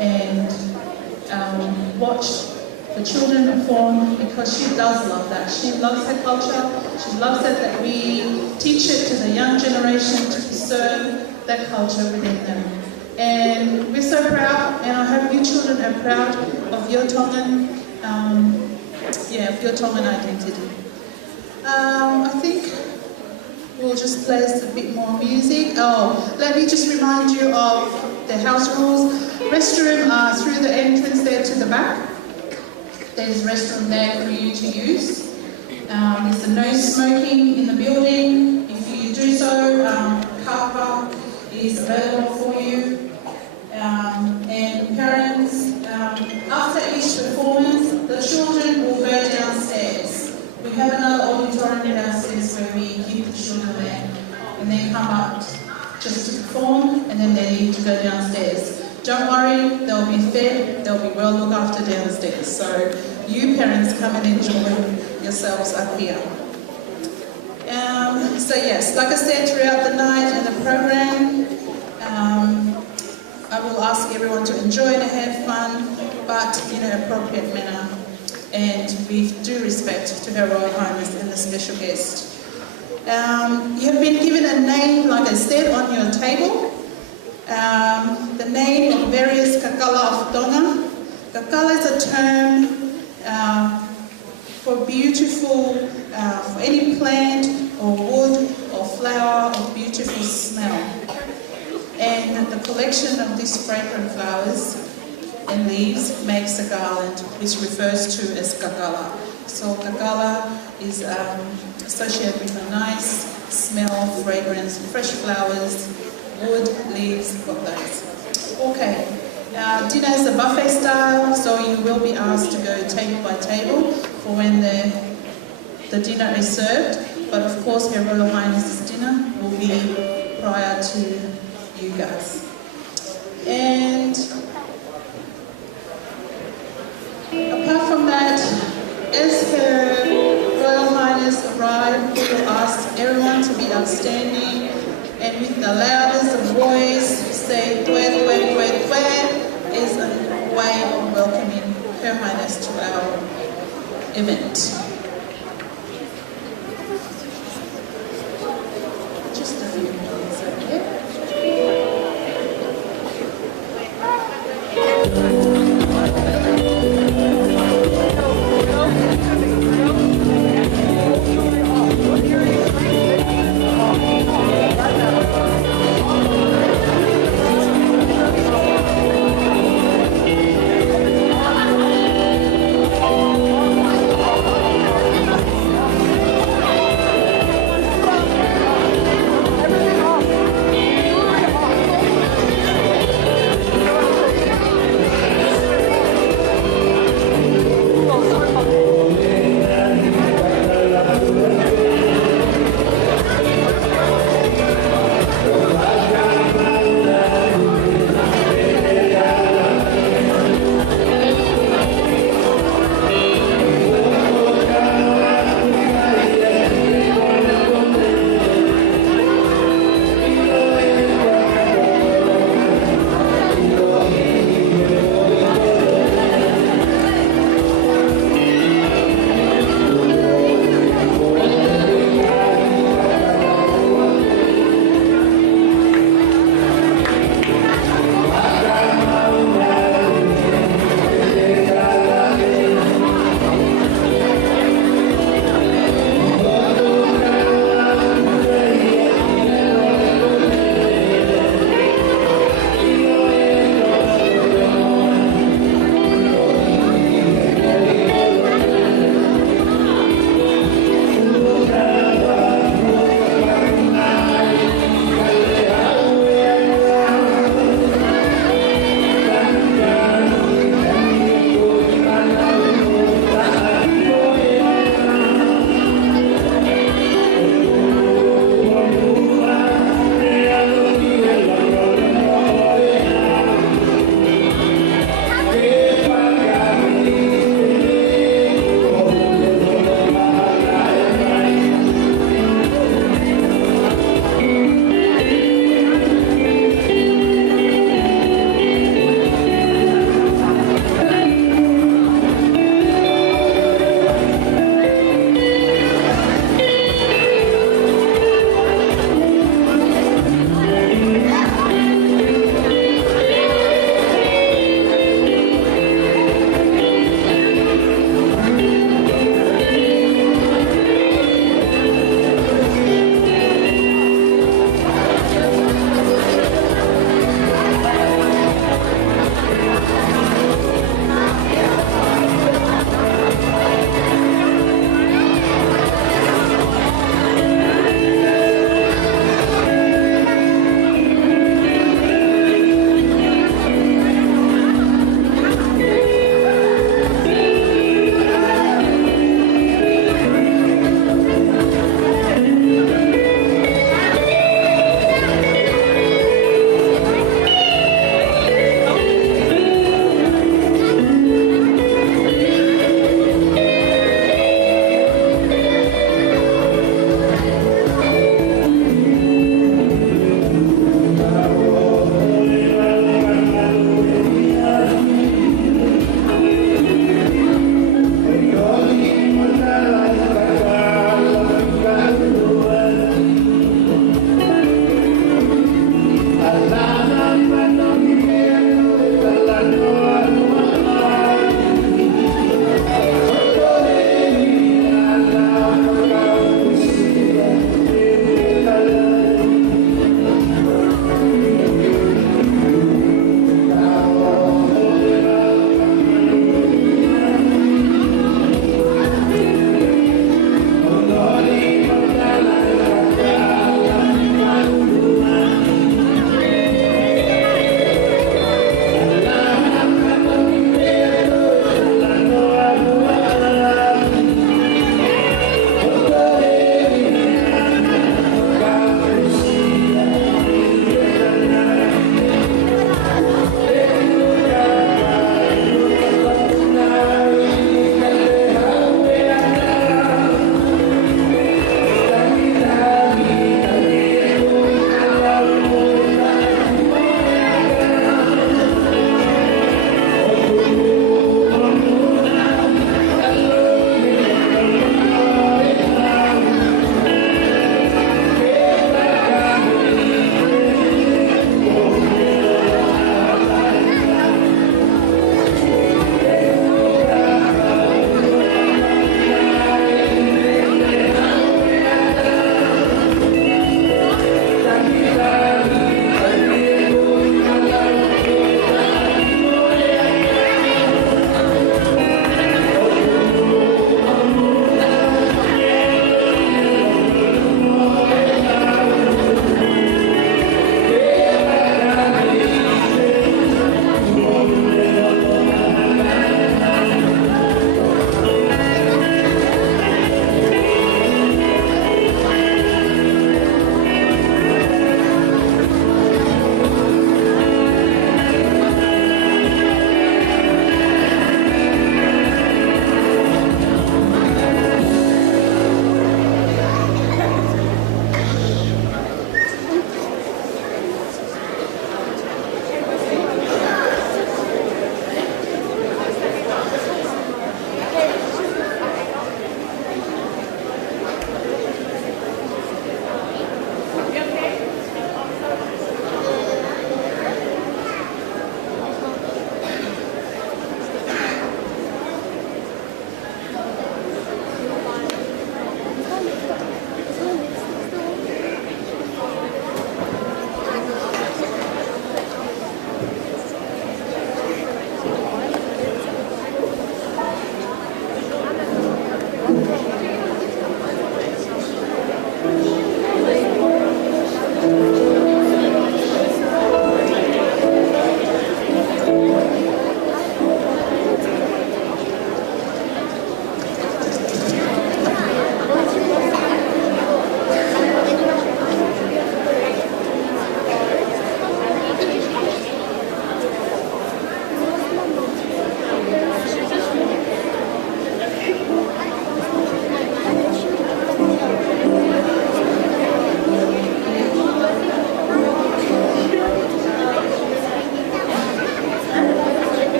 and watch the children perform, because she does love that. She loves her culture. She loves it that we teach it to the young generation to preserve that culture within them. And we're so proud, and I hope you children are proud of your Tongan, of your Tongan identity. I think we'll just play a bit more music. Oh, let me just remind you of the house rules. Restroom are through the entrance there to the back. There's restroom there for you to use. There's no smoking in the building. If you do so, car park is available for you. And parents, after each performance, the children will go downstairs. We have another auditorium downstairs where we keep the children there, and they come up just to perform, and then they need to go downstairs. Don't worry, they'll be fed, they'll be well looked after downstairs. So you parents come and enjoy yourselves up here. So yes, like I said, throughout the night and the program, I will ask everyone to enjoy and have fun, but in an appropriate manner, and with due respect to Her Royal Highness and the special guest. You have been given a name, like I said, on your table. The name of various Kakala of Tonga. Kakala is a term for beautiful, for any plant or wood or flower of beautiful smell. And the collection of these fragrant flowers and leaves makes a garland, which refers to as Kakala. So Kakala is associated with a nice smell, fragrance, fresh flowers, wood, leaves, got those. Okay, dinner is a buffet style, so you will be asked to go table by table for when the dinner is served. But of course, Her Royal Highness's dinner will be prior to you guys. And apart from that, as Her Royal Highness arrived, we will ask everyone to be outstanding, and with the loudest of voice, say "Twe, twe, twe, twe" is a way of welcoming Her Highness to our event. Just a few minutes, okay?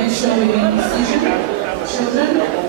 Make sure we make decision. Children.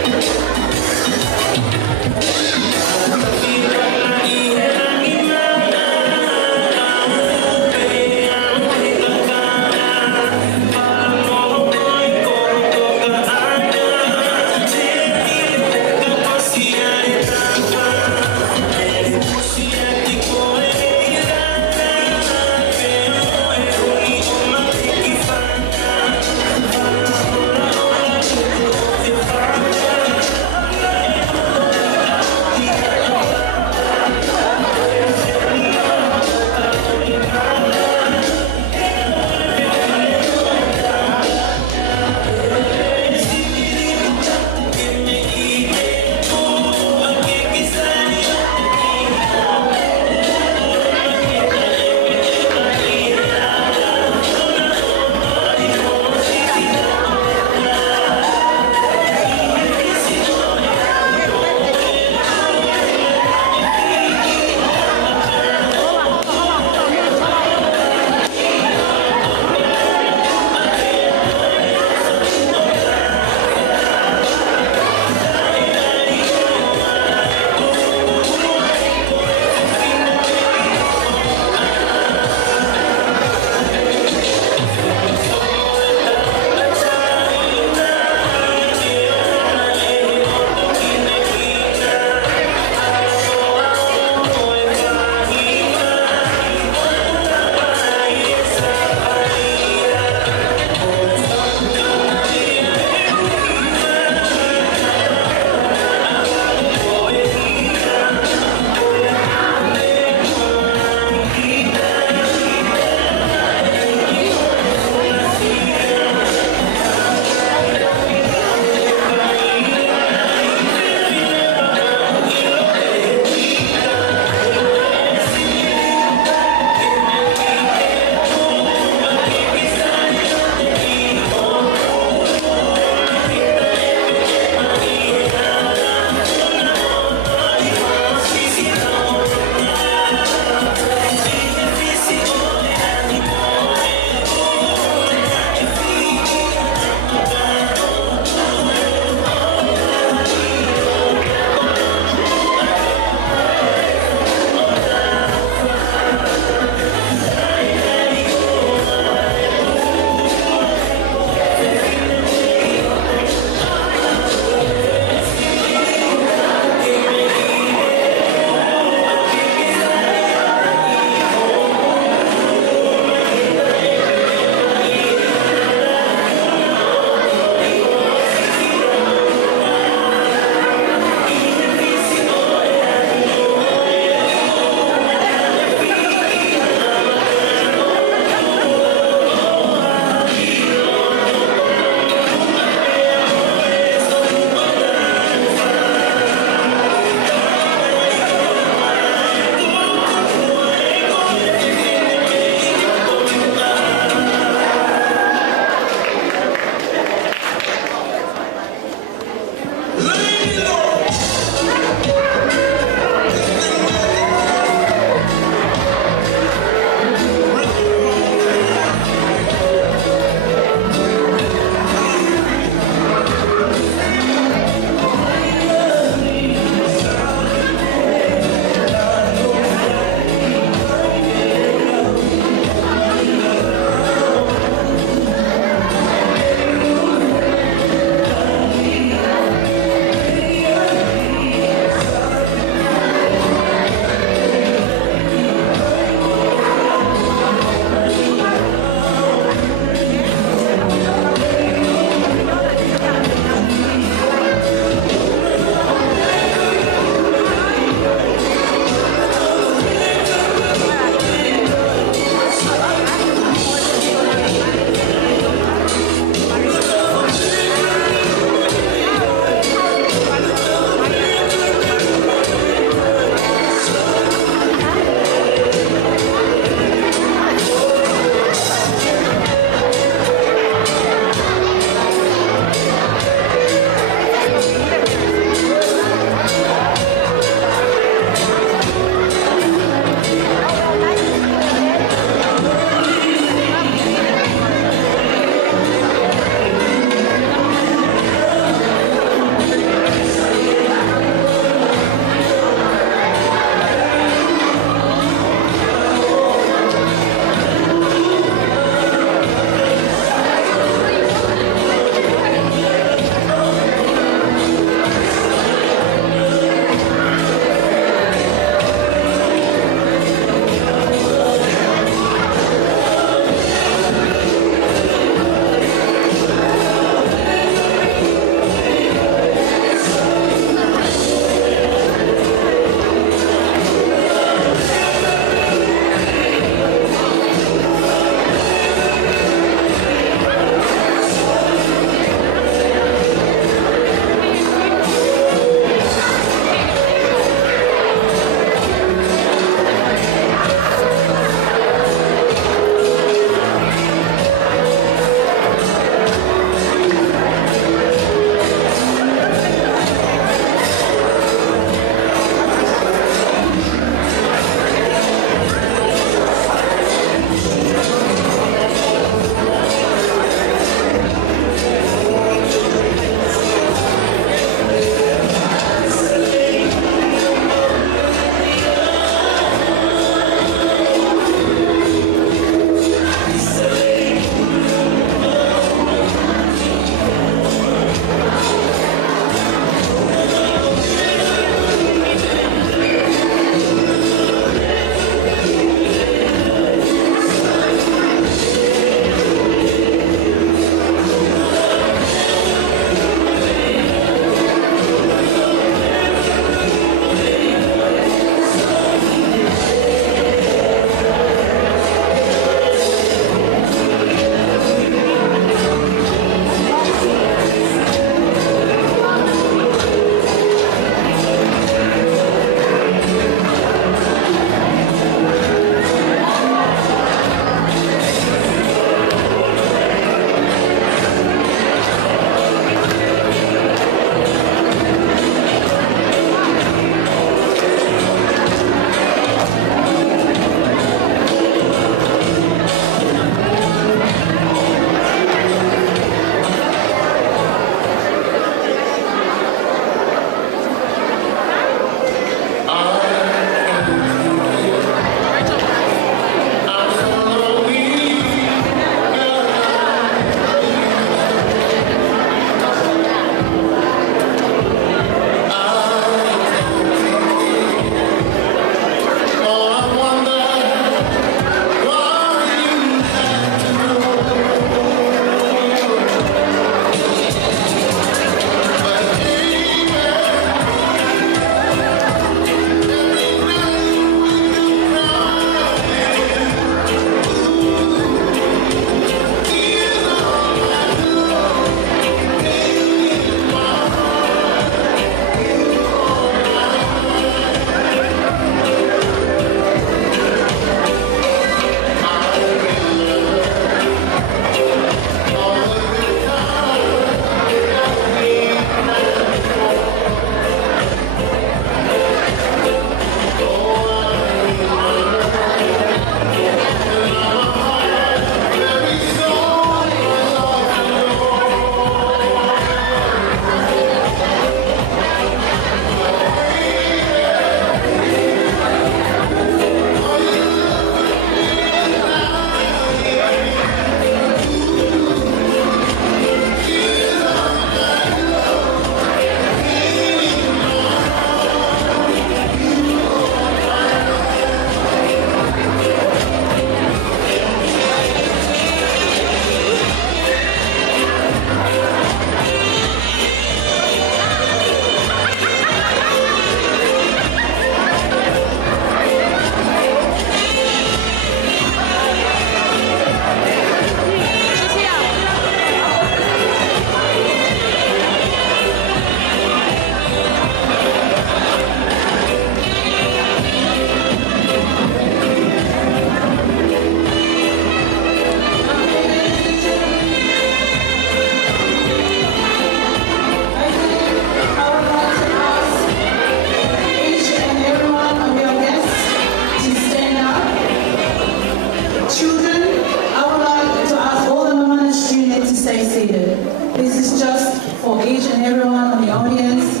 each and everyone in the audience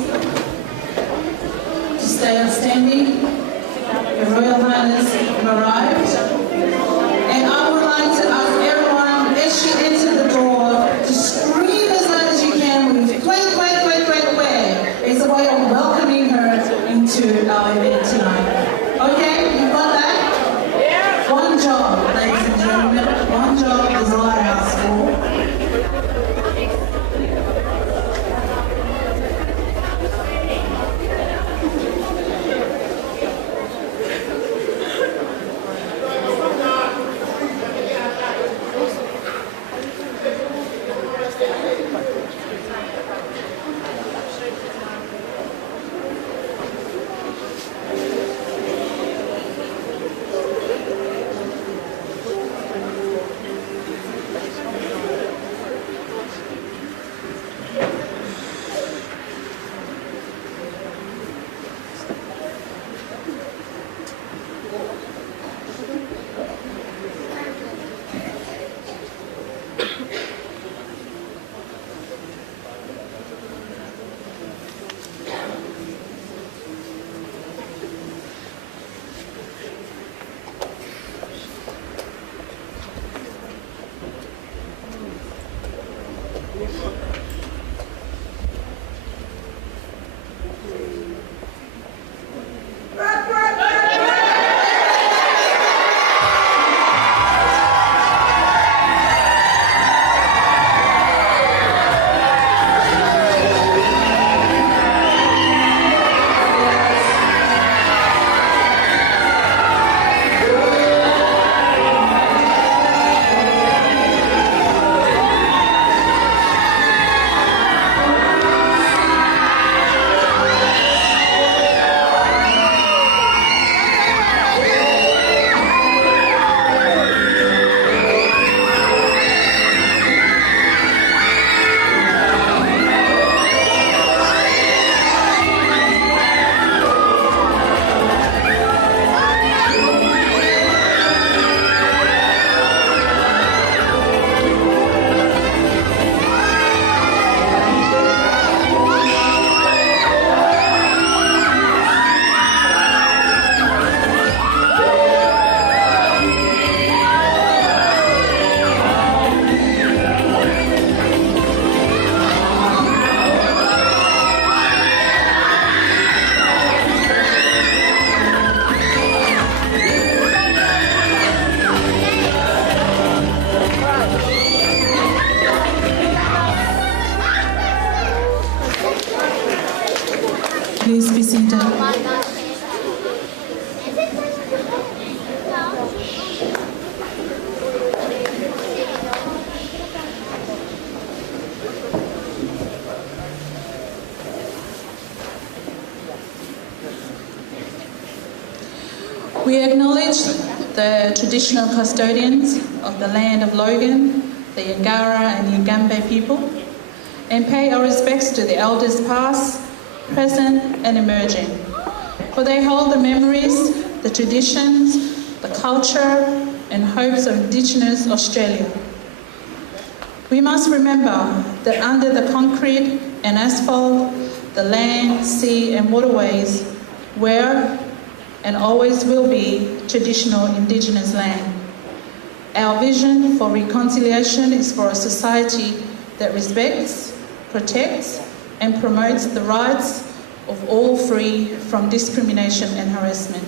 to stay standing. Your Royal Highness arrived. And I would like to ask everyone, as she entered the door, to scream as loud as you can with quack, quack, quack, quack, quack. It's a way of welcoming her into our event tonight. Okay, you got that? Yeah. One job, ladies and gentlemen. One job is all I ask for. Please be seated. We acknowledge the traditional custodians of the land of Logan, the Yangara and Yingambe people, and pay our respects to the elders past, present and emerging, for they hold the memories, the traditions, the culture and hopes of Indigenous Australia. We must remember that under the concrete and asphalt, the land, sea and waterways were and always will be traditional Indigenous land. Our vision for reconciliation is for a society that respects, protects and promotes the rights of all free from discrimination and harassment.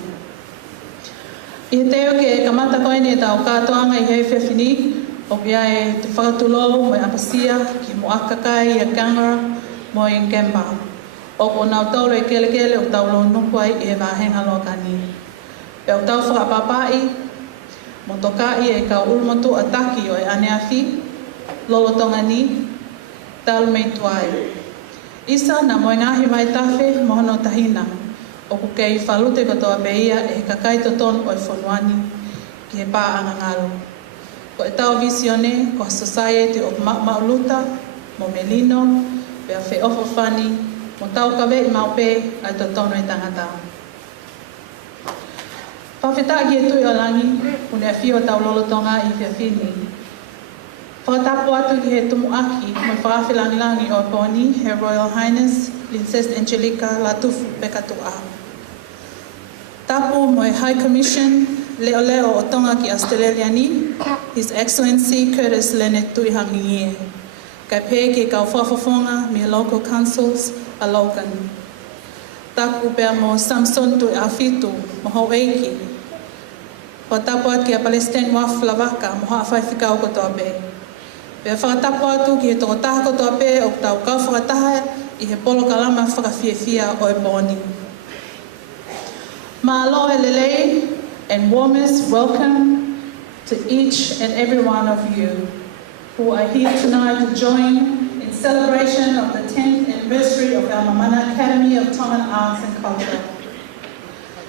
I te o ke kamata koe ne tau katoanga I hei whewhini, o pia e te whakatulo mo apasia, ki mo akakai, a kangara, mo I Nkemba. O ko nau taulo e kele o taulo nukuai I he wahenga loka ni. Pe o tau whakapapai, mo tokai e ka ulmotu ataki o e aneafi, lolo tonga ni, tau mei tuai. Isa na mo ngahi mai tawhi mohono tahina, o ku kei whalute katoa beia e kakai toton o e whonuani ki he pā angangalo. Ko e tau visione ko society of mauluta, mo melino, pea whi ofo whani, mo tau kawe I maupe ai totono I tangata. Pawhita ki e tui o langi, kune a whio tau lolotonga I whiawhini. Whakatapu atu ki he tumuaki, mai whakawhilangilangi o Poni, Her Royal Highness, Princess Angelika, Lātūfuipeka Tuku'aho. Tapu mo High Commission, Leo Leo o Tonga ki Australia ni, His Excellency Curtis Leonard Tuihangi. Kai pē ke kau whawhawhonga me local councils a Logan. Tapu pēr mo Samson Tui'awhitu mo Hawaii. Ho tapu atu ki a Palestine waflawaka mo hawhai whikau kotoa pē. Pēr whakatapu atu ki he toko taha kotoa pē o tau kau whakataha I he polo kalama whakawhiawhia o e Poni. Mahalo lelei and warmest welcome to each and every one of you who are here tonight to join in celebration of the 10th anniversary of our Mamana Academy of Tongan Arts and Culture.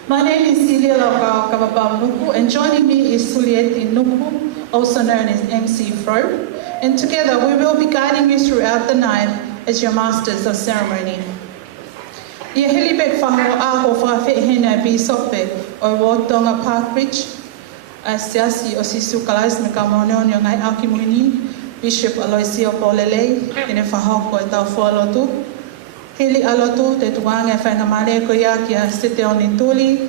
My name is Celia Laukau Kavabau Nuku, and joining me is Sulieti Nuku, also known as MC Fro, and together we will be guiding you throughout the night as your masters of ceremony. Ia helibek whahao aho whakawhehena bi sope o Tonga Park Ridge, a siasi o sisu kalais me ka maoneoneo ngai auki muhini, Bishop Aloisio Polelei, ine whahao ko e tau whualotu. Hili alotu te tuanga e whaingamare ko ia ki a sete o ni tuli,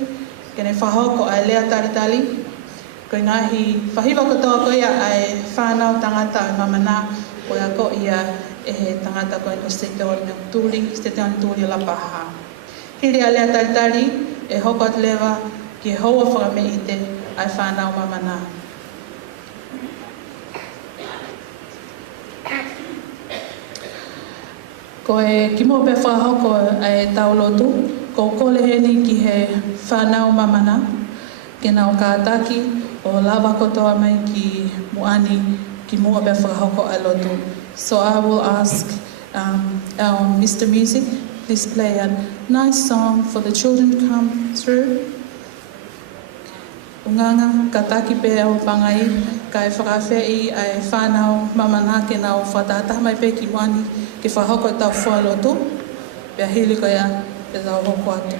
kene whahao ko ai lea taritali. Ko ngahi whahiwa kotoa ko ia ai whanau tangata o Mamana, ko ia ko ia e he tangata ko ino sete o ni tuli lapaha. Hili a lea taritali e hoko at lewa ki hoa whakameite ai whanau Mamana. Ko e kimo pe whahoko e taulotu, ko koleheni ki he whanau Mamana, ke nao kātaki o lawa kotoa mai ki muani ki mua pe whahoko e lotu. So I will ask our Mr. Music, please play a nice song for the children to come through. Unganga, kataki pe au pangai, kai whakawhei ai whanau Mamana ke nao whatata mai pe ki wani ki whahoko tau whualotu, pia hili ko ia e tau hoko atu.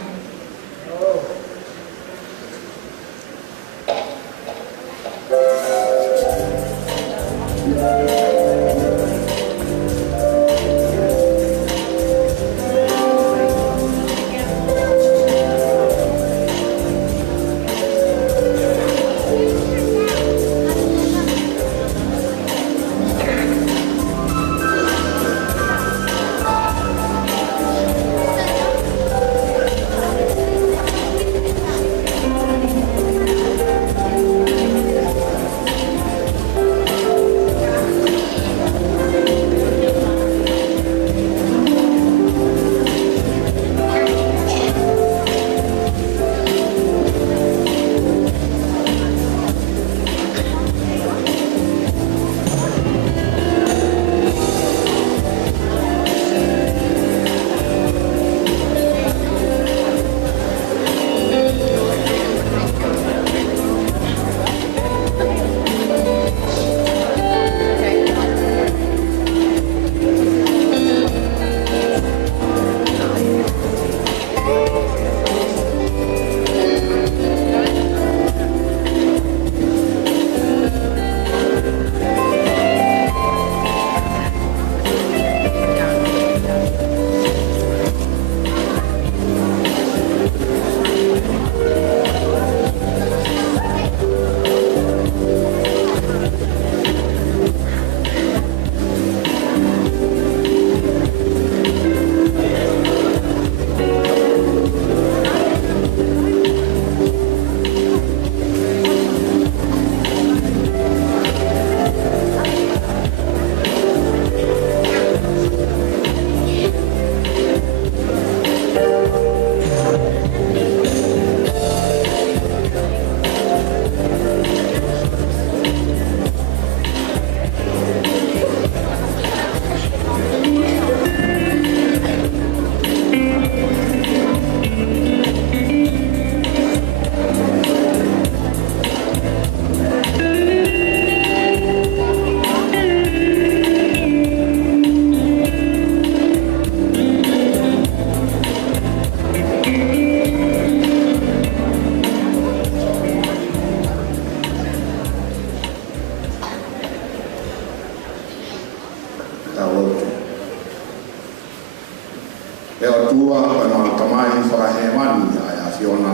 E o tua koe ma tamai whakahewani ai a whiona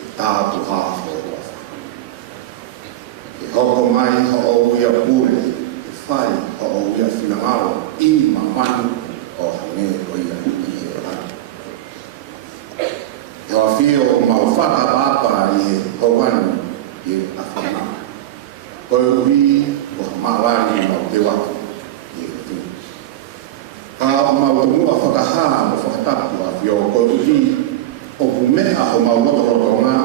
e tātu hāwho o wha. E hoko mai ho o ia pure, e whai ho o ia whinangaro I mamanu o hange o ia I e rana. E o whio o mau whakapapa I e hauanu I e awhana. Koe ui o mawani mau te watu I e tu. Ka o mau tumua whakaha o whakatapu a whio koe ui o pumea o mau roto ngā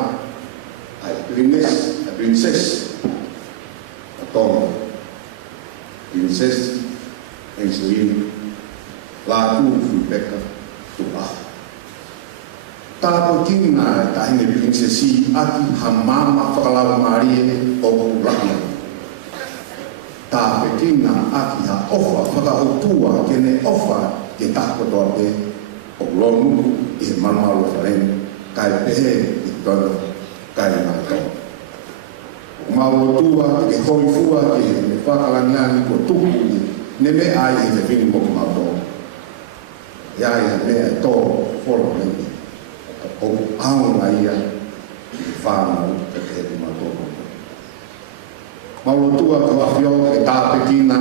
ai Highness, a princess a Tonga. Princess Angelika, Lātūfuipeka, Tuku'aho. Tāpo kina e tahine princessi aki ha mama whakalau marie o Lakia. Tāpe kina aki ha ofa whakautua kene ofa ke tākotoa te o lonu I he manualu wharene kai pehe I tono kai nātou. O mauotua ke hoifua ke me whakalangiani ko tuku ne me ai he whiwhi mo kumautoa. Ia he mea e tō whoro meni. O aunga ia I whānau ke te he kumautoa. Mauotua ka whawhio ke tāpe kina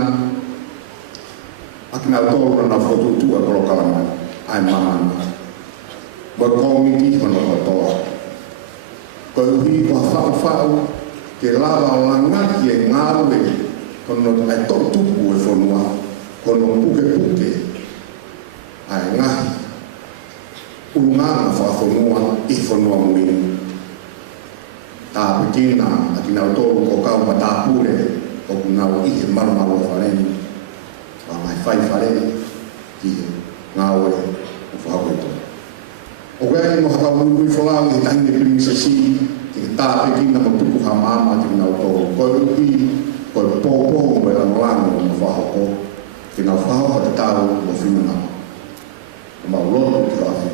aki nau tōru na whotutua koro kalamai ai Mamana. Koe komiki kono kotoa. Koe uhi ko whau ke lawa o langaki e ngāru e kono ai tō tupu e whonua kono puke ai ngahi urungana whawhonua I whonua muini. Tā pekina aki nau tōru ko kau ma tāpure o kunau I he marumaru e whareni wa mai whai whareni ki ngāu e o whakoeto. O wea mo haka ui wholau I tahine princessi ki tā pekina mo tuku ha mama ki nau tōru. Koe ui koe pōpō mo e lanolano mo whahoko ki nau whahoko te tāu mo whimana. O mau loto ki whawhi.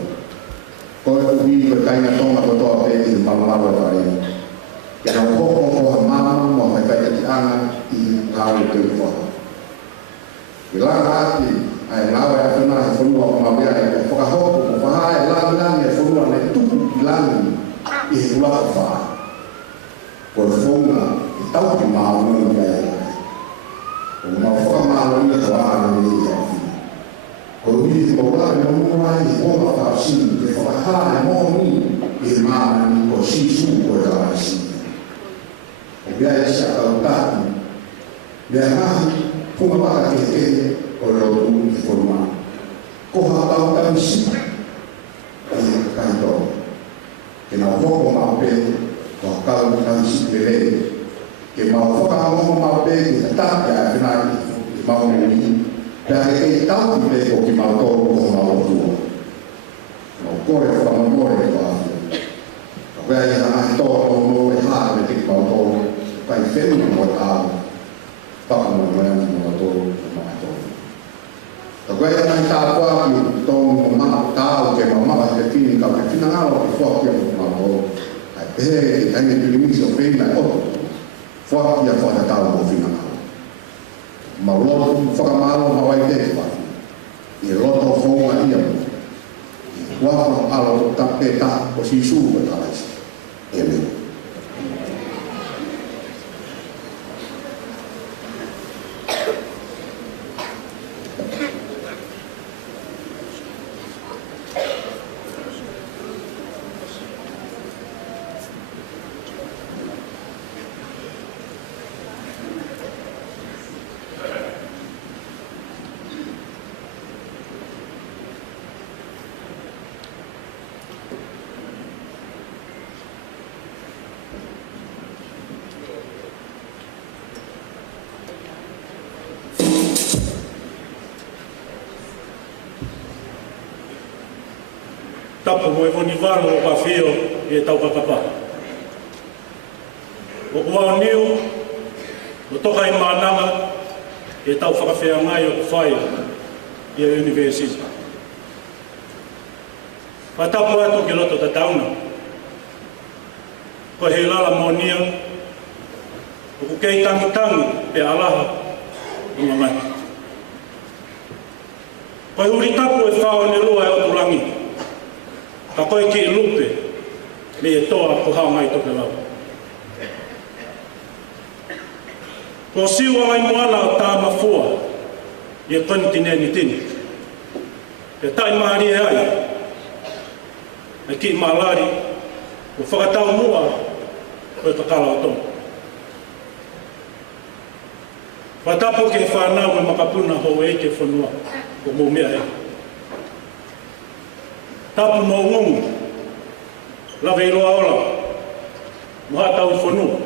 Koe ui koe kainga tonga kotoa pe I marumaru e whareni. Ke nau hoko o ha mama mo hai kai ki anga I ngāu te whaha. Ki langa ati ai ngāu e awhina he whonua o mawea e whakahoko mo whaha e langi e whonua ne tuku I langi I he ulaka whaha. Koe whonga I tau ki maunga I kai e. O mau whakamālo I ka wāna ni I awhina. Koe ui te maurare mo mua I whonga whaasini ke whakaha e mōni I he māna ni ko sisu ko e kāsini. O bia e sia kau tātu, bia ngahi punga waka ke he o rotu I whonua. Koha tau tamisi I he kaito. Ke nau hoko maupe, ko kau tamisi pere. Ke mau whakamongo maupe ke tāke a whenai I maumoni. Pea ke tau ki pe ko ki mautoro ko mautua. Mau kore whakamore ko ahi. Wea I hana tōro no e hāra me te ki mautoro. Pai whenu mo tāu. Whakamongo mo tōro ko mautoro. Ka wea nai tāpua ki tōngu mo tāu ke mamama te whini ka ke whinangaro ki whakia mo mautoro. Ai pehe ke taine pirimisi o whenai oto. Whakia whakatau mo whinangaro. Maulotu whakamaro mawai te whafi. I roto whonga ia mo. I whafa alo tape ta o sisu o talaisi. Amen. Tapo mo e woni wano o whawhio I e tau kakapa. O kua niu, o toka I mānanga, e tau whakawhea ngai o whai I a university. Whatapo atu ki roto ta tauna. Ko he lala mo nia, o ku kei tangi pe alaha o ngangati. Koe uri tapu e whao ne lua e o turangi. Ka koe ki lupe, me e toa ko hao ngai toke lau. Ko siwa ai moana o tā mafua, i e konti ni tini. E tai maari e ai, e ki maalari, o whakatau mua, o e Kakala o Tonga. Whatapu ke whanau e makapuna ho e ke whanua, o mō mea e. Tapu mō ngungu, lawe i roa ola, moha tau i whanua.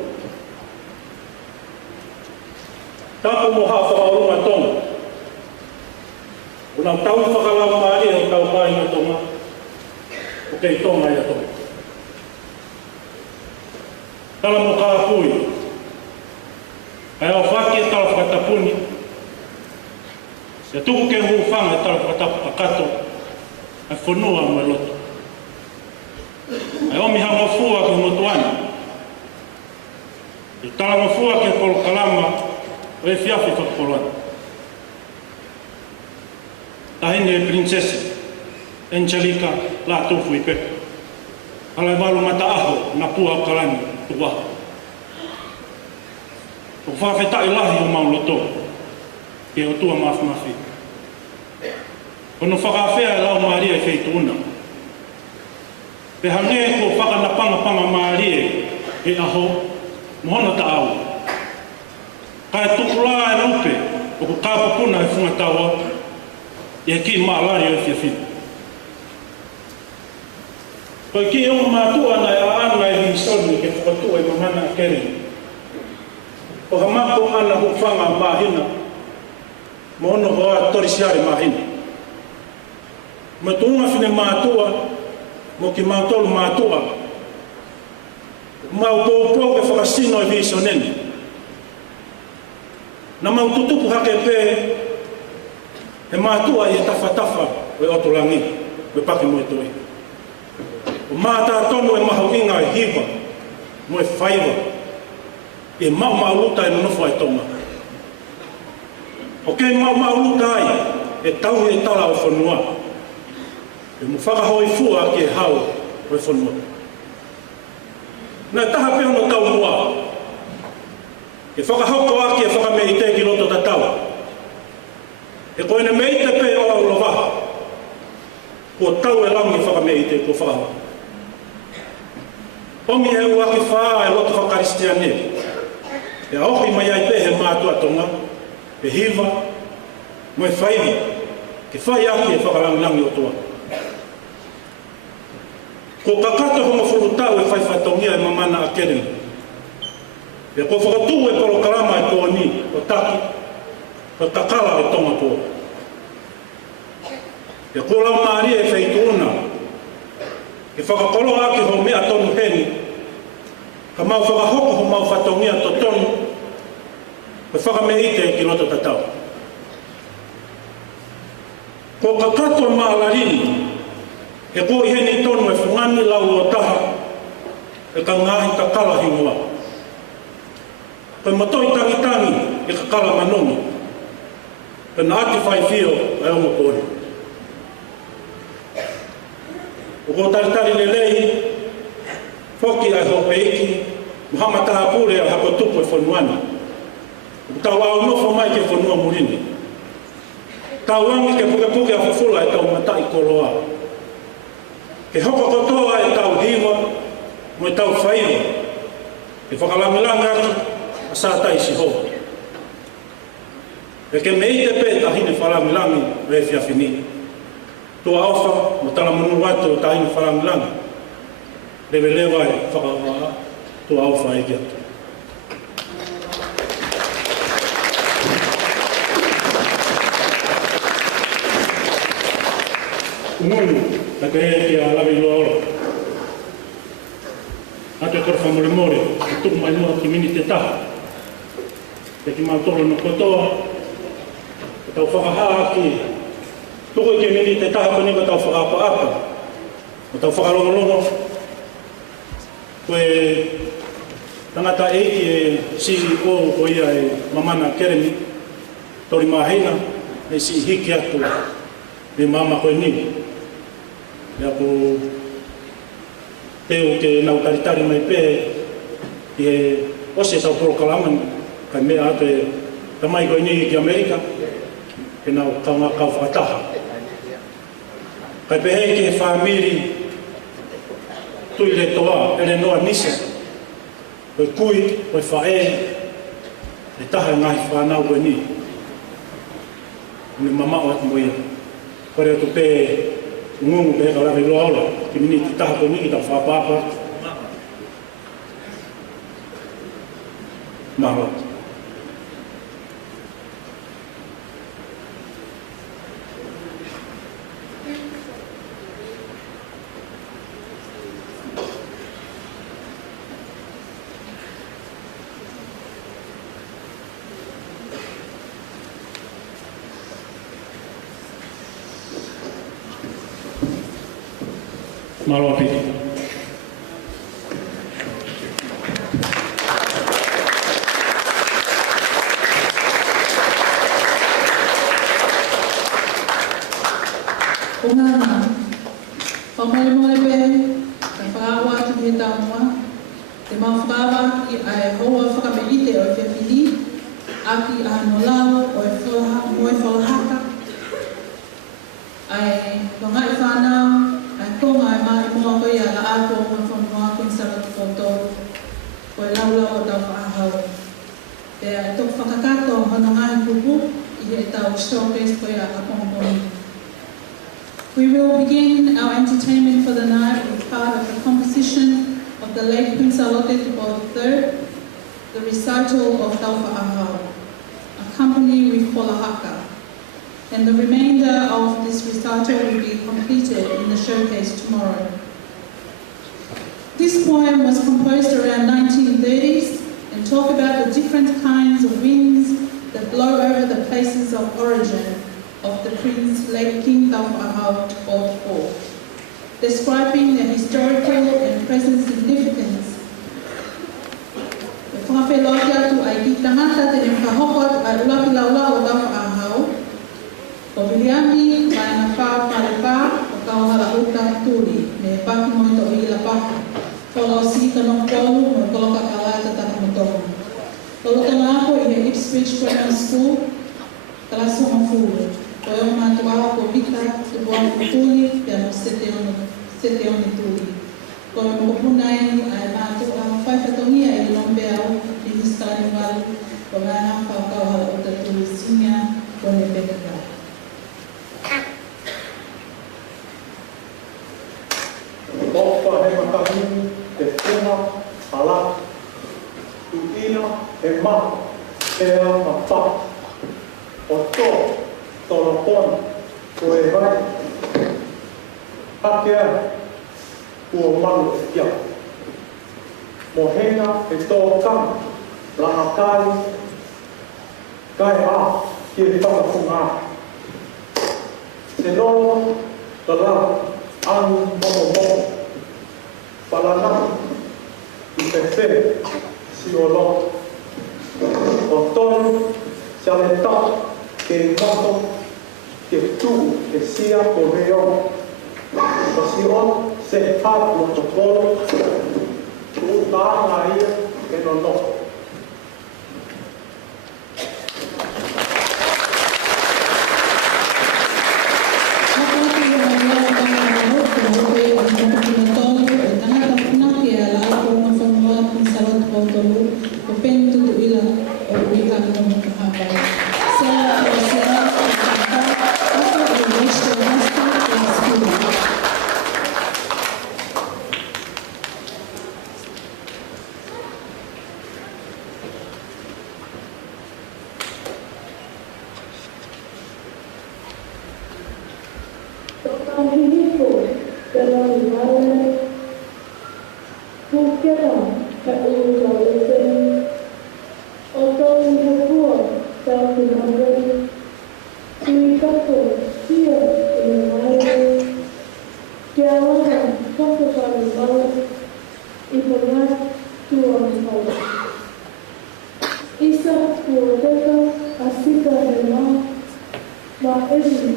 Tapu mō haa whakaurunga Tonga. Unau tau i whakalau maari e o tau pai na Tonga, o kei Tonga i a Tonga. Tala mō kaa pui, ai au whaki e tala whakatapuni, se tuku ke huwhanga e tala whakatapu ai whanua mo e loto. Ai omi ha mafua ki motuana, i tala mafua ki polo kalama o e fiafi whakapoloana. Tahine e princesa Angelika Lātūfuipeka, Halaevalu mataaho na pua o kalani Tuku'aho. O whawhetai lahi o mauloto, ke o tua mafi. Ono whakawhea e lau Maria e wheituuna. Pe hange ko whakanapanga Maria e aho, mohono ta au. Kai tukula e rupe, o ku kāpapuna e whungataua, e ki maalari o e whiawhina. Koe ki o mātua na e aana e hinsoni ke whakatua e Mamana keri. O ha mako ana hupanga mahina, mo ono hoa torisiare mahina. Ma tuunga whine mātua, mo ki mautolu mātua, mau pōpō ke whakasino e viso nene. Na mau tutupu hake pē, e mātua i e tawhatafa o e otorangi, o e paki mo e toi. O mātā tonu e mahu inga e hiva, mo e whaiva, e mau mauluta e nonofo ai Tonga. O kei mau mauluta ai, e tau e tala o whanua. E mu whakahoi fua ki e hau o e whanua. Nā taha peo no tau mua. E whakahoko aki e whakameite ki roto tatau. E koe ne meite pe o au lovaha. Ko tau e langi whakameite ko whakahoa. Omi e uaki whaa e roto whakaristiane. E aohi mai ai pehe mātua Tonga, e hiva, mo e whaivi, ke whai aki e whakalangilangi o toa. Ko kakato honga whurutau e whaiwhatongia e Mamana Academy. E ko whakatu e polo kalama e pōni, o taki, o Kakala e Tonga pō. E ko lau Maria e whaituuna, e whakapolo aki ho mea tonu heni, ka mau whakahoko ho mau whatongia to tonu, e whakameite ki roto tatau. Ko kakato maalarini, e ko i heni tonu e whungani lau o taha, e ka ngahi Kakala hingoa. Koe matoi tangitangi e Kakala manongi, e na ati whai whio e ongo kōre. O ko taritari le lei, Foki ai hope iki, Muhammad Tahapure a hako tupu e whanuani. Tau au nofo mai ke whanua murini. Tau wangi ke puke a whafula e tau matai koloa. Ke hoko kotoa e tau hiwa, mo e tau whaiwa. E whakalangilangi aki, a sātai si ho. E ke meite pe tahine whalangilangi re whiawhini. Tua awha, mo tala manu watu o tahine whalangilangi. Lewe lewa e whakawaa, tua awha e ki atu. Umonu, la ke e ki a lawi loa ora. Ate kore whamorimore, e tuku mai noa ki mini te taha. E ki mautoro no kotoa, e tau whakahaa ki. Tuku ki mini te taha koni ka tau whakaapa-apa. O tau whakalongolongo, koe tangata eiki e CEO ko ia e Mamana Academy, tori mahina, e si hiki atu me mama koe ni. Ia ko teo ke nau taritari mai pe i e ose tau porokalaman kai mea ate tamai koe ni ki Amerika ke nau kaunga kau whakataha. Kai pehe ke whamiri tui le toa ele noa nise koe kui, koe whae e taha ngai whanau koe ni. Ni mama o atu moia. Kore atu pe ngungu pe karawe loa ola. Ki mini ki taha koe ni ki tau whapapa. Maha. Malo piti. Ungana, Moimoi pe, ka whaawa tu he taumua, te mawhakawa i ai hoa whakameite o te whini, aki a no lao o e moe whalahaka, ai wangai whanau, ai konga ai mai moa koe a la ato o moe whanua Queensland Lātūfuipeka, koe laulau o tau whaahau. Pea e tō whakakato hono ngai pupu, i he tau showcase koe a kapongoni. We will begin our entertainment for the night with part of the composition of the late Prince Lātūfuipeka III, the recital of Tauwha'ahau, accompanied with Polahaka. And the remainder of this recital will be completed in the showcase tomorrow. This poem was composed around 1930s and talk about the different kinds of winds that blow over the places of origin of the Prince late King Tauwha'ahau IV, describing the historical and present significance. E whawheloia tu ai ki tangata te whahokot ai ulapi laula o Tauwha'ahau, o Viliami mai na whawharepa o kauhala uta turi, me paki mo to i la paki, whalo si kanong polu mo kolo Kakala te takamotohu. Kolo tanga ako i he Ipswich Grammar School, kalaso mo fulu. Koe o mātuaha ko vika te boa tuli pia no sete oni tuli. Koe mo kupuna ai mātuaha whaifatongia i lombe au i Halaevalu ko ngā whakauhala o te tuli singa kone pekaka. Opa he makahi te whenga ala tu ina he maha he a mapa o tō tōna pōna ko e vai hakea ua manu e kia. Mo henga e tō kama lana kai a ki e whakapunga. Se noa ka la anu momo palana i te whe si o lo. O tonu sia le ta ke mato ke tu ke sia o reo. O si o se hap o tokoro tu ta nga ia e no no. Ma esi,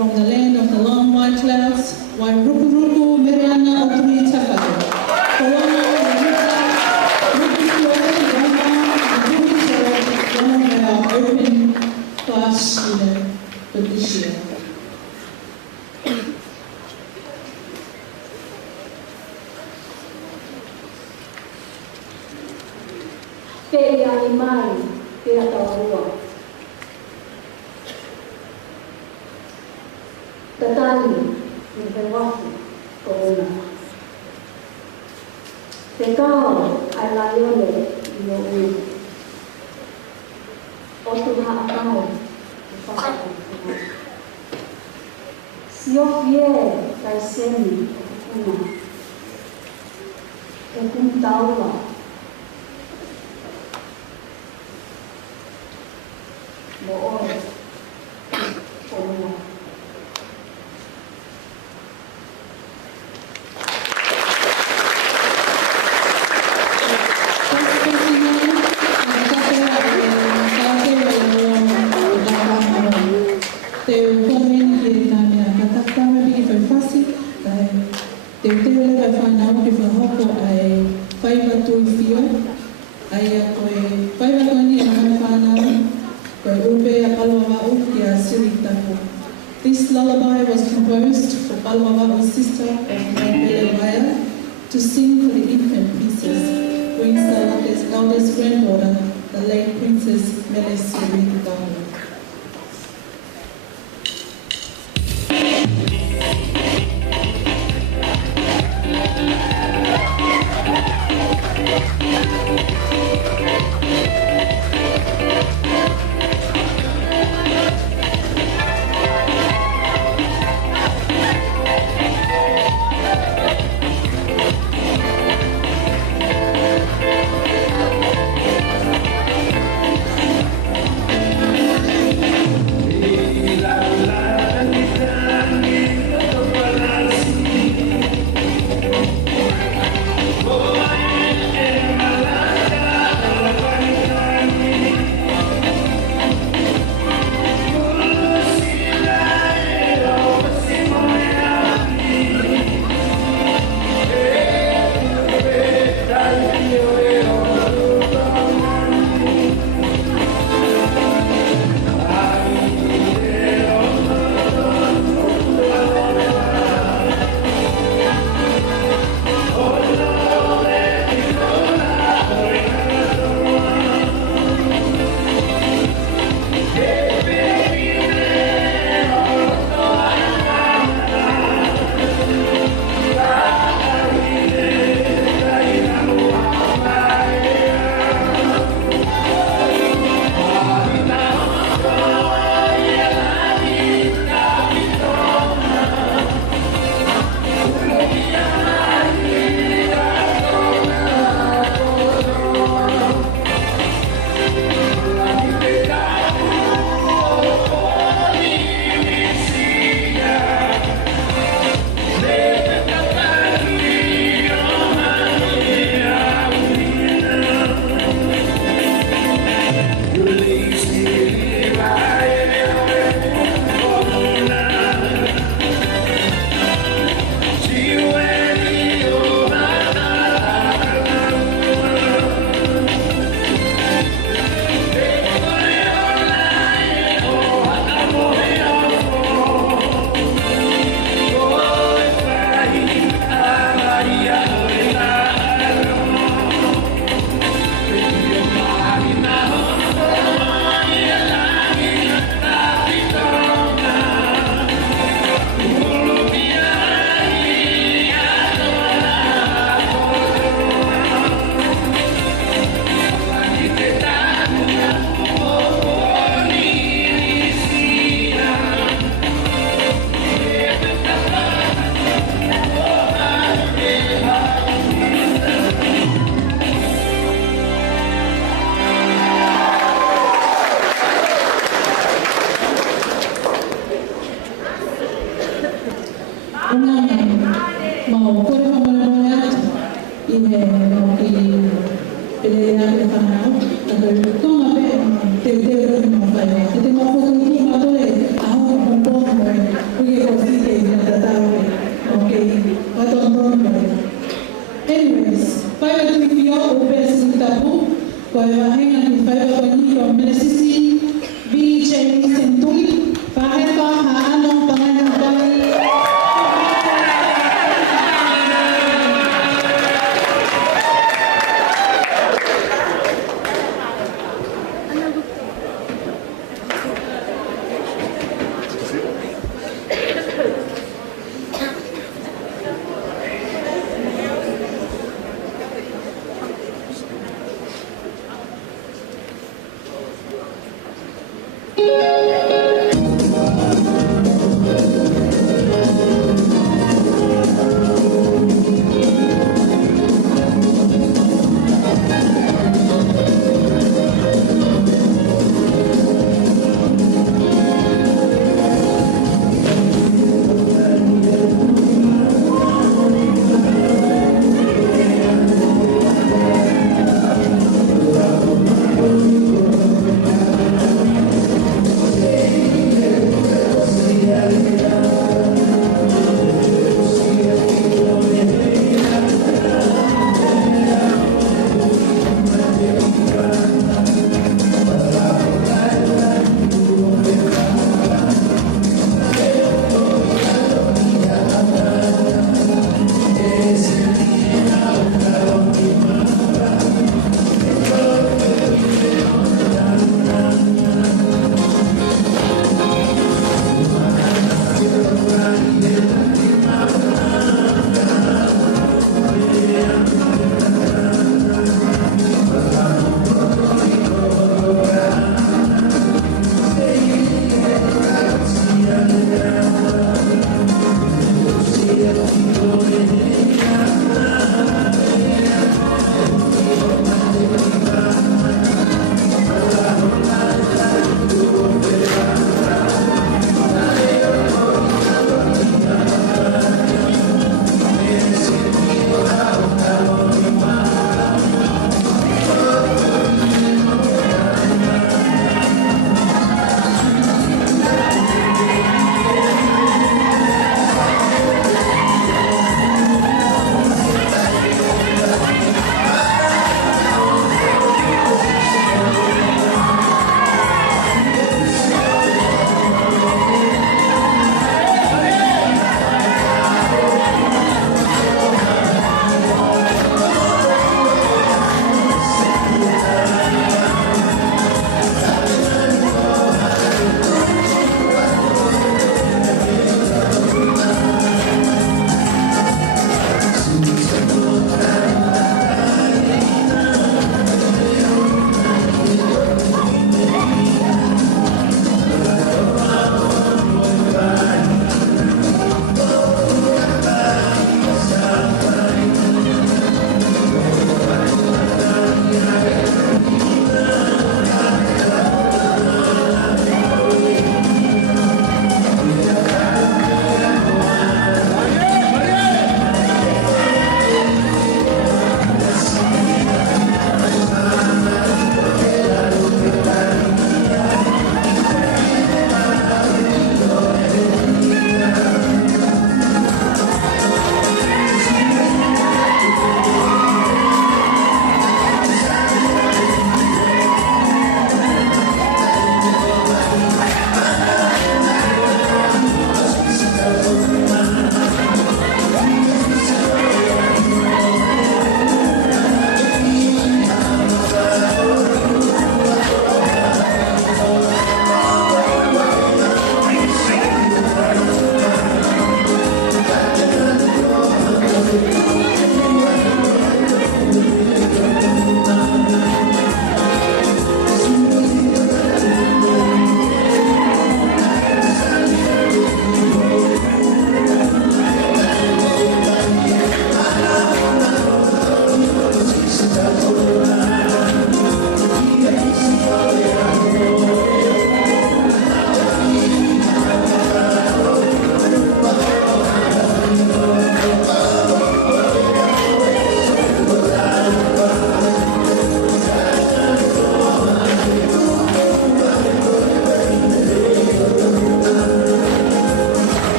from the land of the long white clouds, wai ruku ruku mereana o tui takata. Kolona o ruku ruku rama and ruku tō one of our open class student for this year. Pei ai mai, te ataurua. Tatani, ni te wafu, korona. Te kao, ai laiole, i o ui. O tu haa kao, i whakatau. Siofie, kai seni, una. Te kumtaula. Mo ore, korona. This lullaby was composed for Halaevalu's sister of Moimoi to sing for the infant princess, Queensland's eldest granddaughter, the late Princess Lātūfuipeka.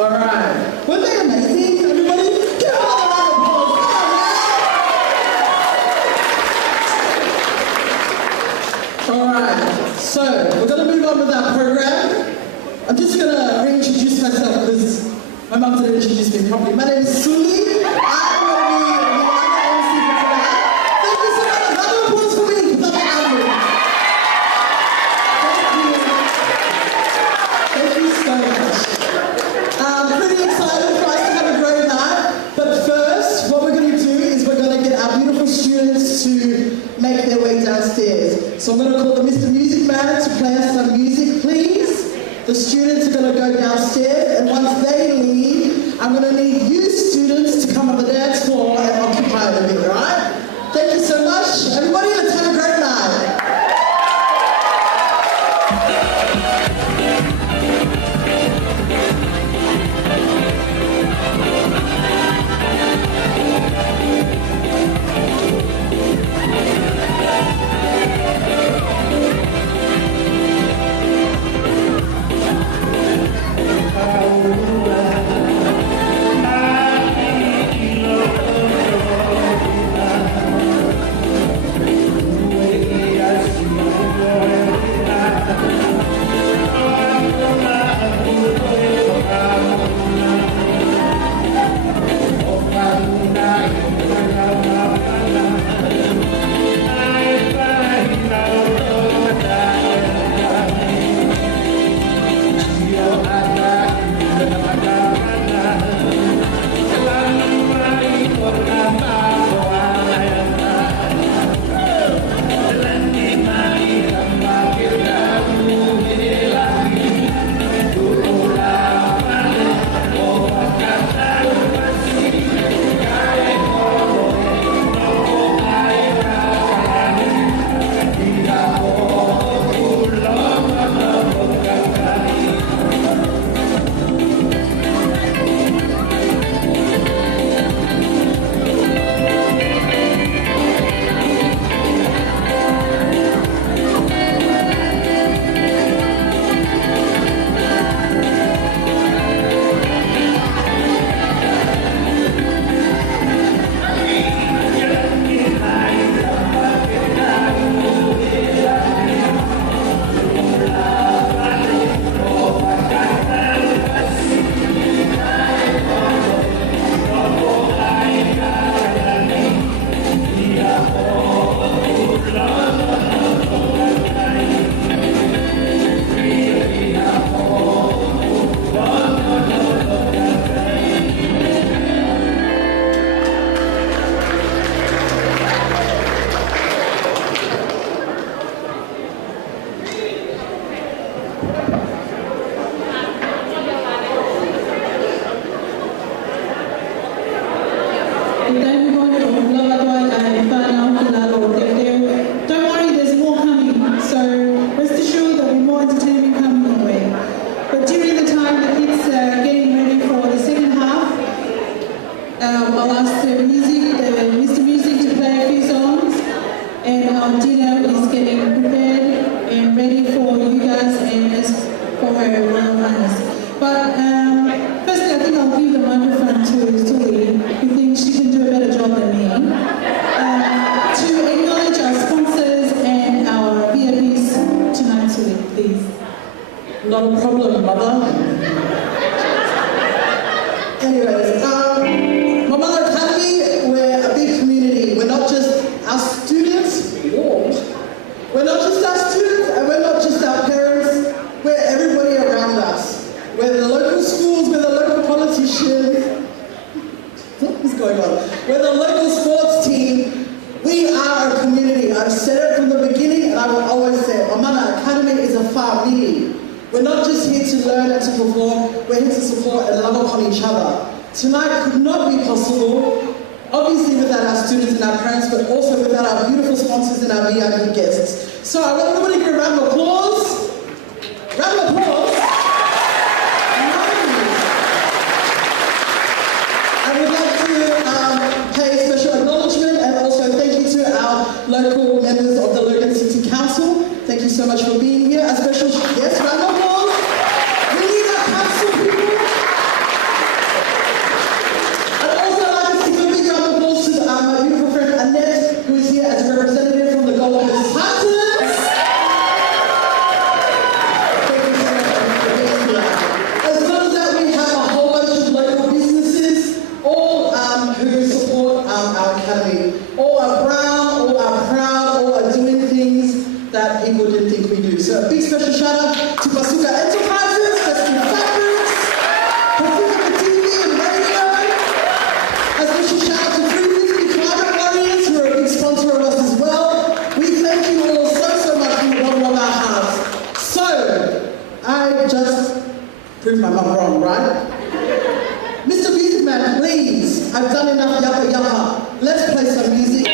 All right. Weren't they amazing, everybody? Give them all a round of applause. All right. So we're going to move on with our program. I'm just going to reintroduce myself because my mum didn't introduce me properly. My name is Suli. I'm going to be the MC for tonight. Thank you so much. Round of applause for me because I'm an admin. Thank you so much. Pretty excited for us to have a great night. But first, what we're going to do is we're going to get our beautiful students to make their way downstairs. So I'm going to call the Mr. Music Man to play us some music, please. The students are going to go downstairs, and once they leave, I'm going to need you students to come on the dance floor and occupy it a bit, right? Thank you so much. Everybody, let's have a great night. Prove my mum wrong, right? Mr. Music Man, please. I've done enough yappa yappa. Let's play some music.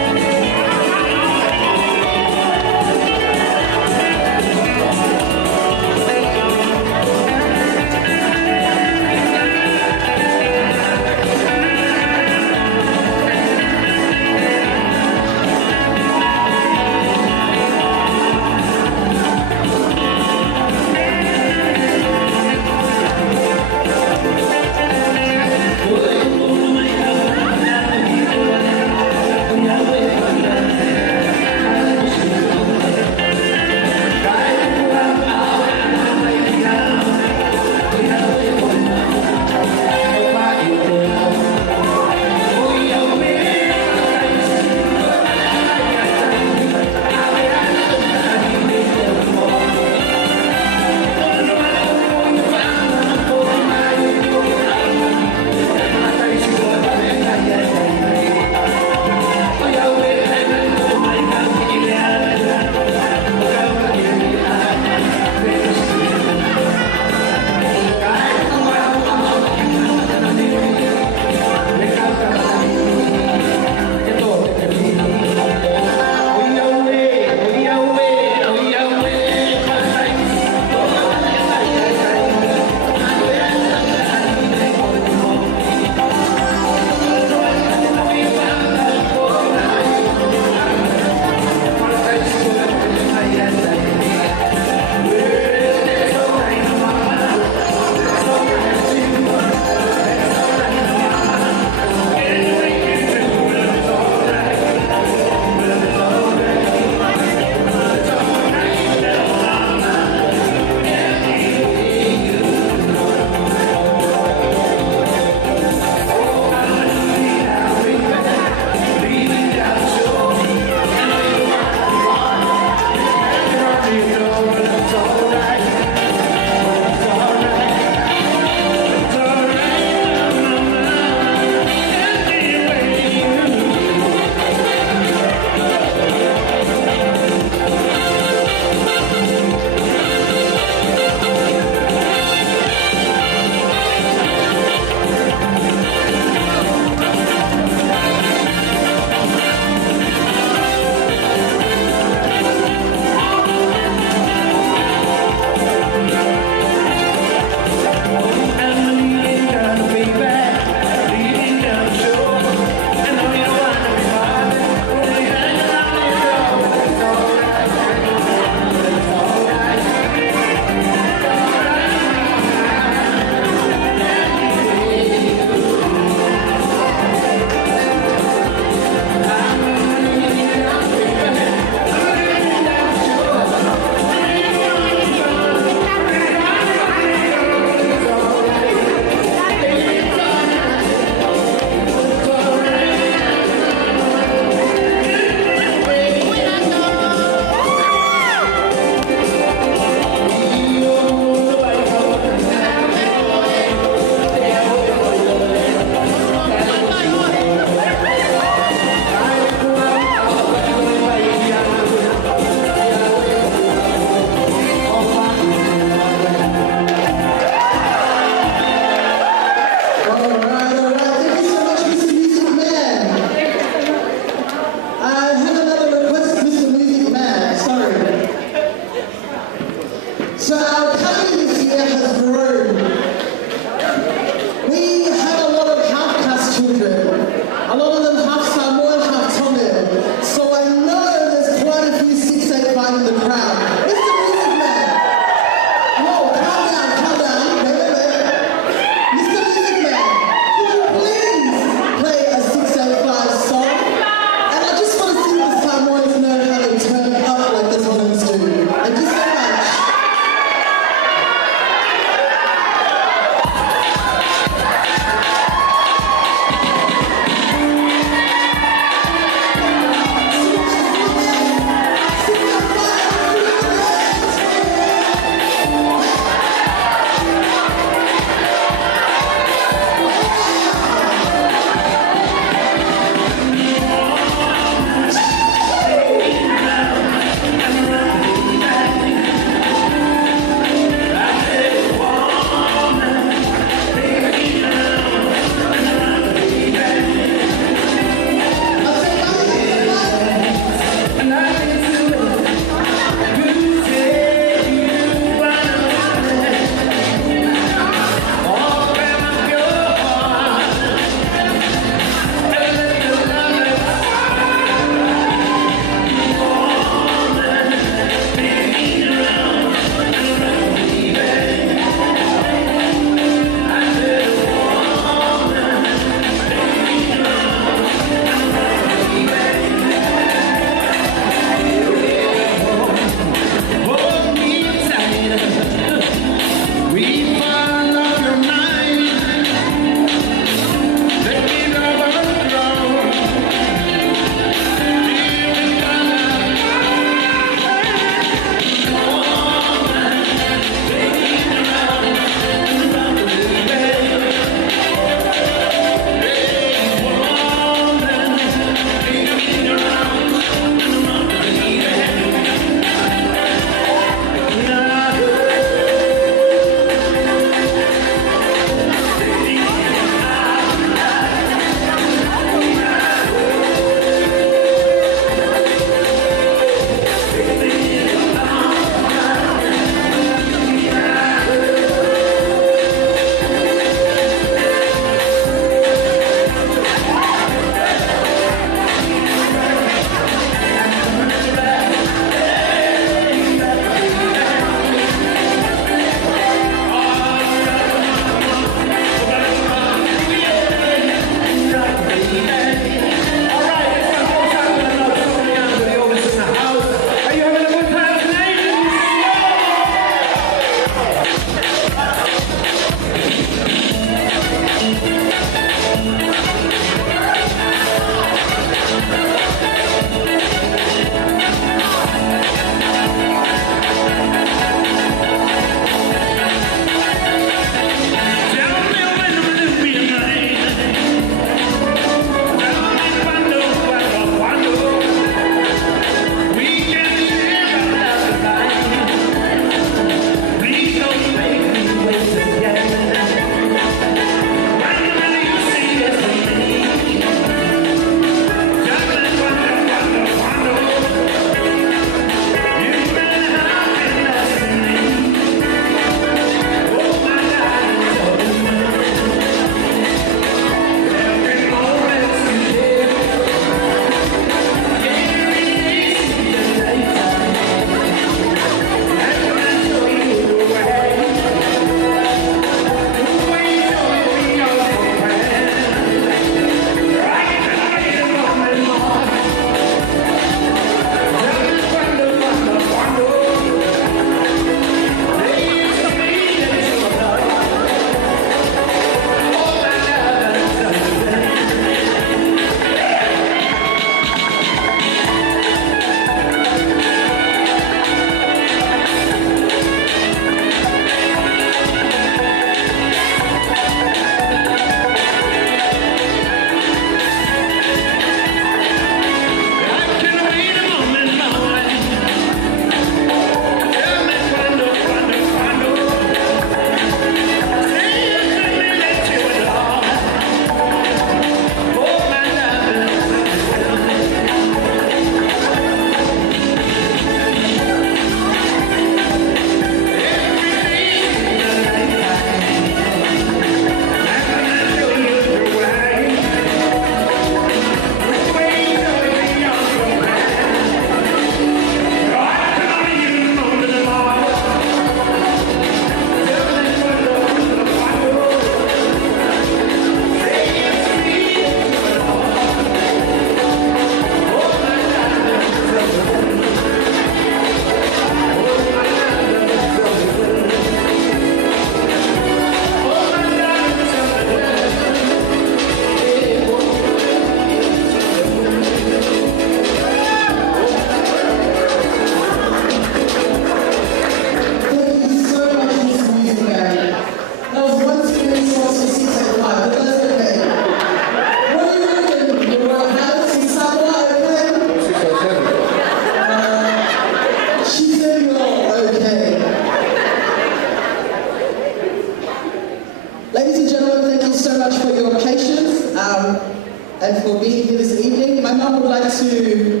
much for your patience and for being here this evening. My mum would like to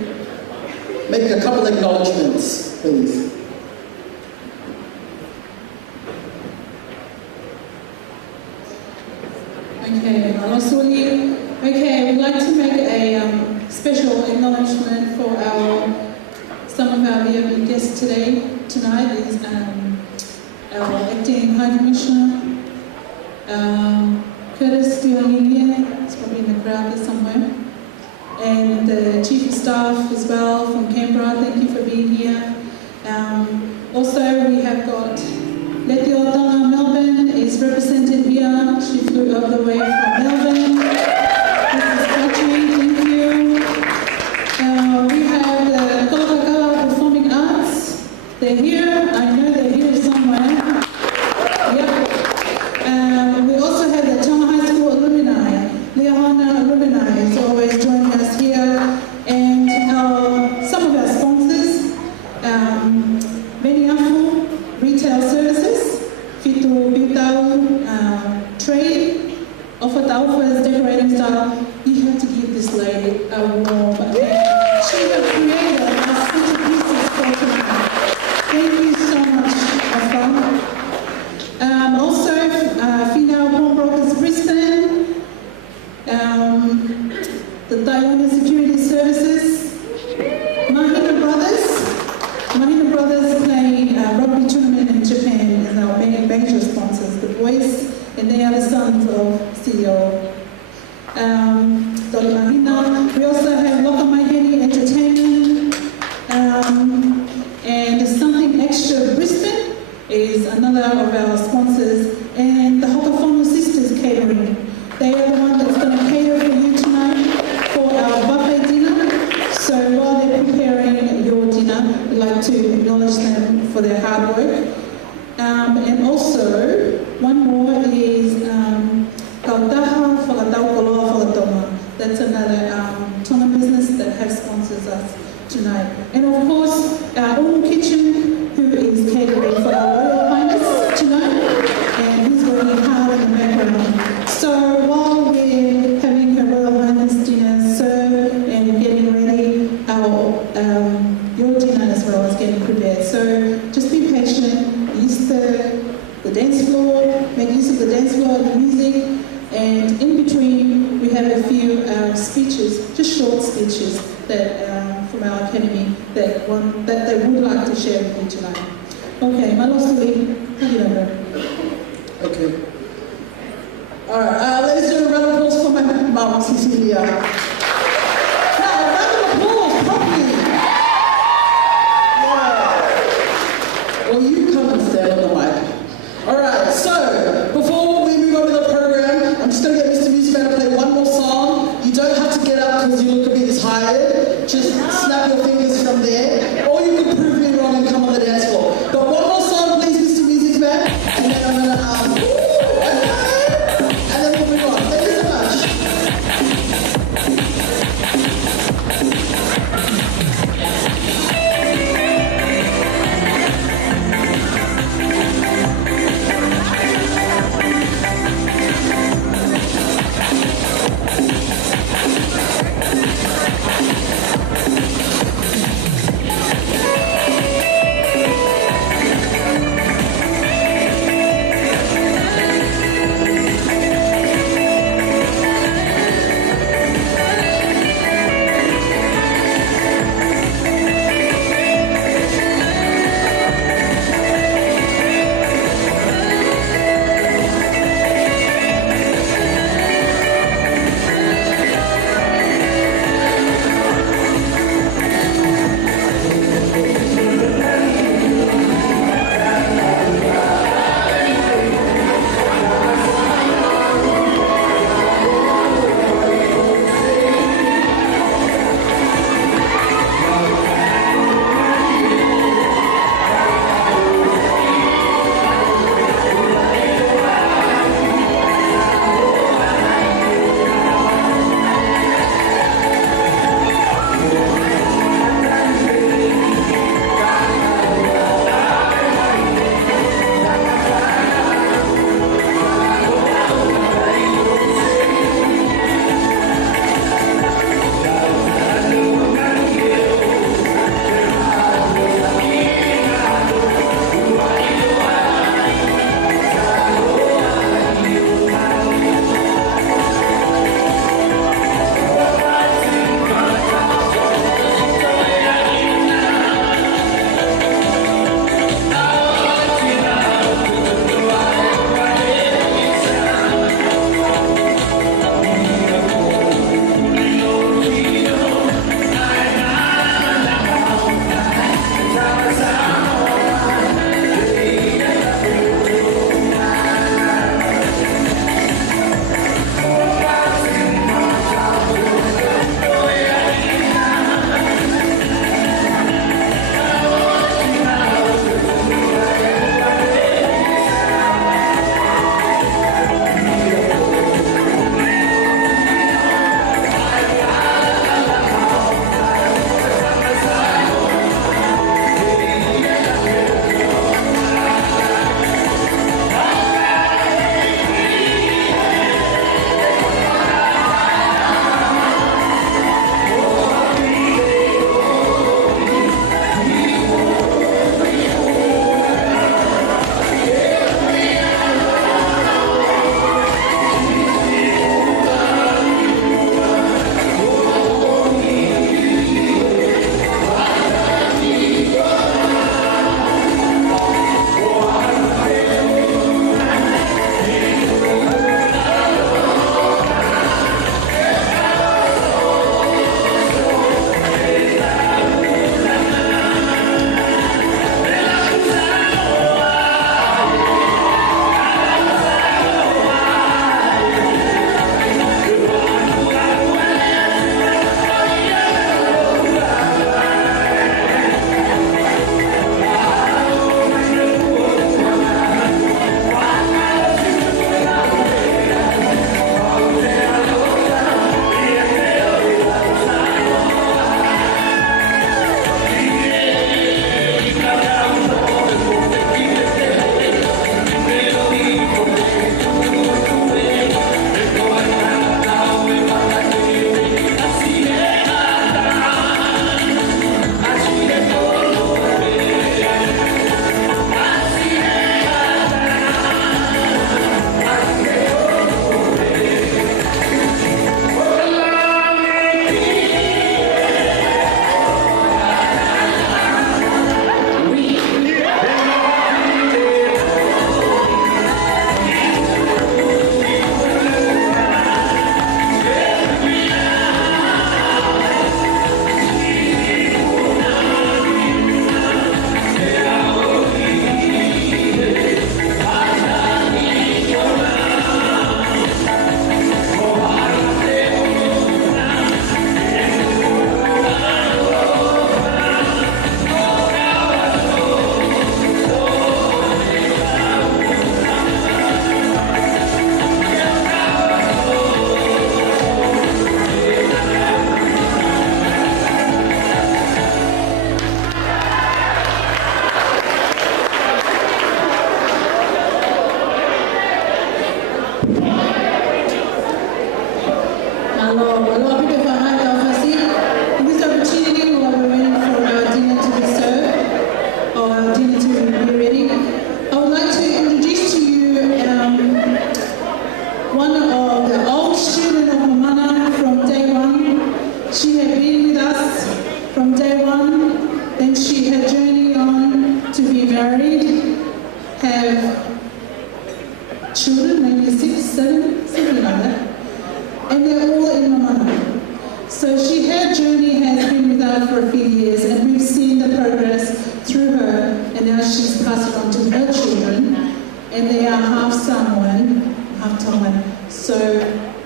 make a couple of acknowledgements, please. Okay, okay, we'd like to make a special acknowledgement for some of our VIP guests tonight is our acting High Commissioner, Curtis Tuku'aho, it's probably in the crowd there somewhere, and the Chief of Staff as well from Canberra, thank you for being here. Also we have got Latu Tonga Melbourne is represented here, she flew all the way from Melbourne. This is Latu, thank you. We have the Kakala Performing Arts, they're here, I know they're here somewhere. Yep. We also have the Tonga High School alumni, Leahana alumni is always joining us here, and some of our sponsors, Beniafu Retail Services, Fitu Bitau Trade, Offataufa's Decorating Style. You have to give this lady a warm applause. She's a creator of such a pieces for tonight. Thank you so much, Offa. Also, Female Pawnbrokers Brisbane, the Taiwan Security Services, Mahina Brothers playing rugby tournament in Japan is our major sponsors, the boys, and they are the sons of CEO. Dr. Mahina. We also have Lokamaheni Entertainment, and Something Extra Brisbane is another of our sponsors, and the Hokafono Sisters Catering. They are the one that's going to cater for you tonight for our buffet dinner. So while they're preparing your dinner, we'd like to acknowledge them for their hard work. And also, one more is Kautaha Whakataukoloa Whakatonga. That's another Tongan business that has sponsors us tonight. And of course, our own kitchen, who is catering for our Royal Highness tonight, and he's working hard in the background. So while we're having her Royal Highness dinner served and getting ready, your dinner as well is getting prepared. So just be patient, use the dance floor, make use of the dance floor, the music, and in between we have a few speeches, just short speeches that from our academy that they would like to share with you tonight. Okay, Malosuli, take it over. Okay. All right, let's do a round of applause for my mum, Cecilia. Now, a round of applause, properly. Yeah. Well, you come and stand on the mic. All right, so before we move on to the program, I'm just going to get Mr. Musicman to play one more song. You don't have to get up because you look a bit tired. Just snap your fingers from there, or you can prove me wrong and come on the dance floor. But one more song, please, Mr. Musicman, and then I'm going to and then we'll move on. Thank you so much. children, maybe 6, 7, something like that. And they're all in Mamana. So her journey has been with her for a few years, and we've seen the progress through her, and now she's passed it on to her children, and they are half Samoan, half Tongan. So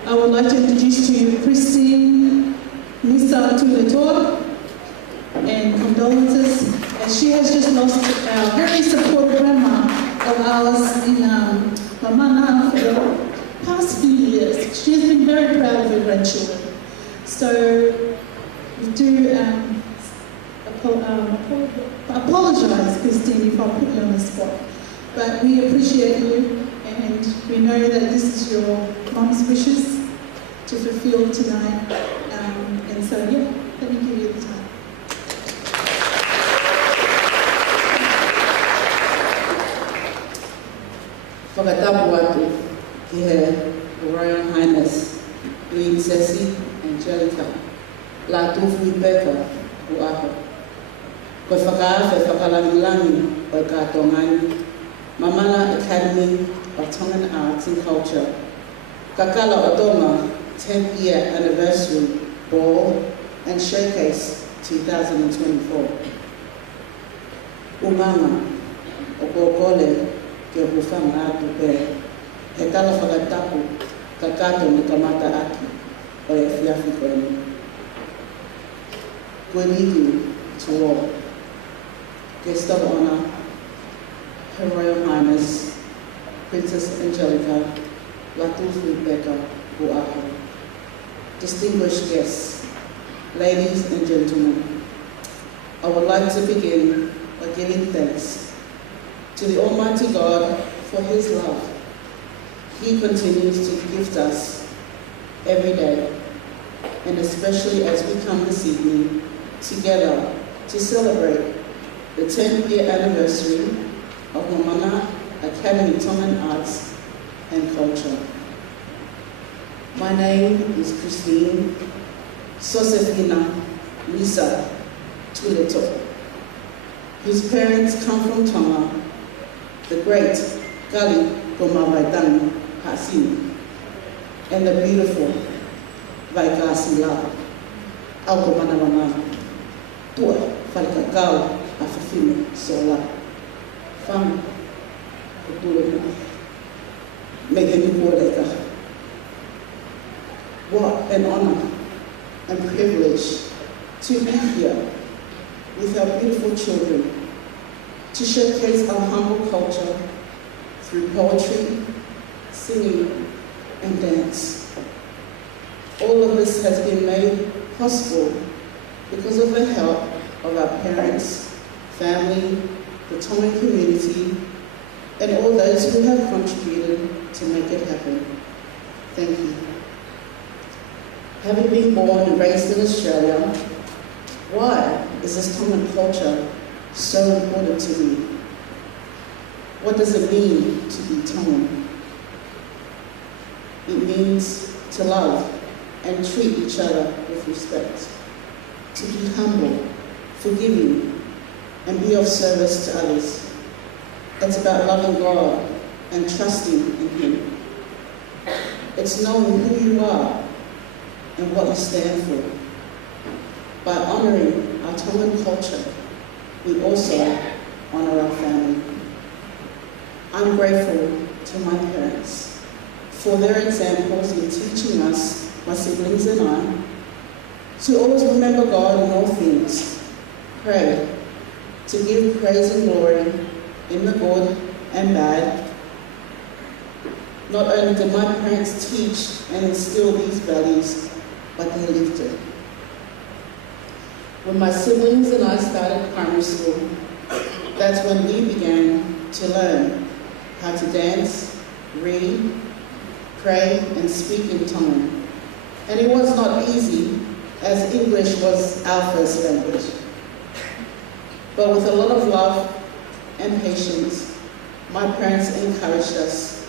I would like to introduce to you Christine Lisa Tuletor, and condolences, as she has just lost our very supportive grandma of ours in Mamana for the past few years. She has been very proud of her grandchildren. So we do apologise, Christine, if I put you on the spot. But we appreciate you, and we know that this is your mom's wishes to fulfil tonight. And so, yeah, let me give you the time. Whakatapu atu ki he Royal Highness, Princess Angelika, Lātūfuipeka, Tuku'aho. Ko whakaawe whakalangilangi o ka Tongani, Mamana Academy of Tongan Arts and Culture, Kakala o Tonga 10th year anniversary ball and showcase 2024. Umanga o kokole ke hufanga tupe, he tala whakatapu kakato ni kamata aki o e whiawhi koeni. Koe mihi to all. Guest of honor, Her Royal Highness, Princess Angelika, Lātūfuipeka, Tuku'aho. Distinguished guests, ladies and gentlemen, I would like to begin by giving thanks to the Almighty God for His love. He continues to gift us every day, and especially as we come this evening together to celebrate the 10th year anniversary of Mamana Academy Tongan Arts and Culture. My name is Christine Sosefina Lisa Tuletor, whose parents come from Tonga, the great Gali Gomavaidang Hasini, and the beautiful Vaikasila Alkomanawana, Tua Falcacao Afafine Sola, Fam Kutulina, Megamiporeka. What an honor and privilege to be here with our beautiful children, to showcase our humble culture through poetry, singing, and dance. All of this has been made possible because of the help of our parents, family, the Tongan community, and all those who have contributed to make it happen. Thank you. Having been born and raised in Australia, why is this Tongan culture so important to me? What does it mean to be Tongan? It means to love and treat each other with respect, to be humble, forgiving, and be of service to others. It's about loving God and trusting in Him. It's knowing who you are and what you stand for. By honouring our Tongan culture, we also honour our family. I'm grateful to my parents for their examples in teaching us, my siblings and I, to always remember God in all things, pray, to give praise and glory in the good and bad. Not only did my parents teach and instill these values, but they lived it. When my siblings and I started primary school, that's when we began to learn how to dance, read, pray, and speak in Tongan. And it was not easy, as English was our first language. But with a lot of love and patience, my parents encouraged us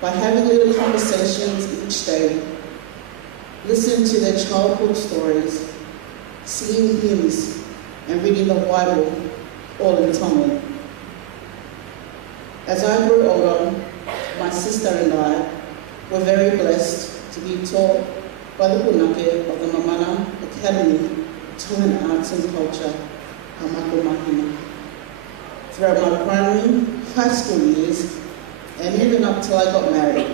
by having little conversations each day, listening to their childhood stories, singing hymns, and reading the Bible, all in Tongan. As I grew older, my sister and I were very blessed to be taught by the punake of the Mamana Academy, Tongan Arts and Culture, Hamakumahina. Throughout my primary, high school years, and even up till I got married.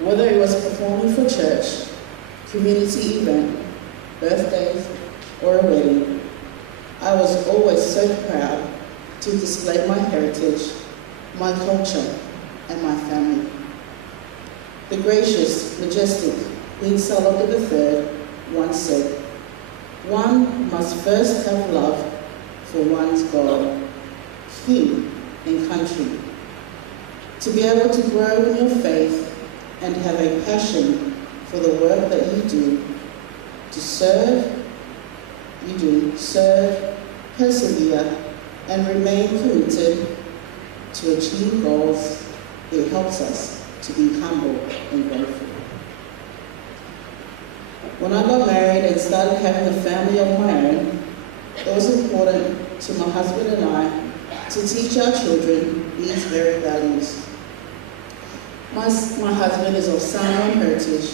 Whether it was performing for church, community event, birthdays, or a wedding, I was always so proud to display my heritage, my culture, and my family. The gracious, majestic Queen Salome III once said, "One must first have love for one's God, King, and country. To be able to grow in your faith and have a passion for the work that you do, to serve, persevere, and remain committed to achieve goals, it helps us to be humble and grateful." When I got married and started having a family of my own, it was important to my husband and I to teach our children these very values. My husband is of Samoan heritage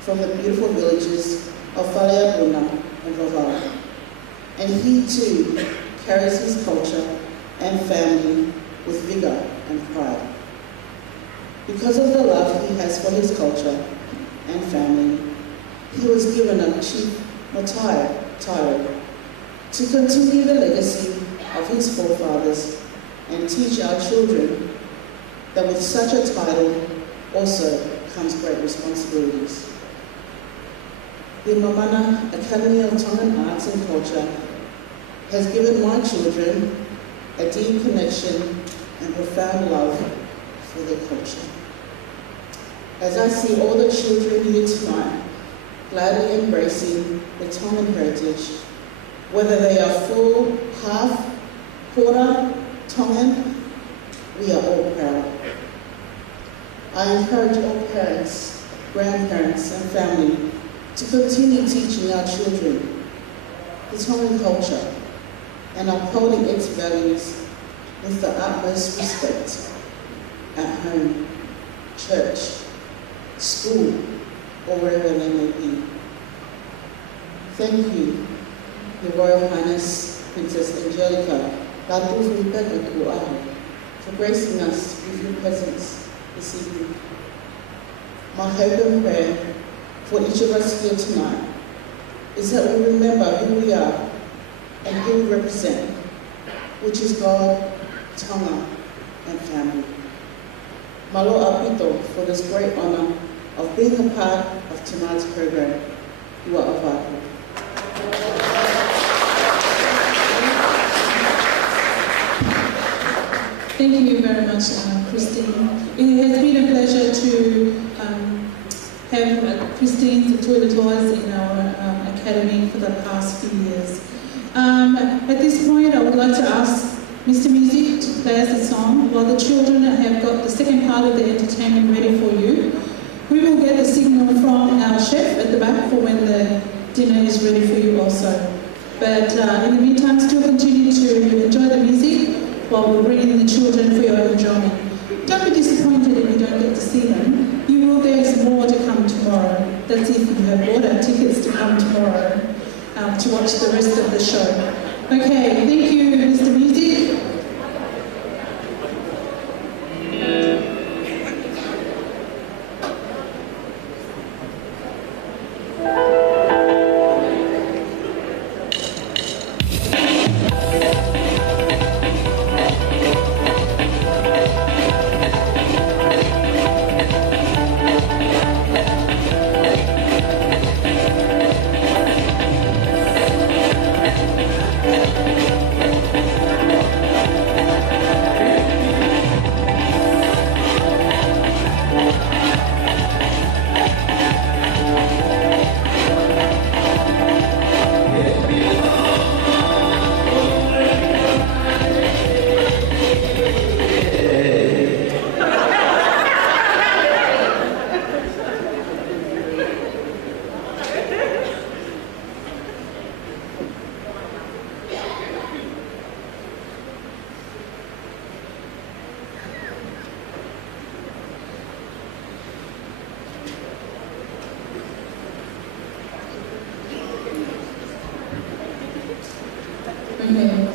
from the beautiful villages of Halaevalu and Vavawa, and he too carries his culture and family with vigor and pride. Because of the love he has for his culture and family, he was given a chief title to continue the legacy of his forefathers and teach our children that with such a title also comes great responsibilities. The Mamana Academy of Tongan Arts and Culture has given my children a deep connection and profound love for their culture. As I see all the children here tonight gladly embracing the Tongan heritage, whether they are full, half, quarter Tongan, we are all proud. I encourage all parents, grandparents, and family to continue teaching our children the Tongan culture and upholding its values with the utmost respect at home, church, school, or wherever they may be. Thank you, Your Royal Highness, Princess Angelika, Lātūfuipeka, Tuku'aho, for gracing us with your presence this evening. My hope and prayer for each of us here tonight is that we remember who we are and who we represent, which is God, Tonga, and family. Malo apito for this great honor of being a part of tonight's program. You are available. Thank you very much, Christine. It has been a pleasure to have Christine Tuku'aho in our academy for the past few years. At this point, I would like to ask Mr. Music to play us a song while the children have got the second part of the entertainment ready for you. We will get the signal from our chef at the back for when the dinner is ready for you also. But in the meantime, still continue to enjoy the music while we're bringing the children for your enjoyment. Don't be disappointed if you don't get to see them. You will, there's more to come tomorrow. That's if you have bought our tickets to come tomorrow to watch the rest of the show. Okay, thank you, Mr. Music.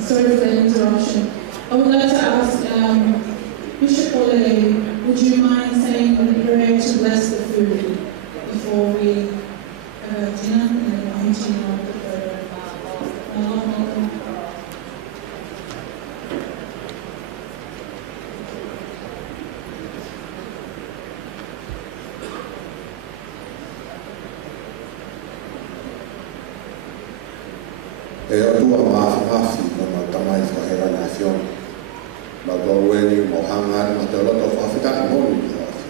Sorry for the interruption. I would like to ask Bishop Paula, would you mind saying a prayer to bless the food before we have dinner and then continue on the program? E o tua mafi ma tamai whahera na whiona. Ma gaueni mo hangari ma te loto whawhita I moni ki hafi.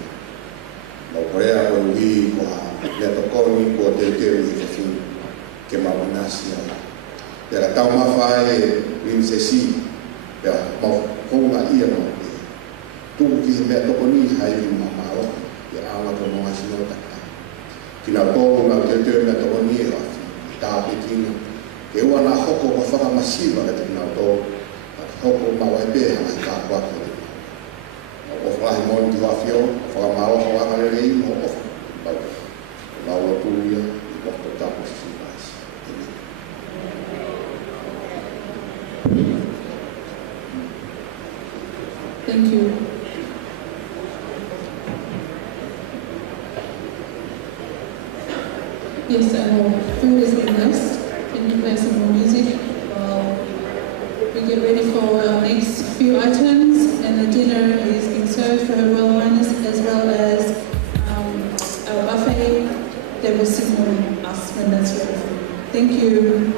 Ma korea o uhi ko ha lea to koni ko te teo I whawhini ke Mamanasia. Te la tau mawhae rin se si pia ma honga ia no e. Tuku ki he mea toko ni hai I ma mao e awa to mga sinotaka. Kina tōru na te teo mea toko ni e hafi. Tā Pekina. Ke ua nā hoko ma whakamasiwa ka te kina tō, hoko ma waipeha mai kā kuako ni. O whahi moni ki whawhio, whakamaroha wakarerei, o maua tūria, I wakto tāpo sisimais. Thank you. Yes, food is being blessed. Can you play some more music while we get ready for our next few items? And the dinner is being served for Her Royal Highness as well as our buffet. They will signal us when that's ready. Thank you.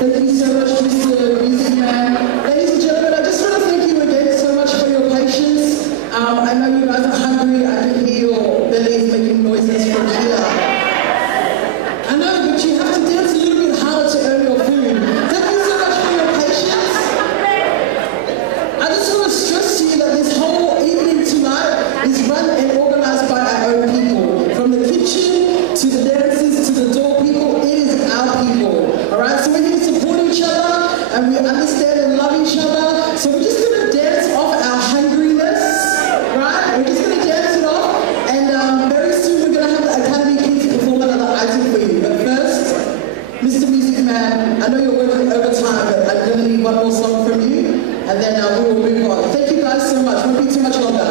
Thank you so much, Mr. Music Man. Ladies and gentlemen, I just want to thank you again so much for your patience. I know you guys are hungry. I can hear your bellies making noises from here. I know, but you have to dance a little bit harder to earn your food. Thank you so much for your patience. I just want to stress to you that this whole evening tonight is run and organized by our own people. From the kitchen to the dancers to the door people, it is our people. Alright, so we're here to support each other and we understand and love each other. So we're just going to dance off our hungriness, right? We're just going to dance it off, and very soon we're going to have the Academy Kids perform another item for you. But first, Mr. Music Man, I know you're working overtime, but I'm going to need one more song from you, and then we will move on. Thank you guys so much. Won't be too much longer.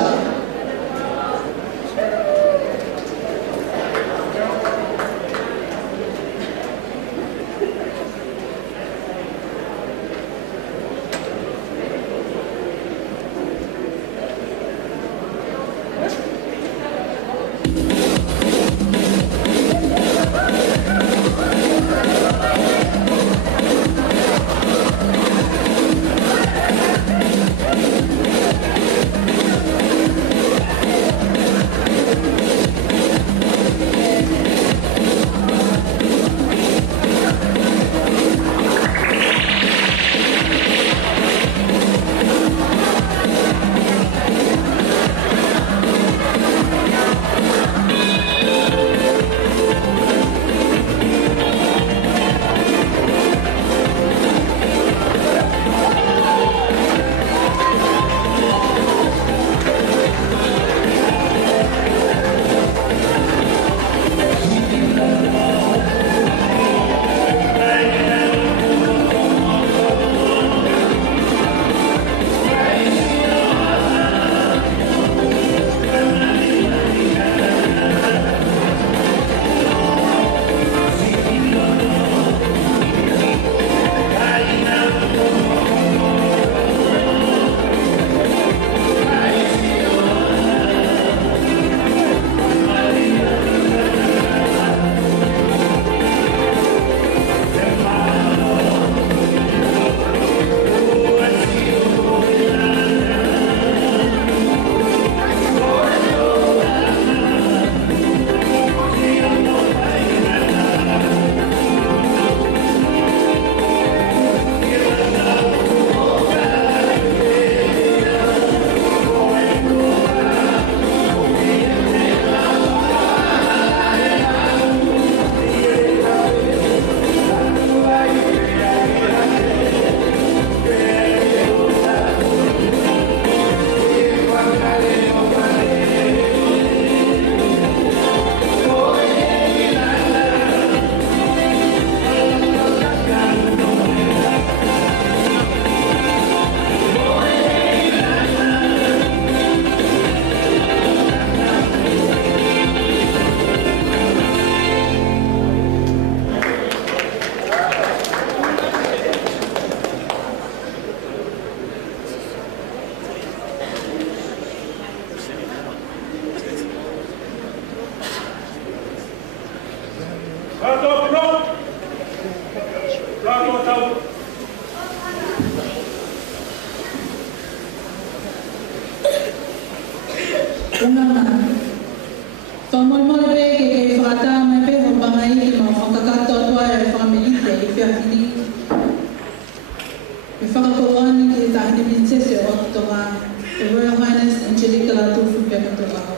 Highness, Angelika, Lātūfuipeka, Tuku'aho.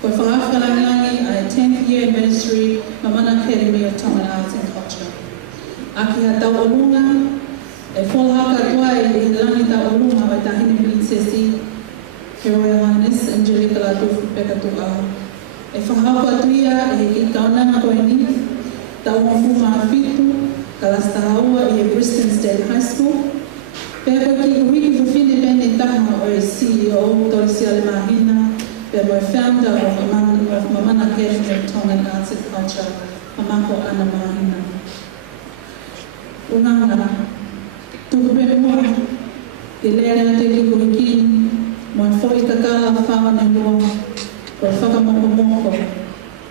For whakawhalangiangi, a 10th year in ministry, Mamana Academy of Tongan Arts and Culture. Aki ha tau olunga, e wholahaka tuai i langi tau olunga o tahini princesi, Her Royal Highness, Angelika, Lātūfuipeka, Tuku'aho. E whahapa tuia e i kaunanga koe ni, tau mawhuma whitu, Kalastahaua i Brisbane State High School. Pēpa ki wiki for Philippine taha o CEO Torisi Alemahina, pēpa founder of Mamana Academy of Tongan Arts and Culture, Mamako Ana Mahina. Unanga, tukupe mua, te lea te ki kurikini, mo e fōi kakala whawa ne mua, o e whakamoko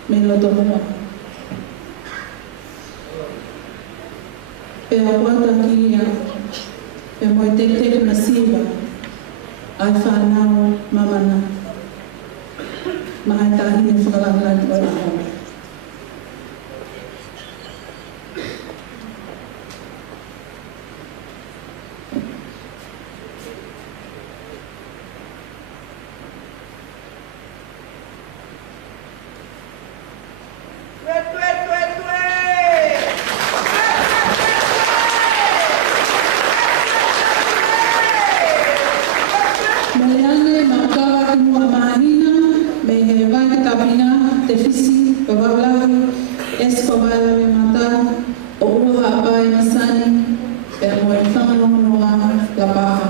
me loto mua. Pea wata kia, pea moi te na siwa, ai whanau mamana. Mahai tahine whakalanglan o aho. Maleane makawa kimua mahina, me he vai tapina, te fisi, pawalahi, escovala me mata, o ua hapai masani, e moe whananoa la paha.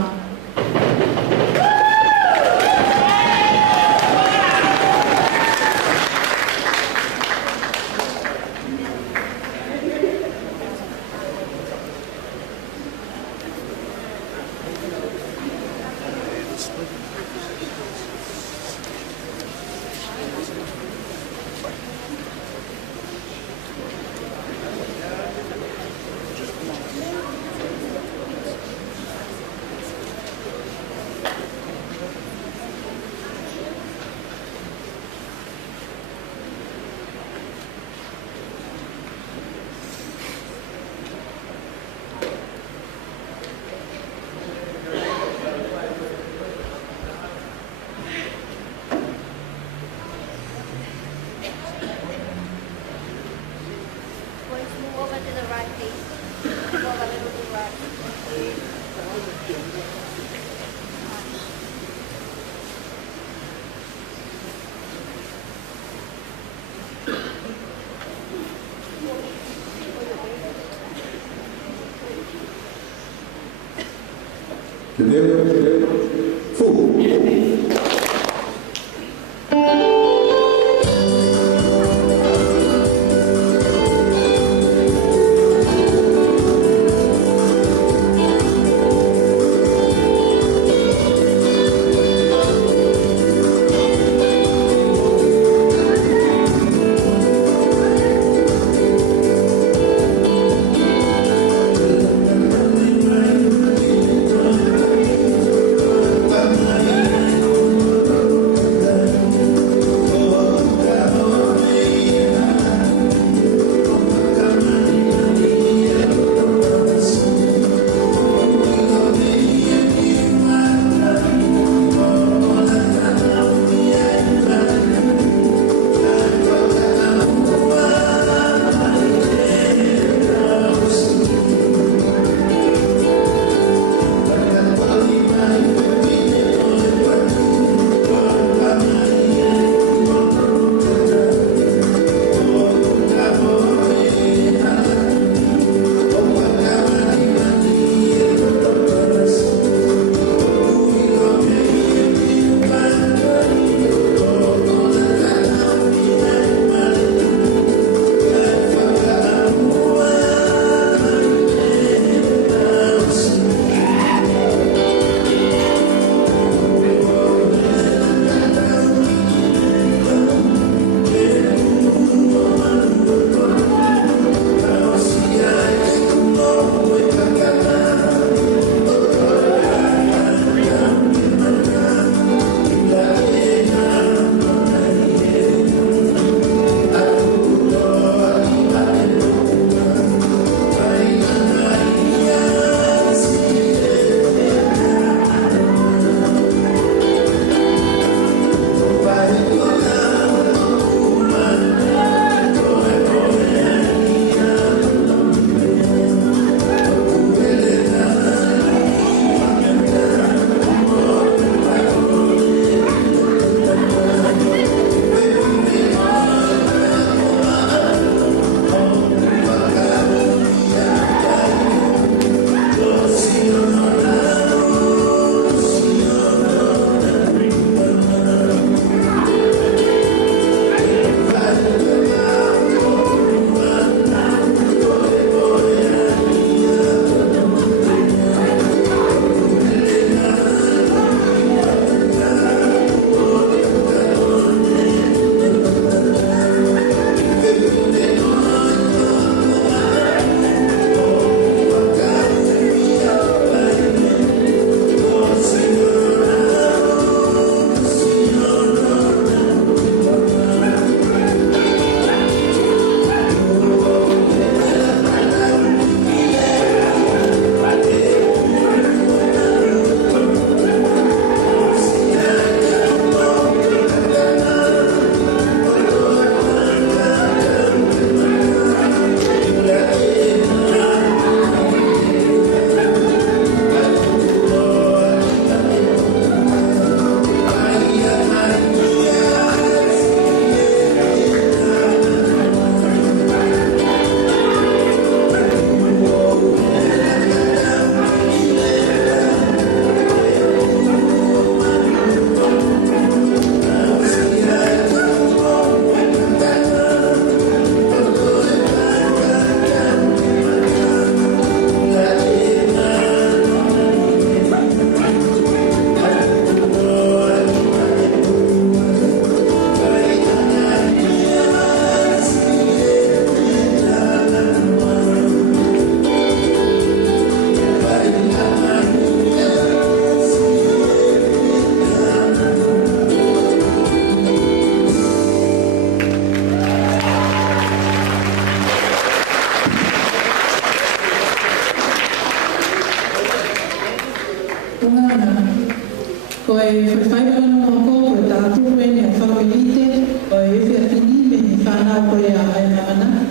Mamana.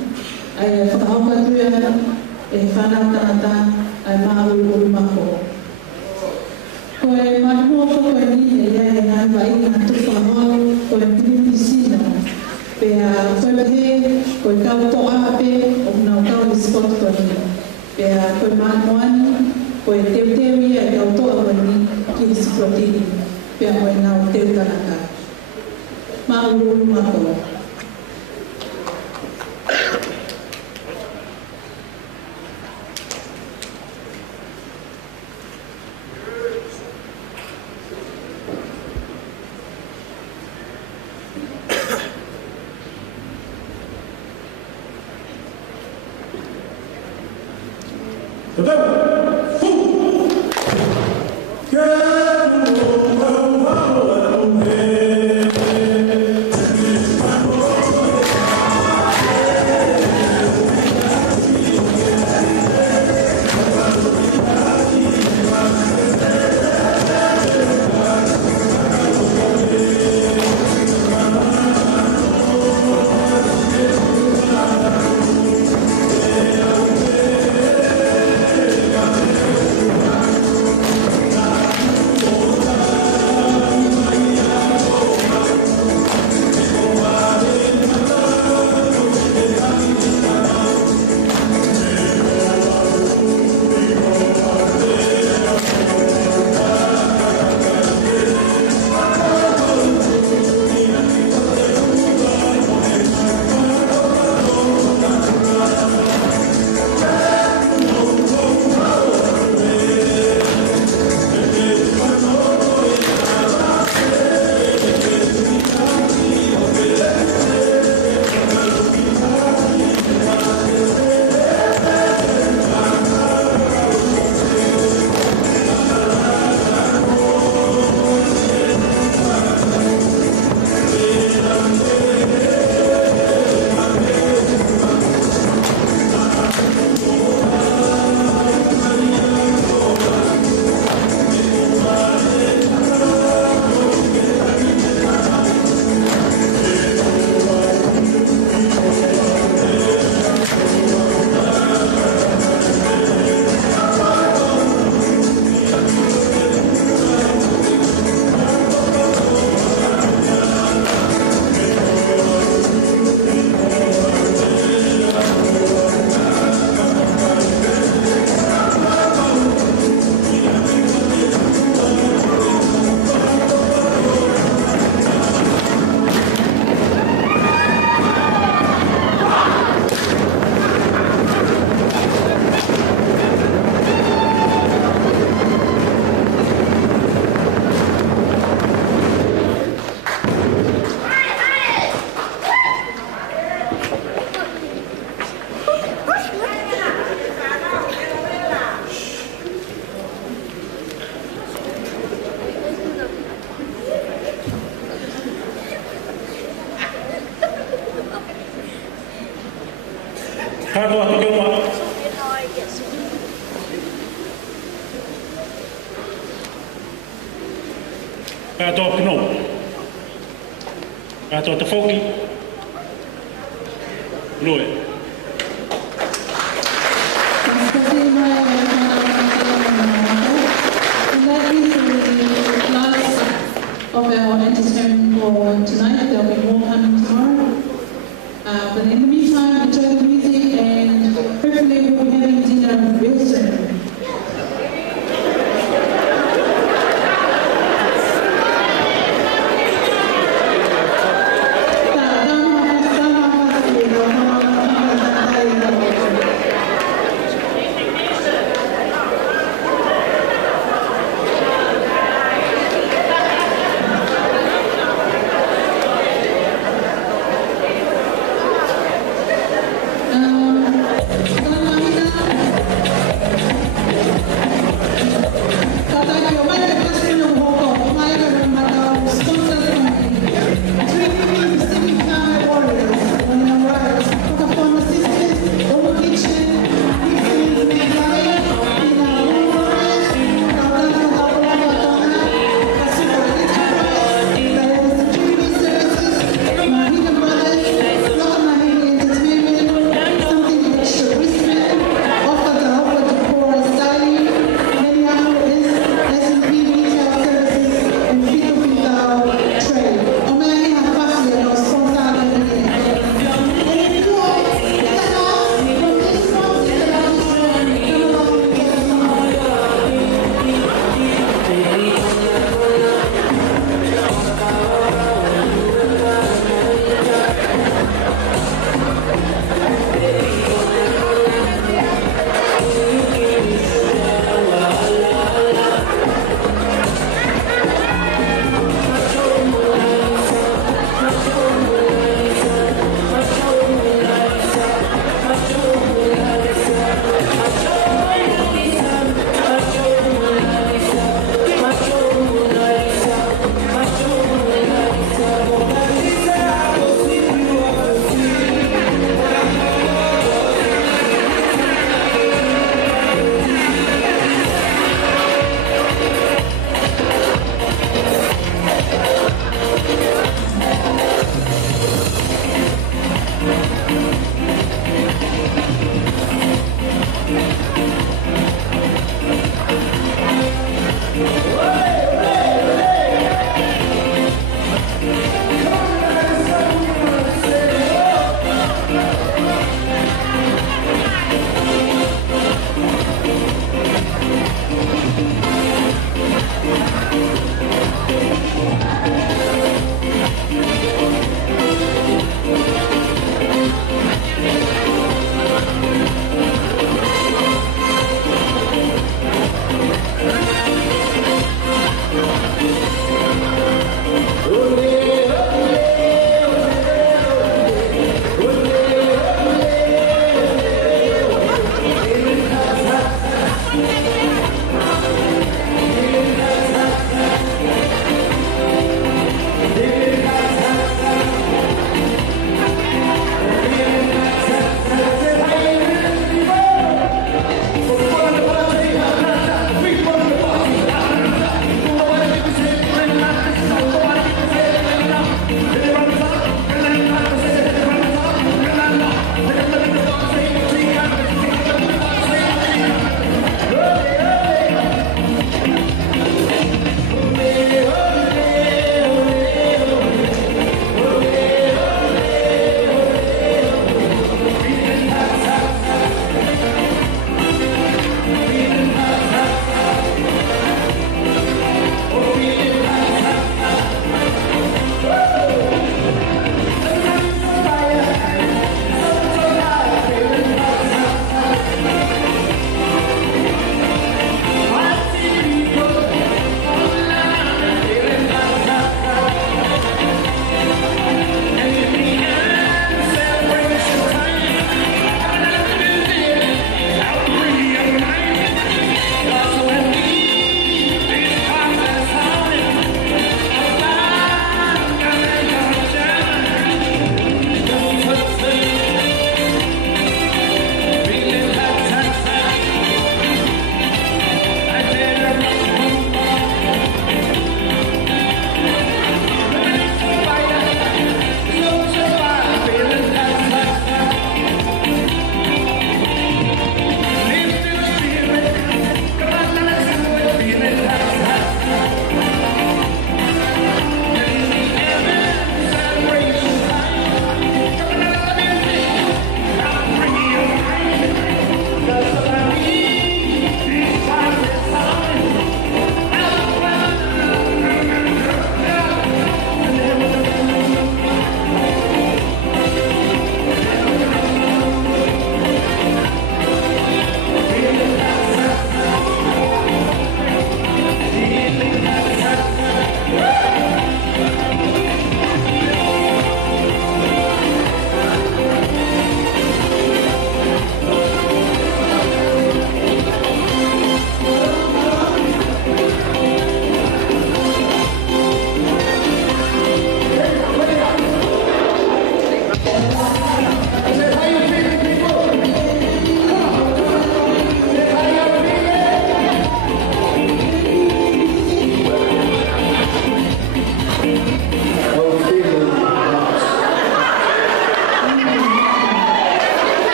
Ai whakahauka tuia e whanau tangata ai mauru mako. Koe mahua koe ni e ia e ngā wai ngā Tuku'aho koe piripi sino. Pea koe he koe kau toa ape o nau kau i spot koe ni. Pea koe manuani koe teutewi e kau toa koe ni ki hisi protini. Pea koe nau teu tanaka. Mauru mako.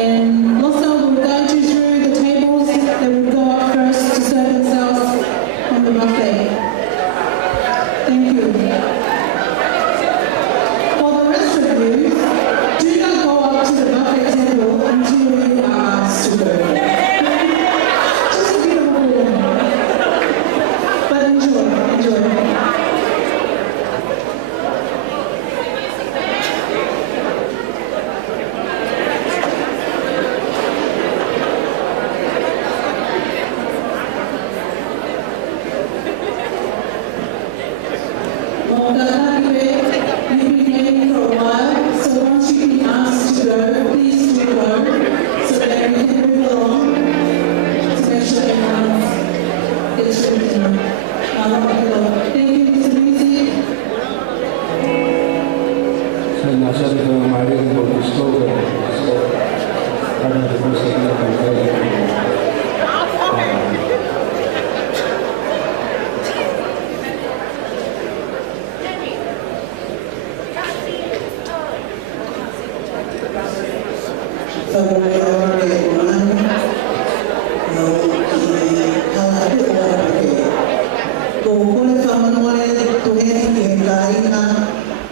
And Losa will guide you through the tables that will go up first to serve themselves on the buffet. Thank you. For the rest of you, do not go up to the buffet table until you are asked to go. Just a bit of a warning. But enjoy. You've been waiting for a while, so once you've been asked to go, please do go, so that we can move along to make sure everyone gets through dinner. Thank you, Mr. Music.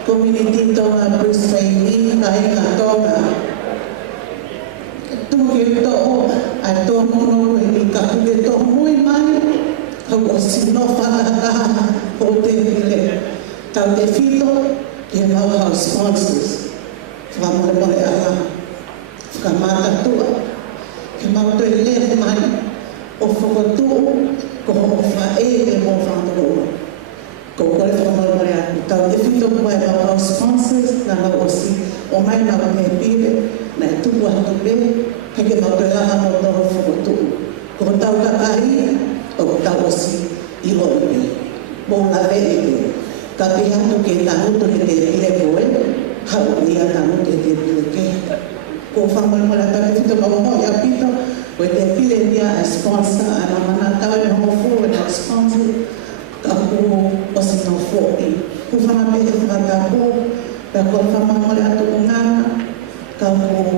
Community Tonga, Brisbane, Tonga. Tuku'aho, I don't know any Kakala, Moimoi, I was no father, hotel, Tautefito, came out our sponsors. From Moimoi, Kamata Tua, came out to 11 money, or for 2, go for 8 more from the world. Go for Moimoi, Tautefito, by our sponsors, Nana Osi, or my mother may be, Natu, be. Hake maureha mo toro whukotu. Ko tau kakai, o tau osi I hoi. Mo la vei ka pihato ke tahuto ke te pile koe, hau ia tahuto ke te pile ke. Ko whamola ka pito ka mo ya pito, ko te pile dia a sponsor, a Mamana tau e homo fu e a sponsor, ka ku osi no fōi. Ku whamapehe whakapu, ka ko whamola atu ngana, ka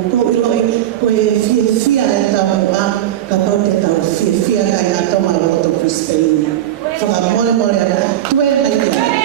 ko iloi ko e fia e tau a ka pau te tau fia ka i a Tonga roto Brisbane. Whaka mole a tue ai ia.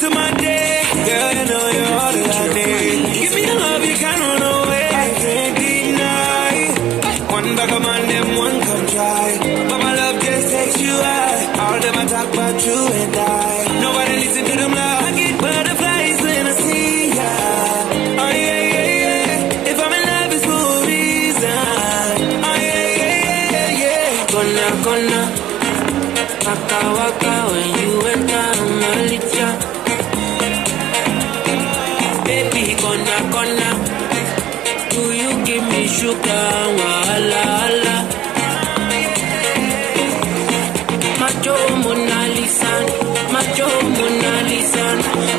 To my day, girl, you know you're all that I need. Give me the love you can't run away, I can't deny. One bag of man, them one come try, but my love just takes you high. All them I talk about you and I. Nobody listen to them now. I get butterflies when I see ya. Oh yeah, yeah, yeah. If I'm in love, it's for a reason. Oh yeah, yeah, yeah, yeah. Gonna, waka waka when you enter my licha. Gonna, do you give me sugar? Wala, wala. Macho Mona Lisa, Macho Mona Lisa,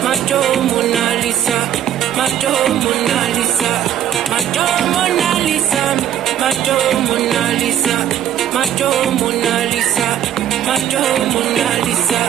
Macho Mona Lisa, Macho Mona Lisa, Macho Mona Lisa, Macho Mona Lisa, Macho Mona Lisa, Macho Mona Lisa.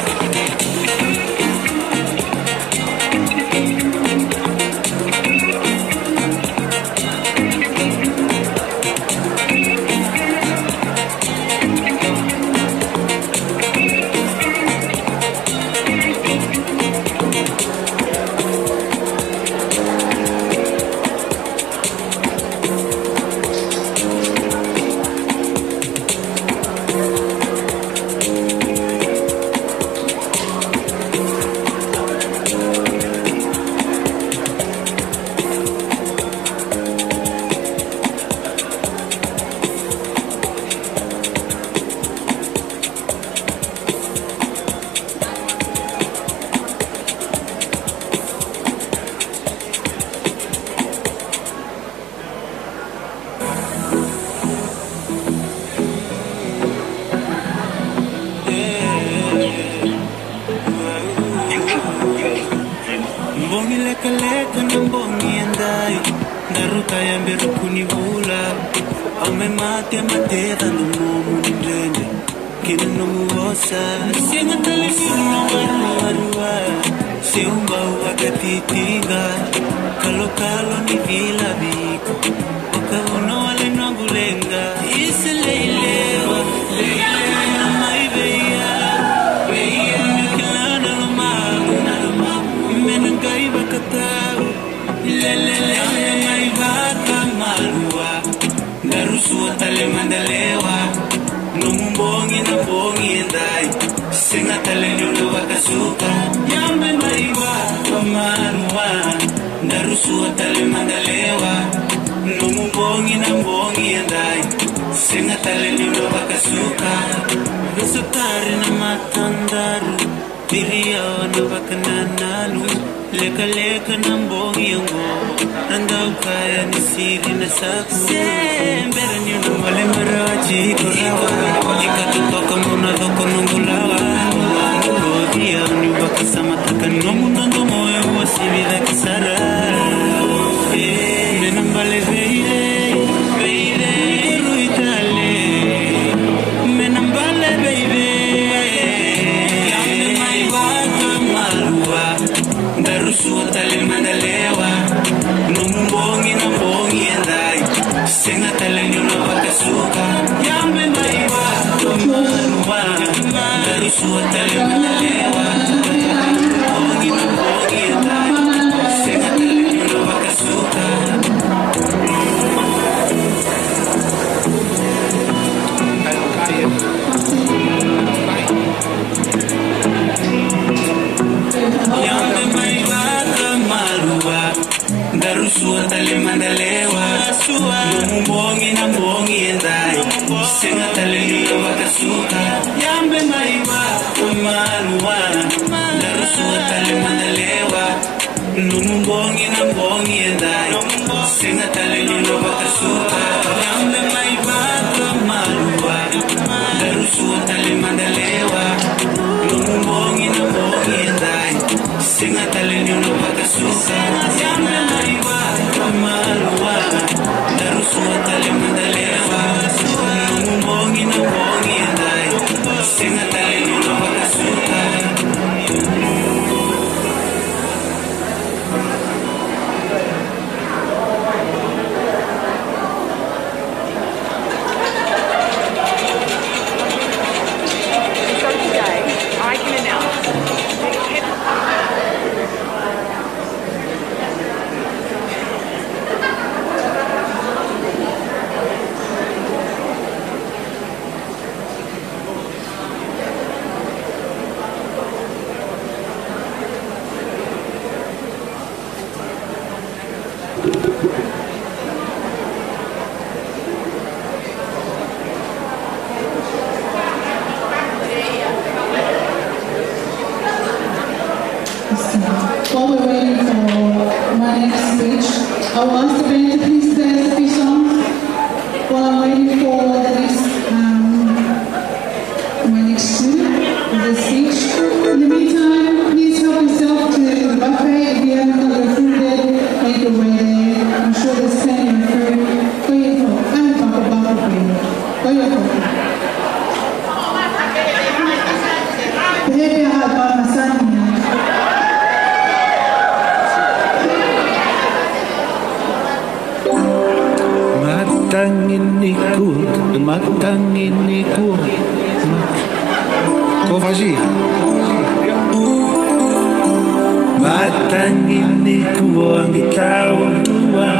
Darusua tale mandalewa Lumbongi na mbongi endai Senga tale lilo wakasuka Yambe maiwa Umanuwa Darusua tale mandalewa Lumbongi na mbongi endai Senga tale lilo wakasuka Yambe maiwa Umanuwa Darusua tale mandalewa Lumbongi na mbongi endai Senga tale lilo wakasuka Yambe maiwa Umanuwa Darusua tale mandalewa Lumbongi na mbongi endai Senga tale lilo wakasuka While we're waiting for my next speech, I will ask the band to please play us a few songs while I'm waiting for the next, my next student with the speech. In the meantime, please help yourself to the buffet. If you haven't got your food there, make your way there. I'm sure there's plenty of food. Go your phone. I haven't got a buffet for you. Go your phone. Baby, I have got my son here. Matangin ikut Kau Fazi Matangin ikut ang ikaw tua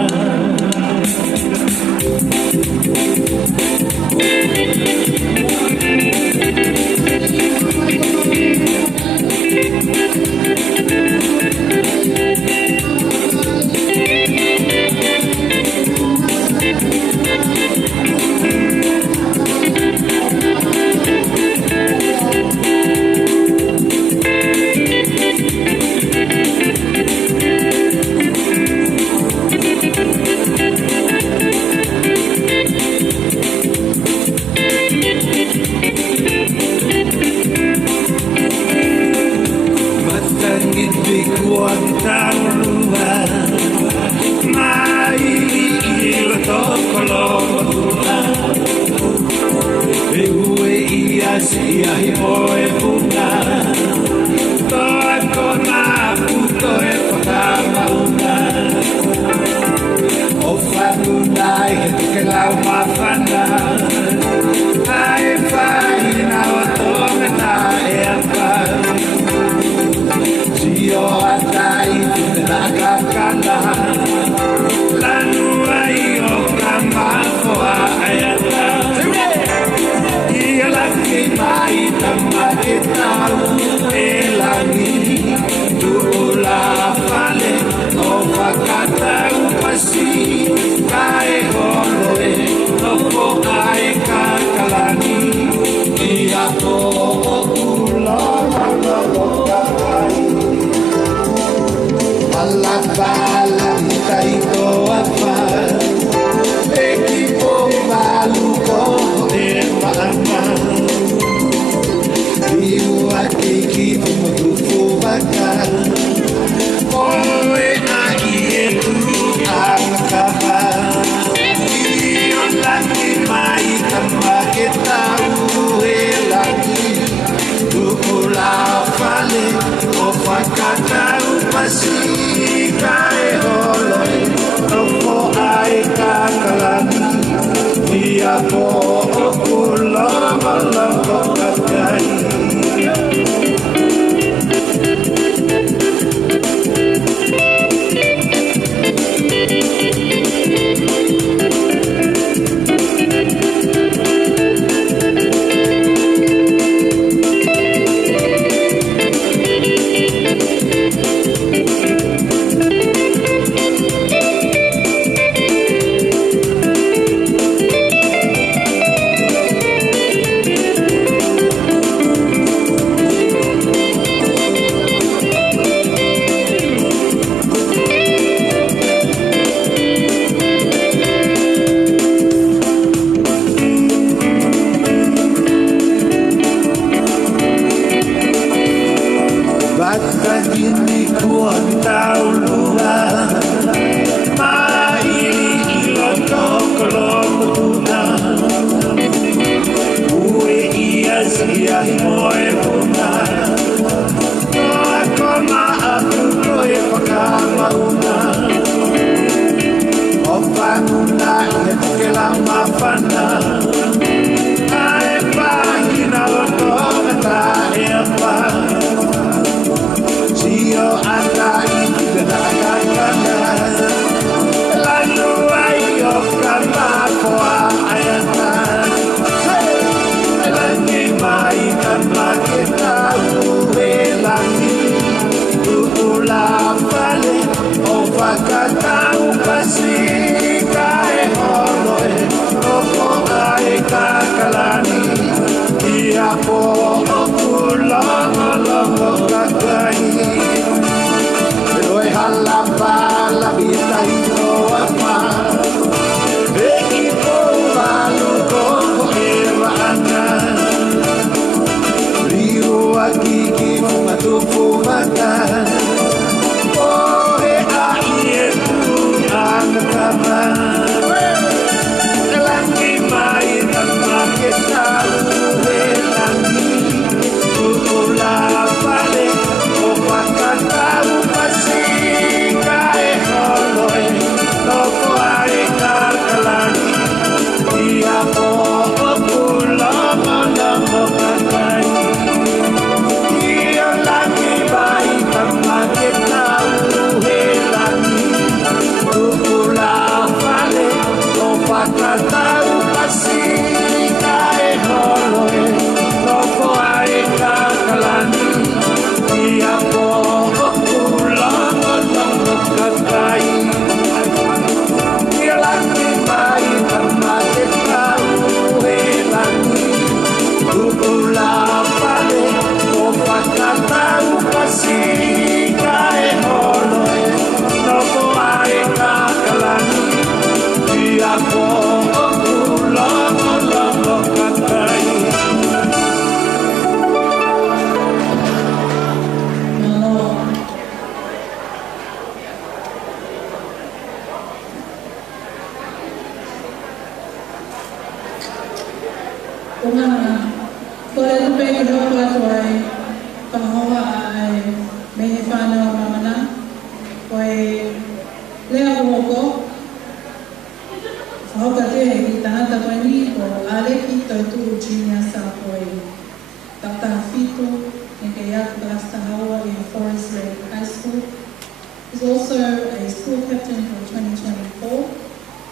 Kata upasi, kae holoe, nopo He's also a school captain for 2024,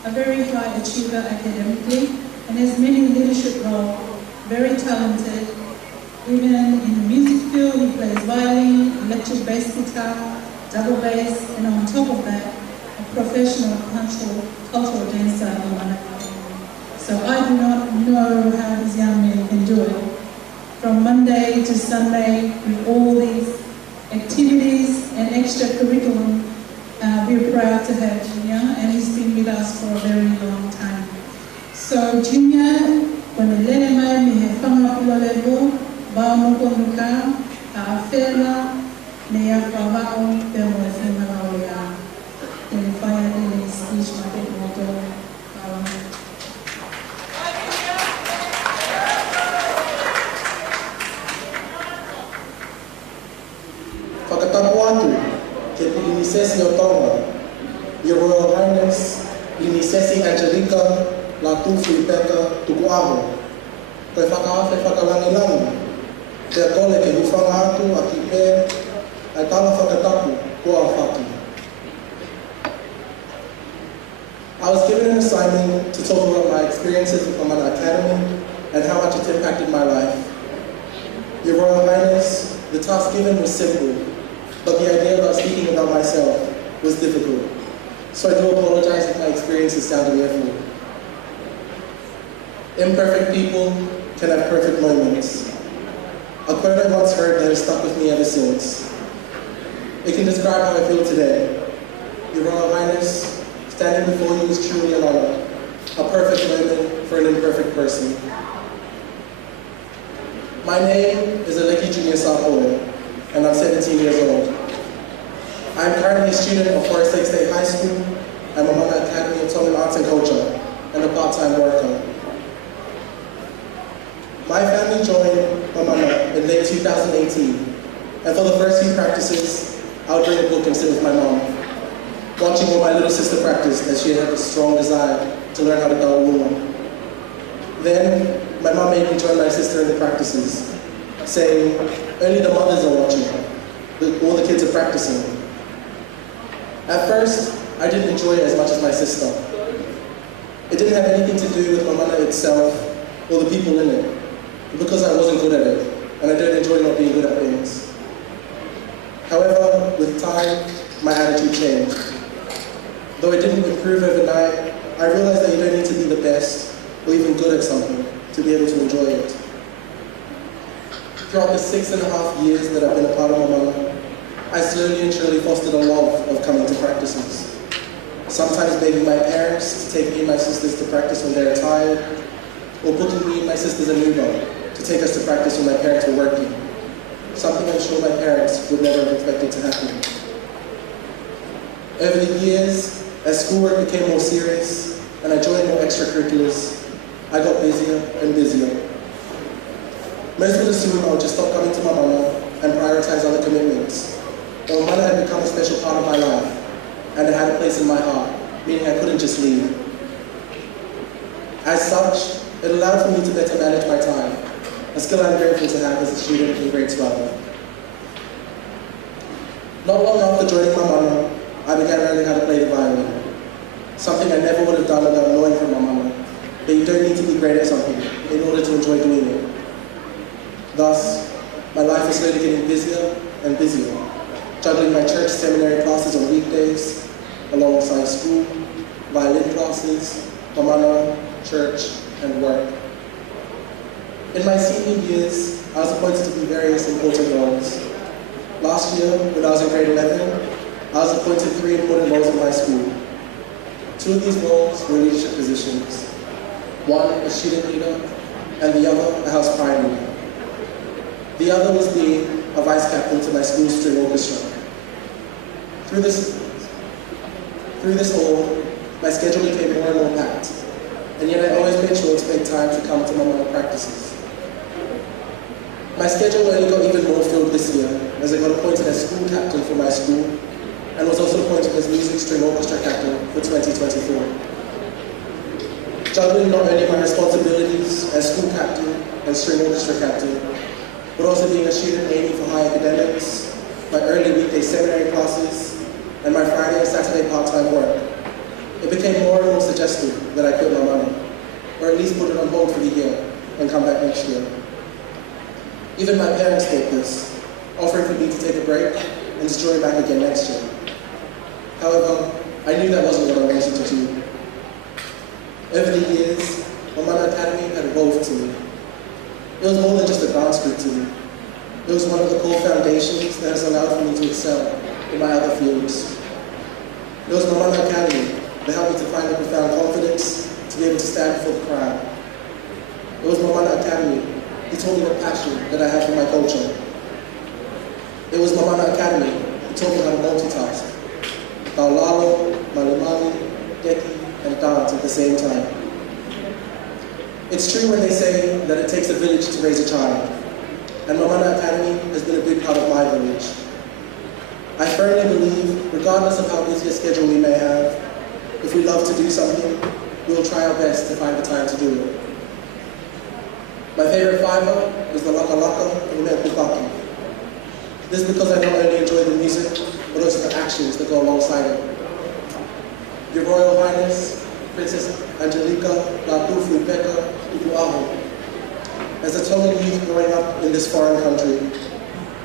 a very high achiever academically, and has many leadership roles. Very talented. Even in the music field, he plays violin, electric bass guitar, double bass, and on top of that, a professional cultural dancer in Mamana. So I do not know how this young man can do it. From Monday to Sunday, with all these activities and extra curriculum, we're proud to have Junior, and he's been with us for a very long time. So Junior, when we let him out, we have come up with a level, Baumoko Nuka, Afela, Nea Pavao, Bemo Femaloya, and the fire in his speech, Market Moto. Whakatapuatu, ke Linisesi o Tonga, Your Royal Highness, Linisesi Angelika, Lātūfuipeka, Tuku'aho, koe whakawhawhi whakalangilangi, te akole ke huwhanga atu a ki pē, ai tala whakatapu, kua whaki. I was given an assignment to talk about my experiences with Mamana Academy and how much it's impacted my life. Your Royal Highness, the task given was simple, but the idea about speaking about myself was difficult. So I do apologize if my experiences sounded awful. Imperfect people can have perfect moments. A quote I once heard that has stuck with me ever since. It can describe how I feel today. Your Royal Highness, standing before you is truly an honor. A perfect moment for an imperfect person. My name is Angelika Junior, and I'm 17 years old. I'm currently a student of Forest Lake State High School and Mamana Academy of Tongan Arts and Culture, and a part-time worker. My family joined Mamana in late 2018, and for the first few practices, I would bring a book and sit with my mom. watching all my little sister practice as she had a strong desire to learn how to go woman. Then, my mom made me join my sister in the practices, saying, only the mothers are watching, all the kids are practicing. At first, I didn't enjoy it as much as my sister. It didn't have anything to do with Mamana itself or the people in it, because I wasn't good at it, and I don't enjoy not being good at things. However, with time, my attitude changed. Though it didn't improve overnight, I realized that you don't need to be the best or even good at something to be able to enjoy it. Throughout the 6.5 years that I've been a part of Mamana, I slowly and surely fostered a love of coming to practices. Sometimes begging my parents to take me and my sisters to practice when they're tired, or booking me and my sisters an Uber to take us to practice when my parents were working. Something I'm sure my parents would never have expected to happen. Over the years, as schoolwork became more serious and I joined more extracurriculars, I got busier and busier. Most would assume I would just stop coming to Mamana and prioritize other commitments. But Mamana had become a special part of my life, and it had a place in my heart, meaning I couldn't just leave. As such, it allowed for me to better manage my time, a skill I'm grateful to have as a student in grade 12. Not long after joining Mamana, I began learning how to play the violin, something I never would have done without knowing from Mamana, that you don't need to be great at something in order to enjoy doing it. Thus, my life was slowly getting busier and busier, juggling my church seminary classes on weekdays, alongside school, violin classes, Mamana, church, and work. In my senior years, I was appointed to do various important roles. Last year, when I was in grade 11, I was appointed 3 important roles in my school. 2 of these roles were leadership positions. One, a student leader, and the other, a house choir leader. The other was being a vice captain to my school's string orchestra. Through this all, my schedule became more and more packed, and yet I always made sure to make time to come to Mamana practices. My schedule only got even more filled this year, as I got appointed as school captain for my school, and was also appointed as music string orchestra captain for 2024. Juggling not only my responsibilities as school captain and string orchestra captain, but also being a student aiming for high academics, my early weekday seminary classes, and my Friday and Saturday part-time work. It became more and more suggested that I quit Mamana, or at least put it on hold for the year and come back next year. Even my parents thought this, offering for me to take a break and just join back again next year. However, I knew that wasn't what I wanted to do. Over the years, Mamana Academy had evolved to me. It was more than just a dance group to me. It was one of the core foundations that has allowed for me to excel in my other fields. It was Mamana Academy that helped me to find the profound confidence to be able to stand before the crowd. It was Mamana Academy who taught me the passion that I have for my culture. It was Mamana Academy who taught me how to multitask, Kaulalo, Malimali, Deki, and dance at the same time. It's true when they say that it takes a village to raise a child, and Mamana Academy has been a big part of my village. I firmly believe, regardless of how busy a schedule we may have, if we love to do something, we will try our best to find the time to do it. My favorite fiber is the Laka Laka and the Kupaki. This is because I not only enjoy the music, but also the actions that go alongside it. Your Royal Highness, Princess Angelika, Lātūfuipeka, Tuku'aho. As a Tongan youth growing up in this foreign country,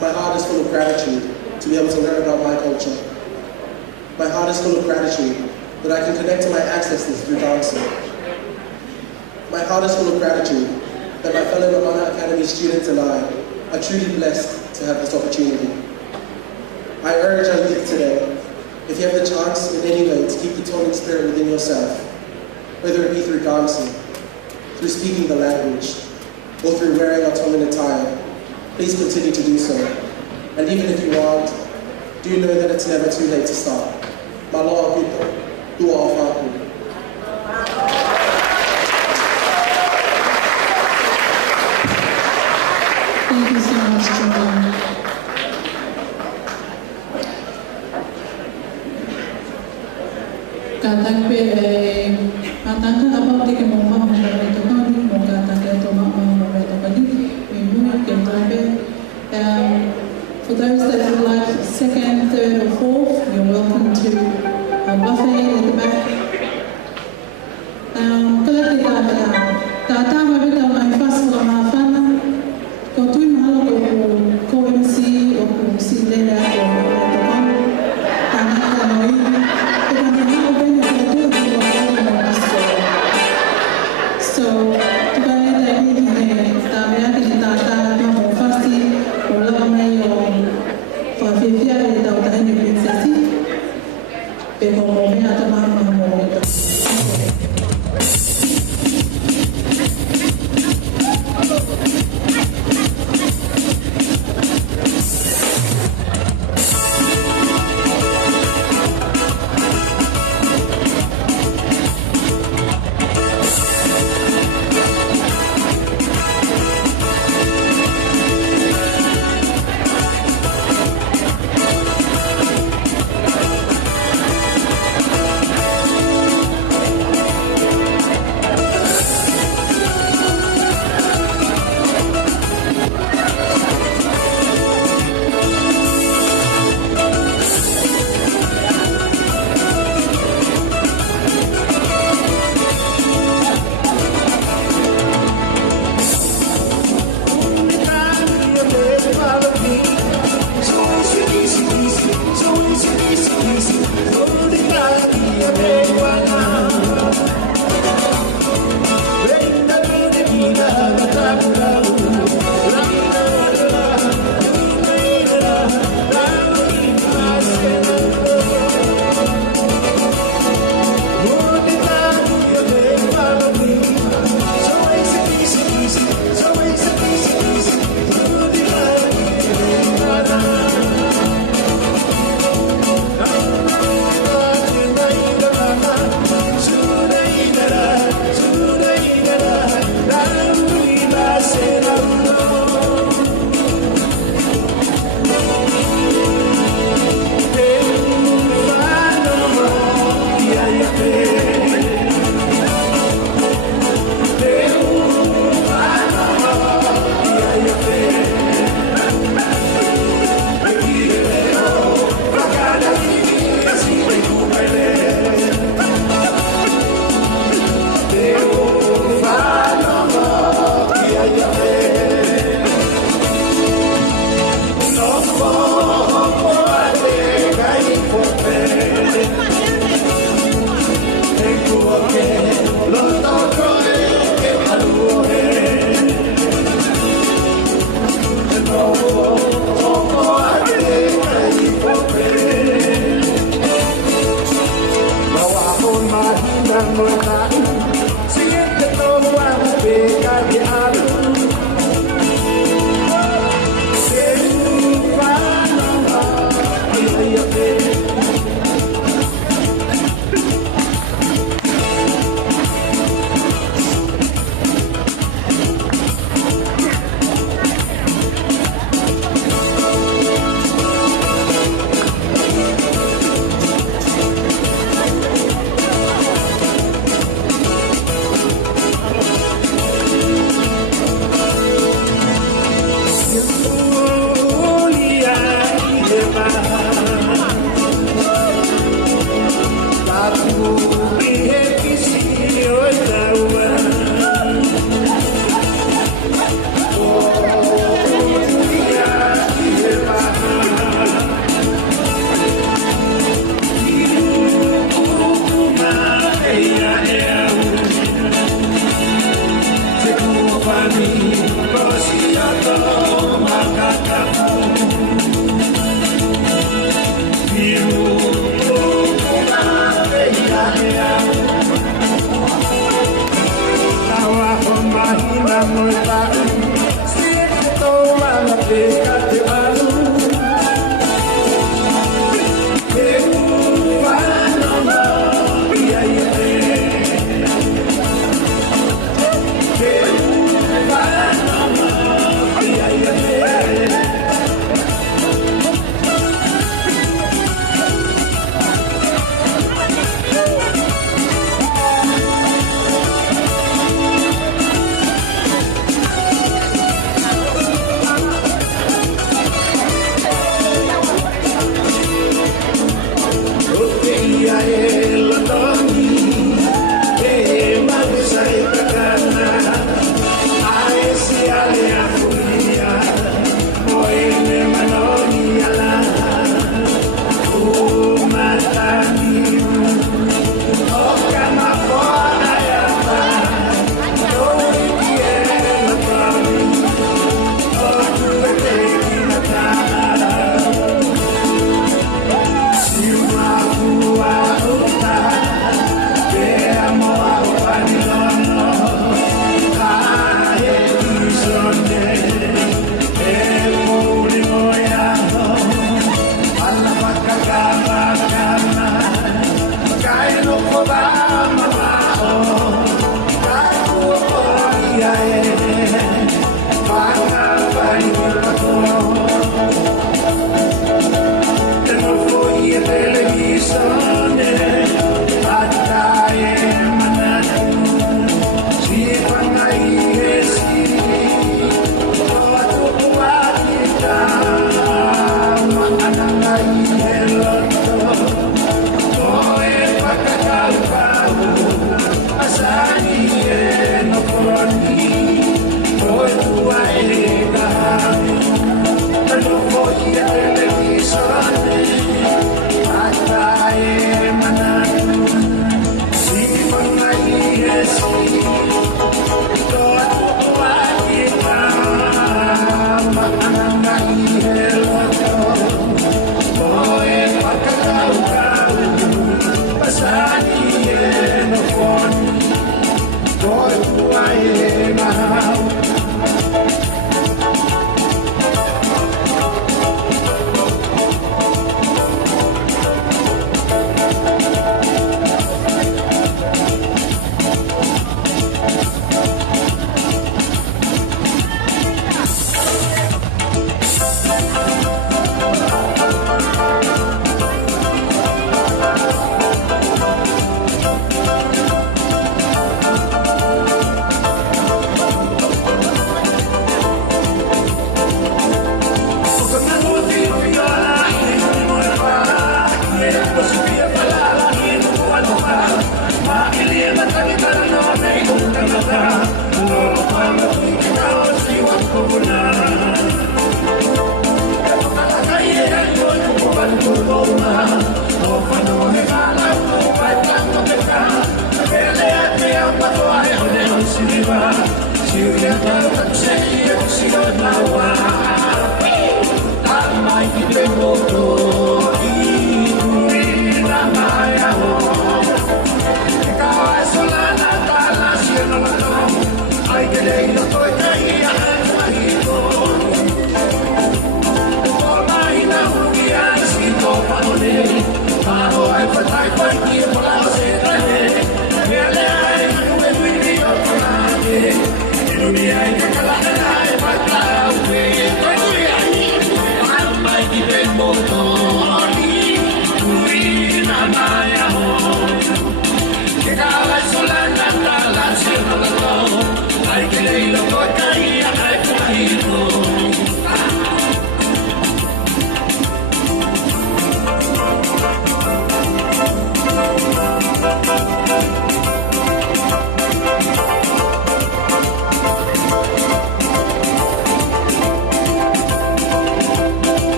my heart is full of gratitude to be able to learn about my culture. My heart is full of gratitude that I can connect to my ancestors through dancing. My heart is full of gratitude that my fellow Mamana Academy students and I are truly blessed to have this opportunity. I urge our youth today, if you have the chance in any way to keep the Tongan spirit within yourself, whether it be through dancing, through speaking the language, or through wearing our Tongan attire, please continue to do so. And even if you aren't, do know that it's never too late to start. Maloa pito, tu'a whāku. Thank you so much, Jordan. pe atanga about the mama mo to kani mo ka ta ke to mama mo to kani mo ke tabe. For those that would like second, third or fourth, you're welcome to a buffet at the back. Tata mabita mai faswa mafana ko tui mahalo ko MC o ko si lena ko tokan tana ka noi ko tana ha o bene ko tu ko mo disko so tuka da ni ta bea ki tata ma mo fasti ko la mai o fa fia de ta ta ni princesi pe mo me ata ma mo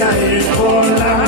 Kakala.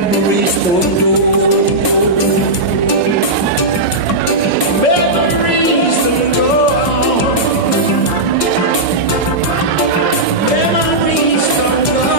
memories for you. Memories to go. Memories to go.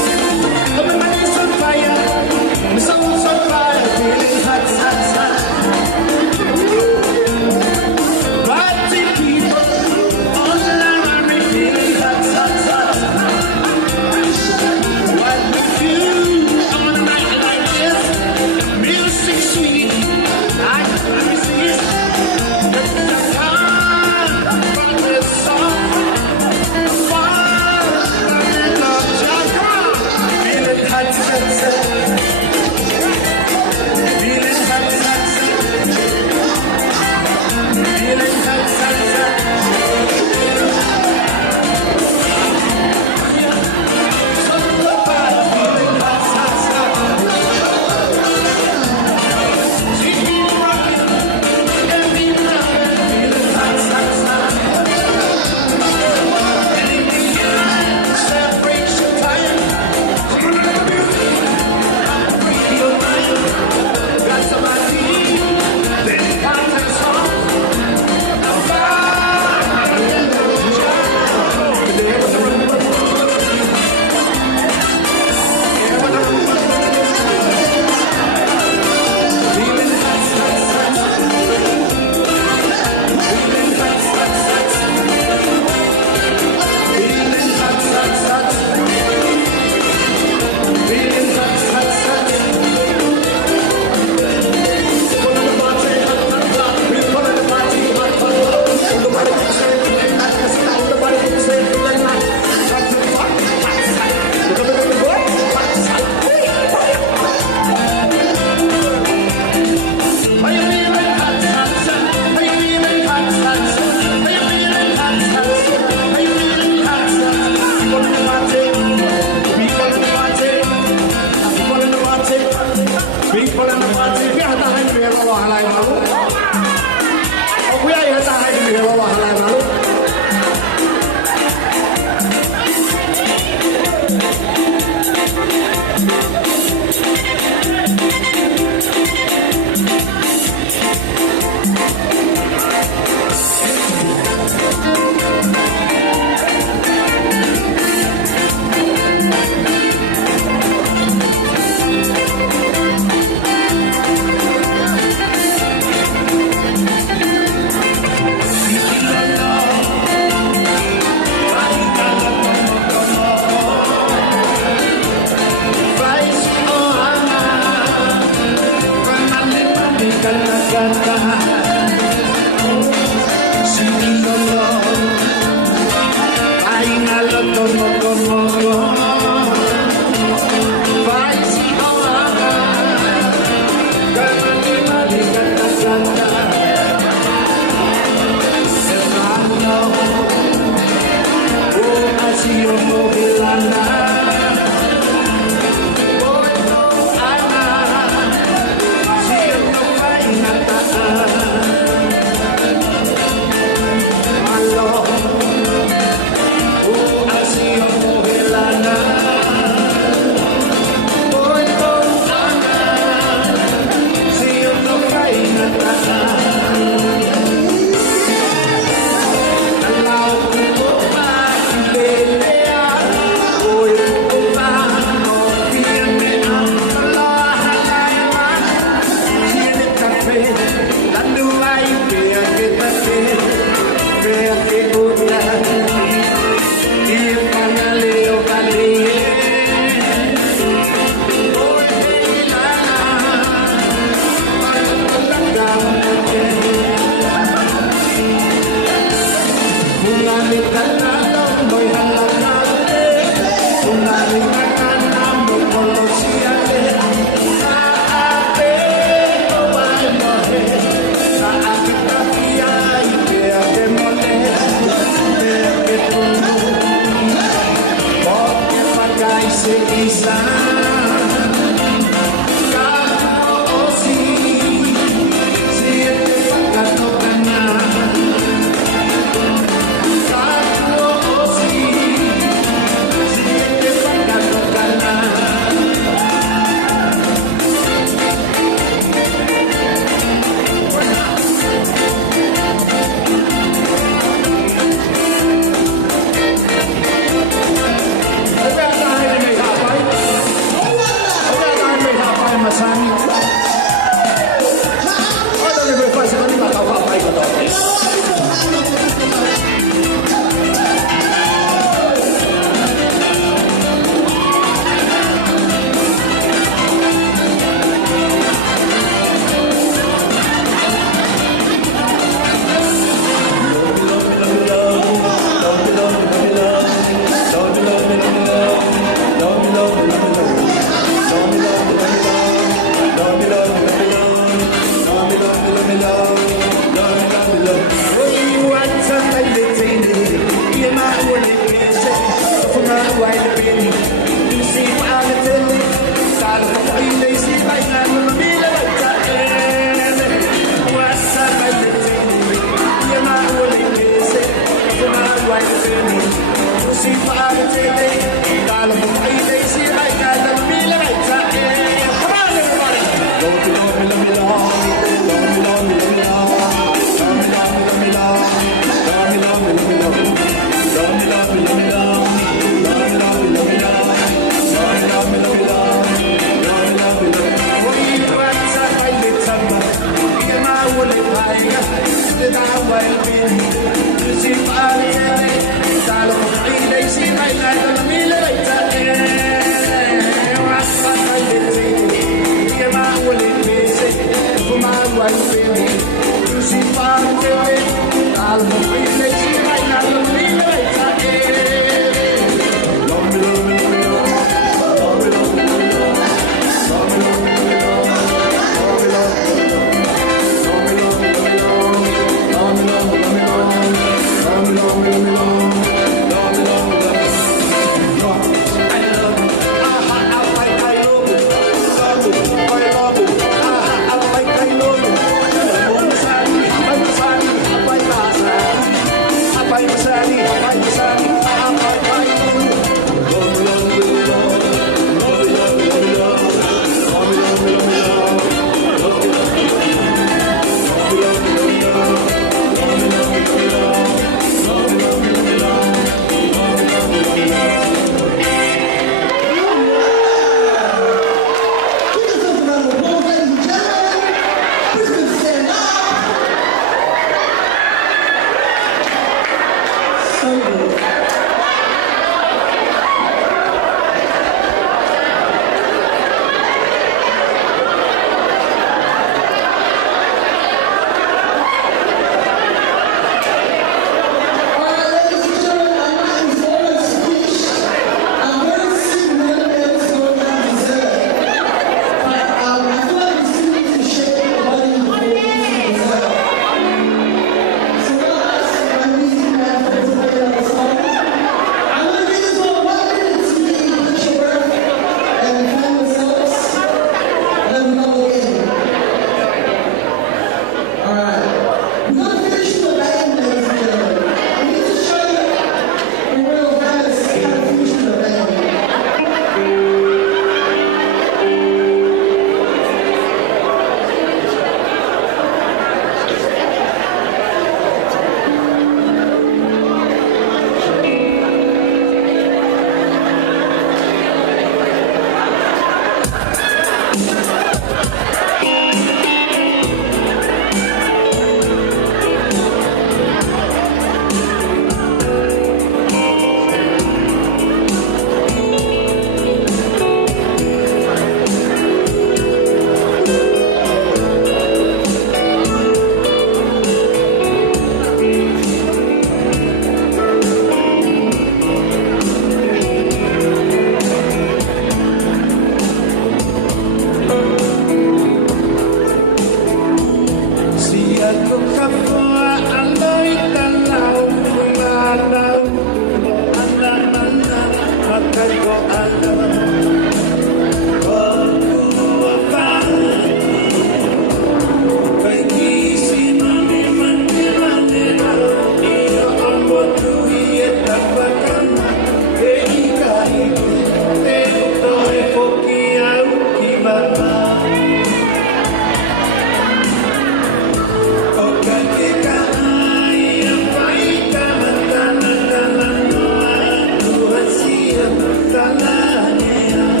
Tanzania.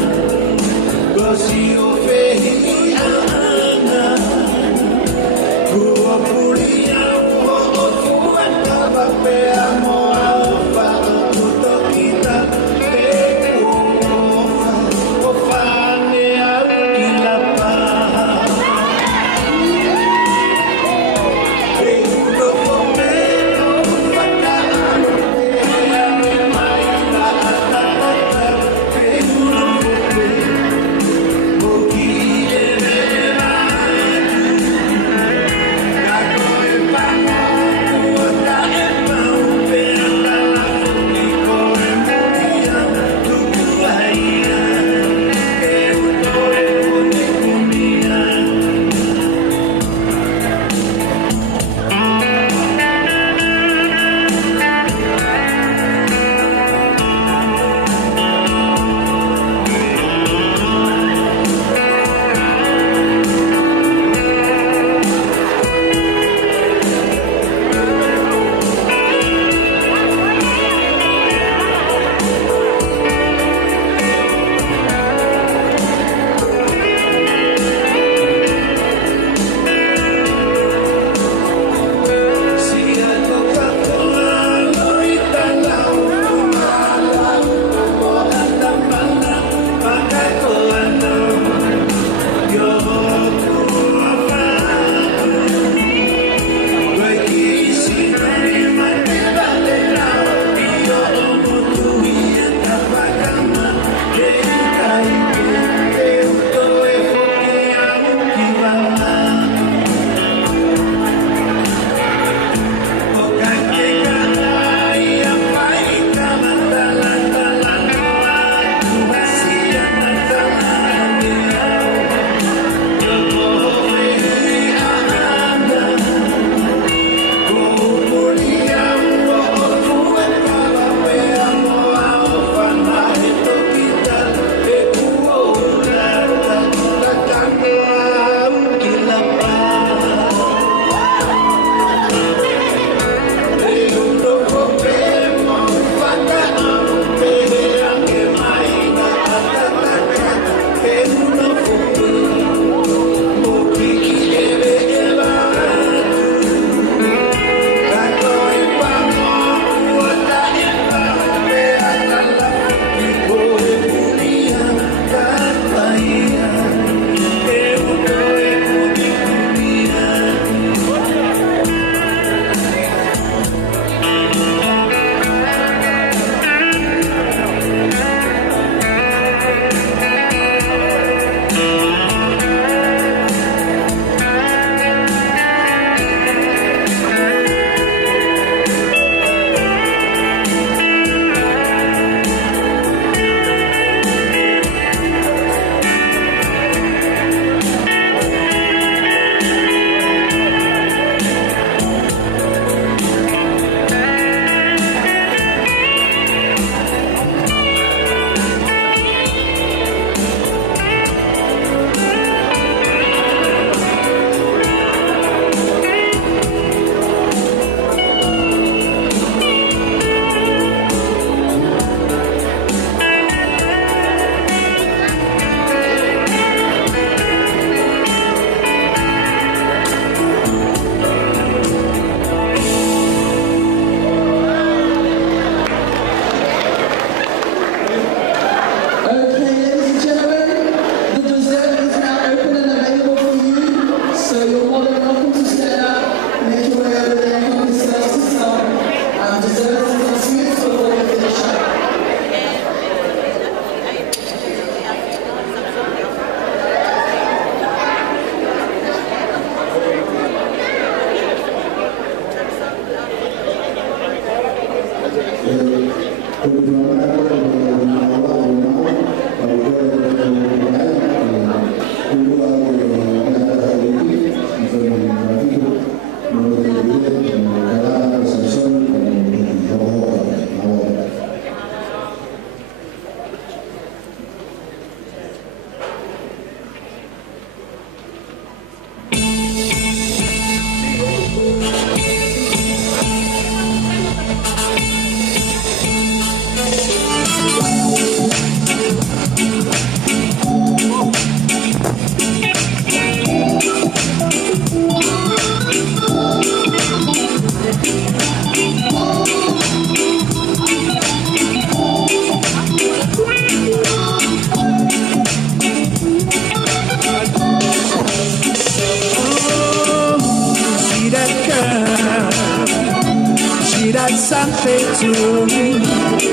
Something to me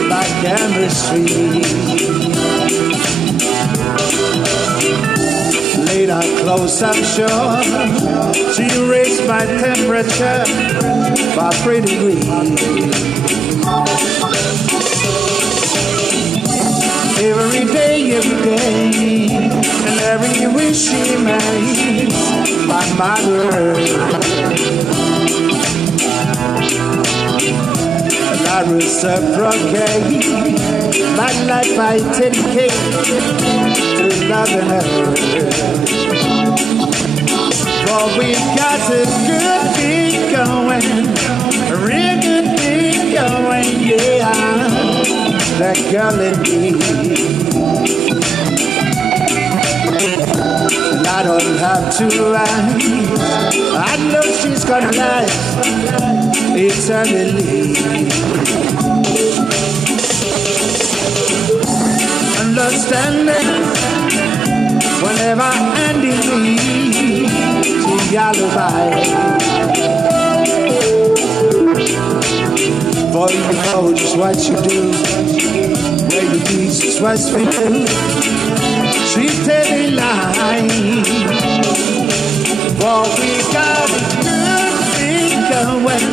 like chemistry. Later close, I'm sure she raised my temperature by 3 degrees. Every day, and every wish she makes, my mother. I reciprocate my life, I dedicate to loving her. For we got a good thing going, a real good thing going, yeah. That girl in me, and I don't have to lie. I know she's gonna last eternally. Understanding whenever Andy leaves the alibi. For you know just what you do, where you be just what's for you. She's telling lies, for we got a good thing going,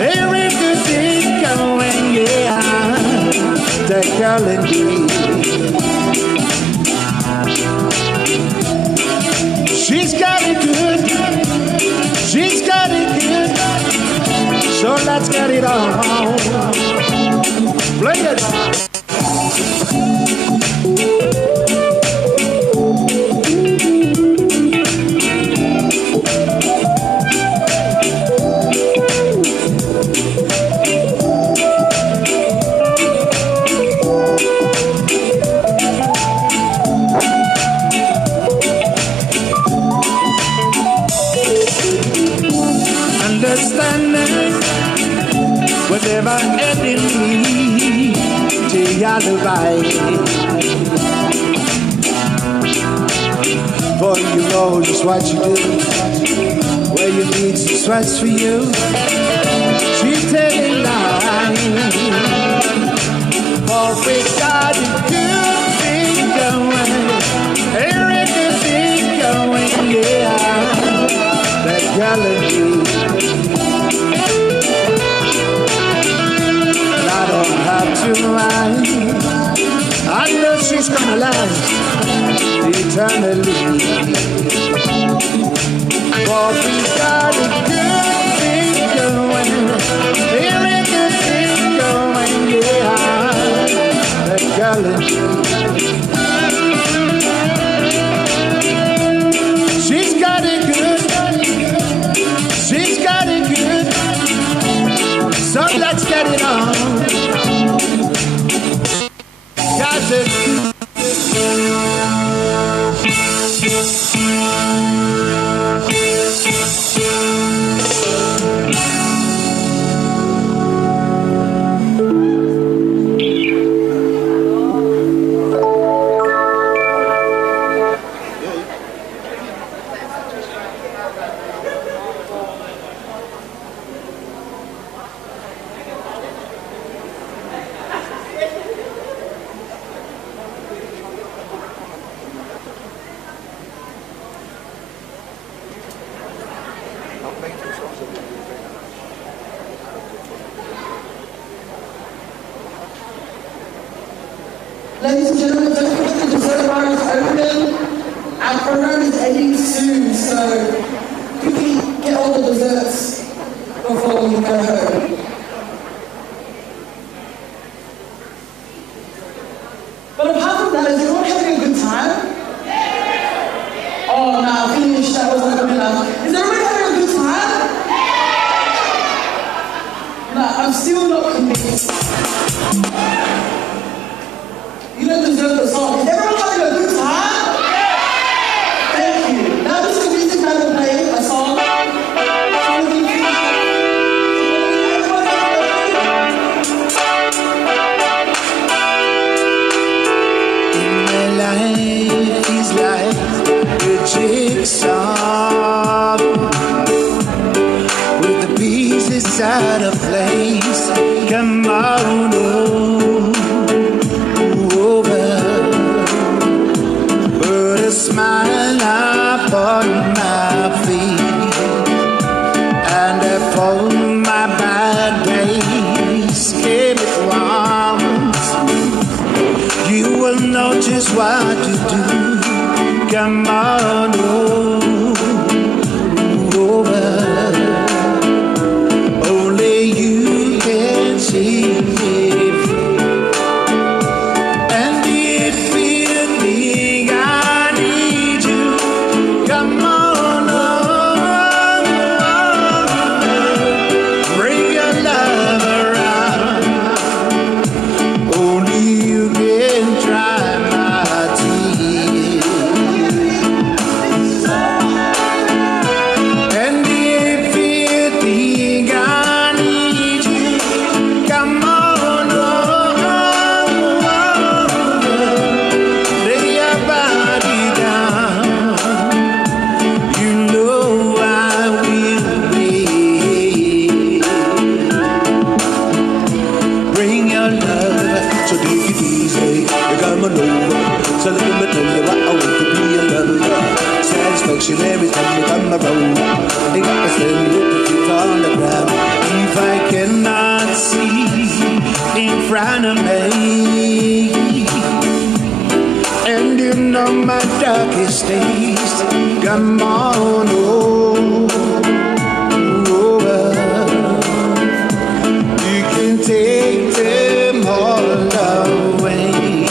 every good thing going, yeah. That girl in me, she's got it good, she's got it good, so let's get it on. Play it. Whatever ending me, the alibi. For you know just what you do, where you need just what's for you. She's telling lies, for we got a good thing going, every good thing going, yeah. That girl in me, I don't have to lie. I know she's gonna last eternally. For we got a good thing going, every good thing going, yeah. That girl in me, she's got it good, she's got it good, so let's get it on. Got it. Ladies and gentlemen, don't forget the dessert bar is open. Our program is ending soon, so quickly get all the desserts before we go home. But apart from that, is everyone having a good time? Oh, no, finished. That wasn't good enough. Is everybody having a good time? No, I'm still not convinced. You don't deserve the song. Is everyone having a good time? Thank you. Now this is the music band will play a song. In my life is like a jigsaw with the pieces out of place. Come on, smile upon my feet, and if all my bad days came at once, you will know just what to do. Come on over, only you can see me through. And if you think I need you, come on over, bring your love around. Only you can dry my tears. And if you think I need you, come on over, lay your body down. You know I will be. Bring your love, so take it easy. You come on over, so let me tell you what I want to be a lover. Satisfaction every time you come around. They got to stand with the feet on the ground. If I cannot see in front of me, and you know my darkest days, come on over. You can take them all away,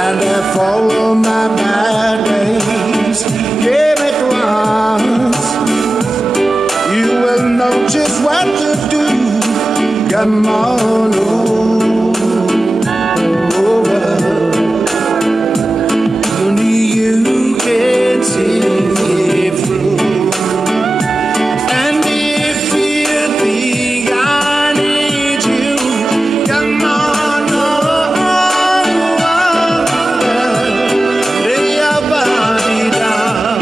and I follow my bad ways. Give it once, you will know just what to do. Come on over, only you can see me through. And if you think I need you, come on over, lay your body down.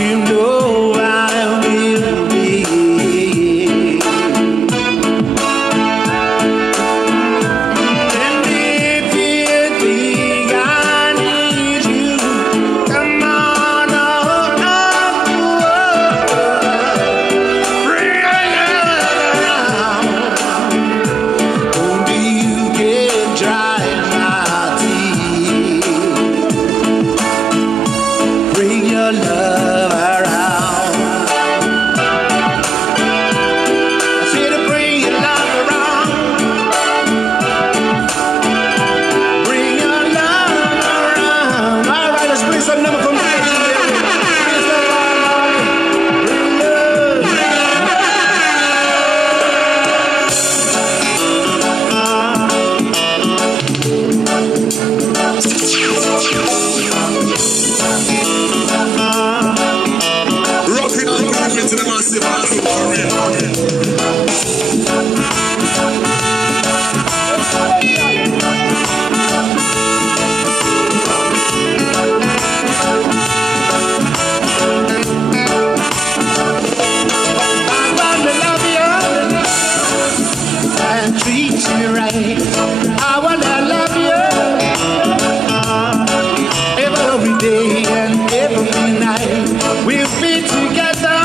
You know I will be. And if you think I need you, come on over, bring your love around. Only you can dry my tears. Bring your love around. I said to bring your love around. Bring your love around. All right, let's bring some number from Rock into the massive for I want to love you and treat you right. I want to love you every day and every night. We'll be together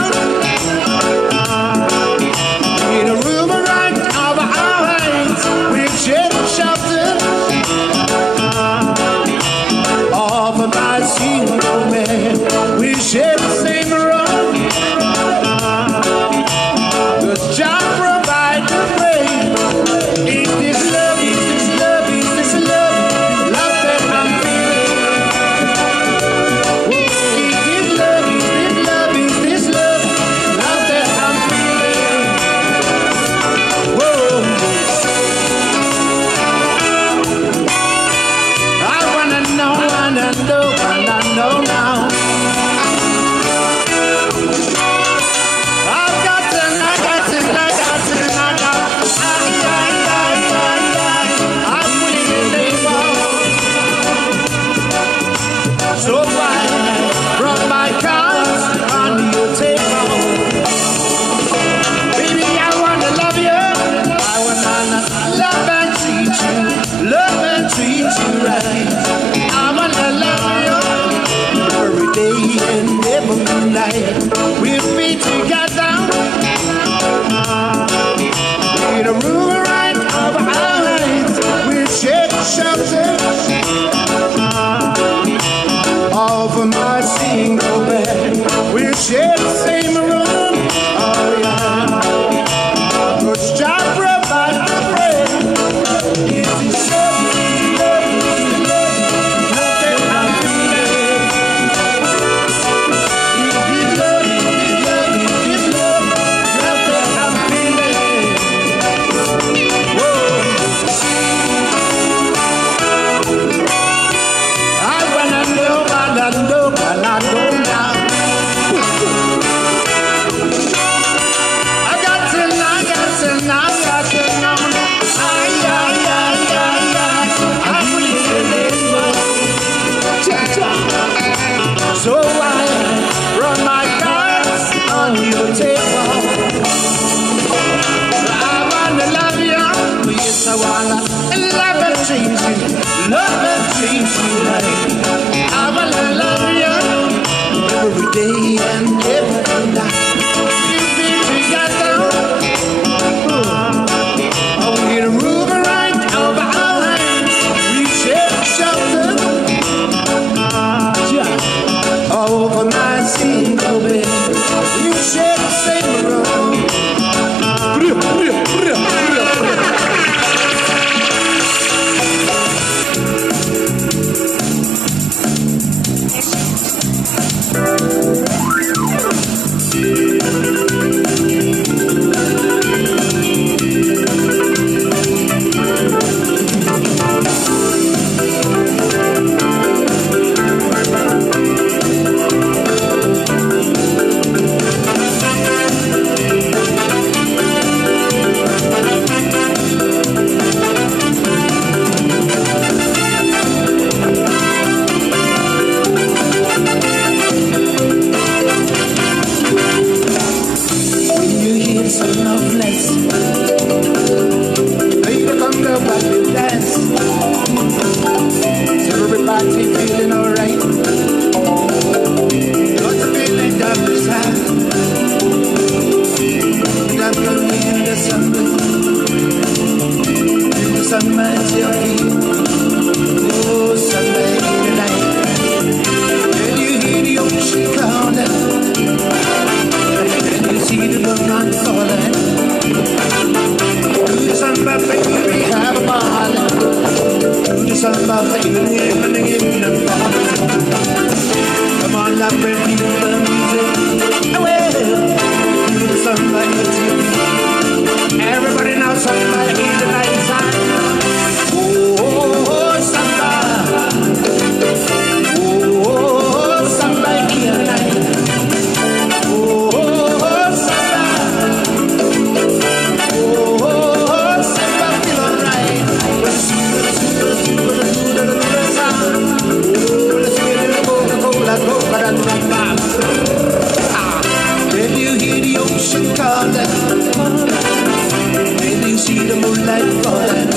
light falling.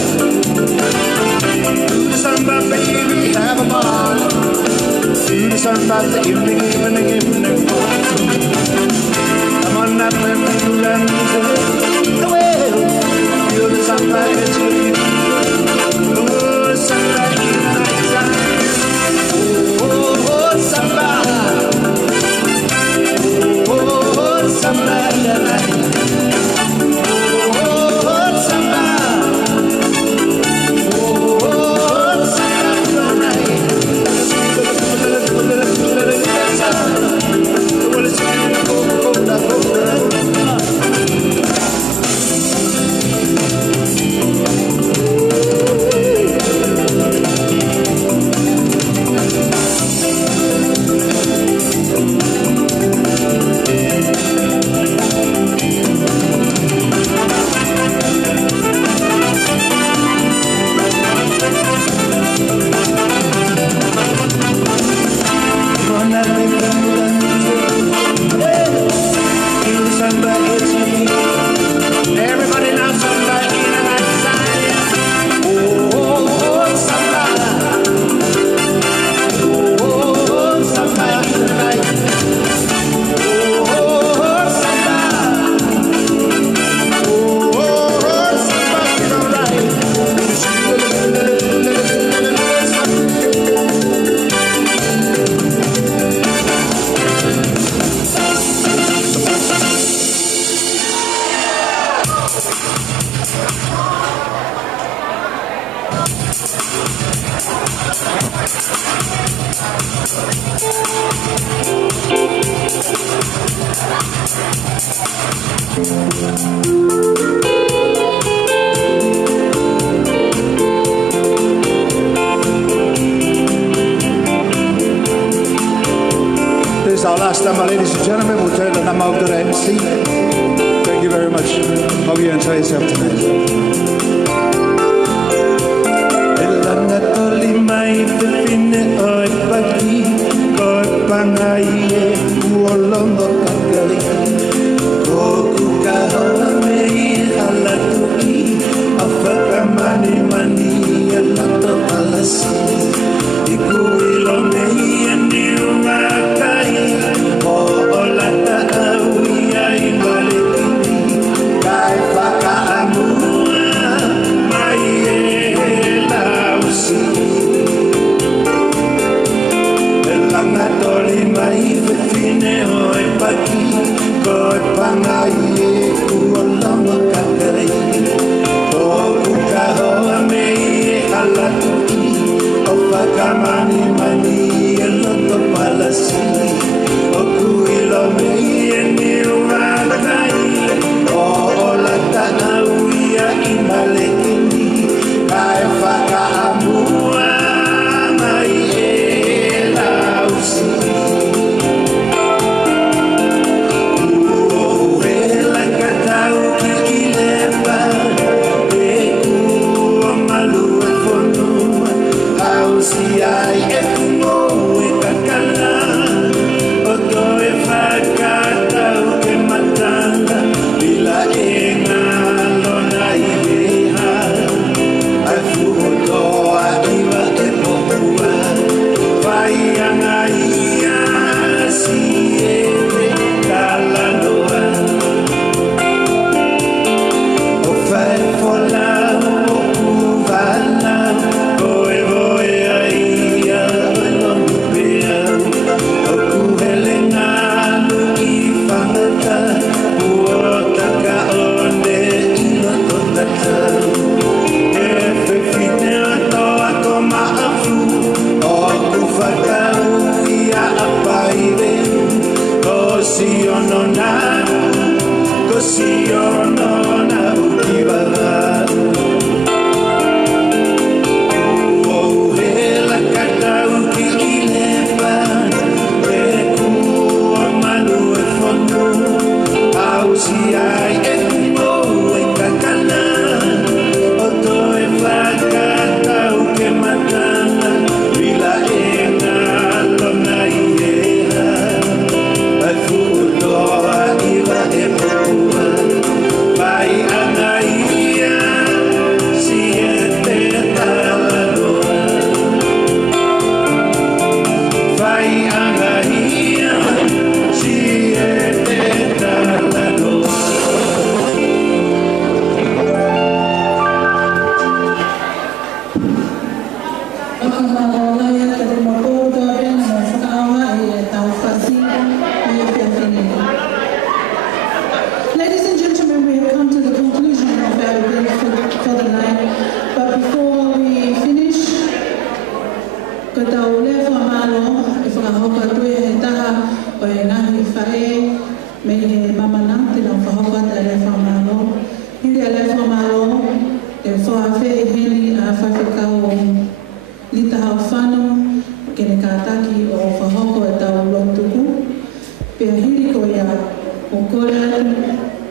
To the samba, baby, have a ball. To the samba, the evening. Come on up and feel the music. Well, feel the samba, it's good. Oh, samba in the night time. Oh, samba. Oh, samba in the night. This is our last number, ladies and gentlemen. We'll turn the number over to the MC. Thank you very much. Hope you enjoy yourself tonight.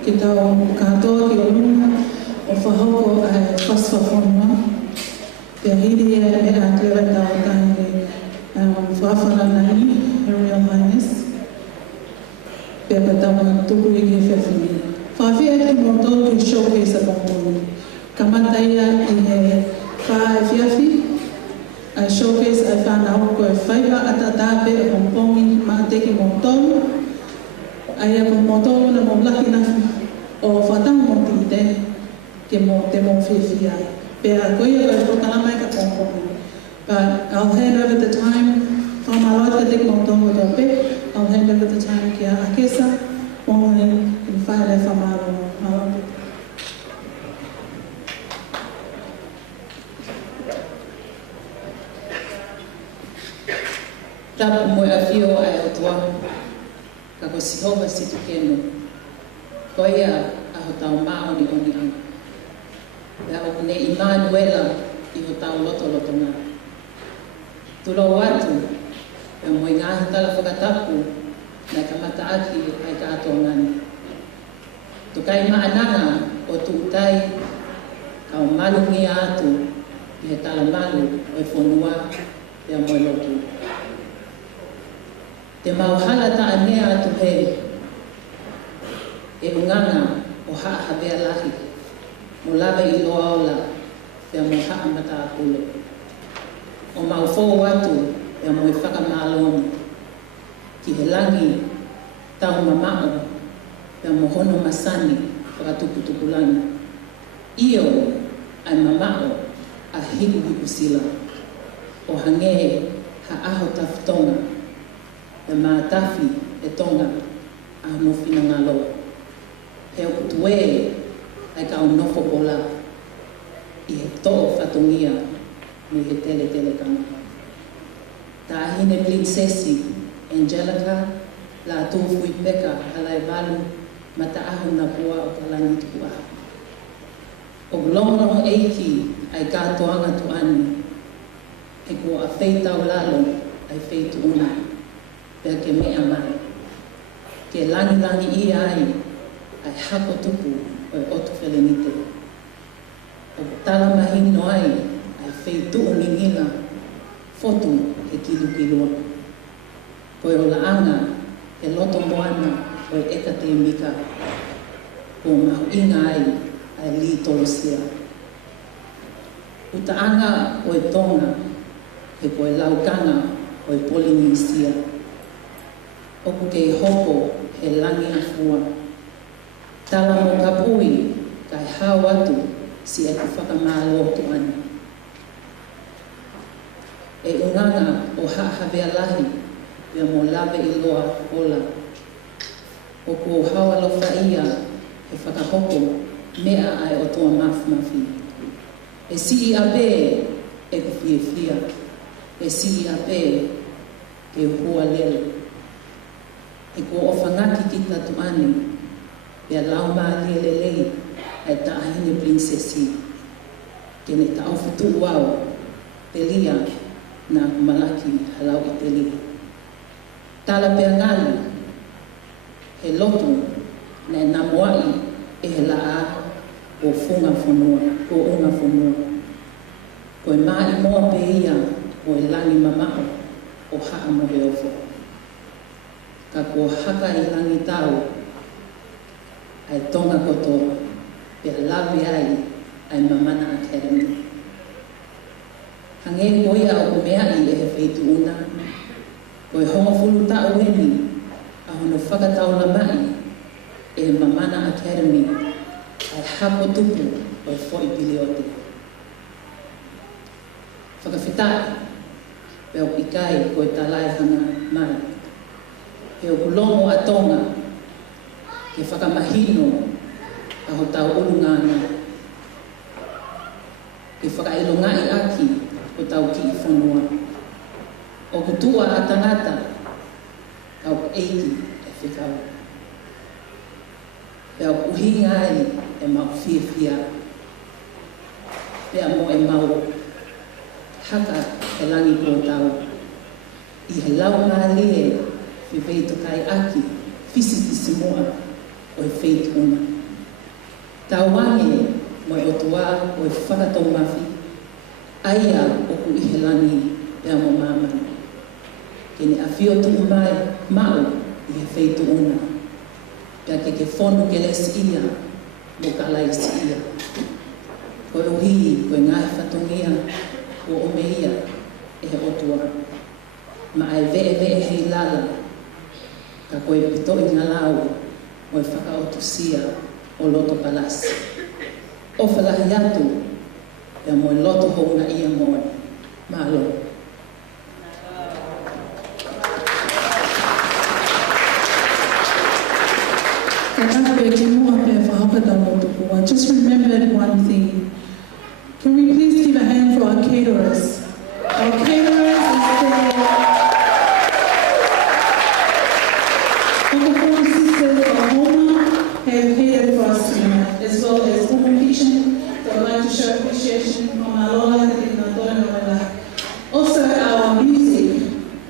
ki tau katoa ki o lunga o whahoko ai whaswhawhonua. Pea hiri e Angelika tau tangi whawhana nai, Her Royal Highness. Pea patama tuku i ki whewhini. Whawhia ki moto ki showcase a pongoni. Kamataia i he whae whiawhi. I showcase I whanau koe whaiwa atatape o pongpongi maa teki montonu. Aia ko montonu na mo laki na o whatang mo tite ke mo te mo whiawhia. Pea koe koe whakalamai ka pongpongi. But I'll hand over the time. Whamaloi te teki montonu o pe. I'll hand over the time ki a Akesa. Pongoni i whaere whamaro. Malongo. Tapu moe a whio ai o tua, ka ko sihoa si tukeno, koia a ho tau maoni oni anga. Pea o ne Immanuela i ho tau loto ngā. Tulo watu, pea moe ngāhi tala whakatapu, na ka mataaki ai ka ato ngani. Tukai maananga o tuutai, ka o malu ngia atu, i he tala malu o e whonua, pea moe lotu. Te mauhala ta anea atu he, e unganga o haa hawea lahi, mo lawe i loa ola, pea mo haa mata apulo. O maufo atu, pea mo i whakamaaloni, ki he langi tau mamao, pea mo hono masani, whakatukutukulani. Io ai mamao a hiku sila, o hange ha aho taftonga, e mātafi e Tonga a nofina ngā loa. He o kutue ai ka o nofo pola i he to'o whatongia me he tele kama. Tā ahine princesi Angelika, Lātūfuipeka, Halaevalu, Mataahu na pua o kalani Tuku'aho. O longo eiki ai kātoanga tuani, e ko a wheitau lalo ai wheitu una. Pea ke mea mai. Ke langi I ai hako tupu o e otu whelenite. O tala mahino ai wheitu o ngingina fotu he kilukilua. Koe o laanga he loto moana o e eka te mika. Ko mahu inga ai li tolosia. Utaanga o e Tonga he koe laukanga o e Polinisia. Oku kei hoko he langi a fua. Tala mo kapui kai hau atu si e ku whakamālo tuani. E unganga o hawea lahi pia mo lawe I loa ola. Oku o hawa lo whaia he whakahoko mea ai o toa mafi. E si I ape e ku whiawhia. E si I ape ke hua lele. E ko o whangaki ki tatu ane, pia lau maali e lelei, e ta ahine princesi, ke ne ta awhutu wau, te lia na malaki halau I te lia. Tala pia ngali, he lotu na namoai e he laa o funga whanua, o unga whanua. Ko e mai moa pe ia o e langi mamao o haa mo he ofo. Ka ko haka I langi tau, ai Tonga koto, pia lawe ai Mamana Academy. Hange koia o kumea I e he wheitu una, ko e hongo fulu ta ueni, a hono whakatau la mai, e Mamana Academy, ai hako tupu o e fo I piliote. Whakawhitai, pia o ikai ko e talai hanga mai. He o kulongo a Tonga, ke whakamahino a ho tau ulungana. Ke whakailongai aki o tau ki I whanua. O kutua a tangata, kau eiki e whikau. Pea o kuhinga ai e mau whiawhia. Pea mo e mau haka e langi ko tau. I he lau ngā lie, whiwei tokai aki, fisitisi moa o e wheitu una. Tauange mo o tua o e whakatau mafi. Aia o ku ihelani pia mo Mamana. Kene awhio tu mai mau i he wheitu una. Pia ke whonu ke les ia mo kalai si ia. Koe uhi, koe ngai whatongia, ko o me ia e he otua. Ma ai vee hei lala, ka koe pito i ngā lau mo e whakaotusia o loto palasi. O whalahi atu, e mo e loto hounga ia moe. Malo. I just remembered one thing. Can we please give a hand for our caterers? Our caterers and the sisters of Homa have catered for us tonight, as well as Homa Kitchen. So I'd like to show appreciation from our Lola and also our music,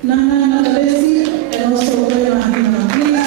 Nana Nakalesi, and also Grandma Hina. Please,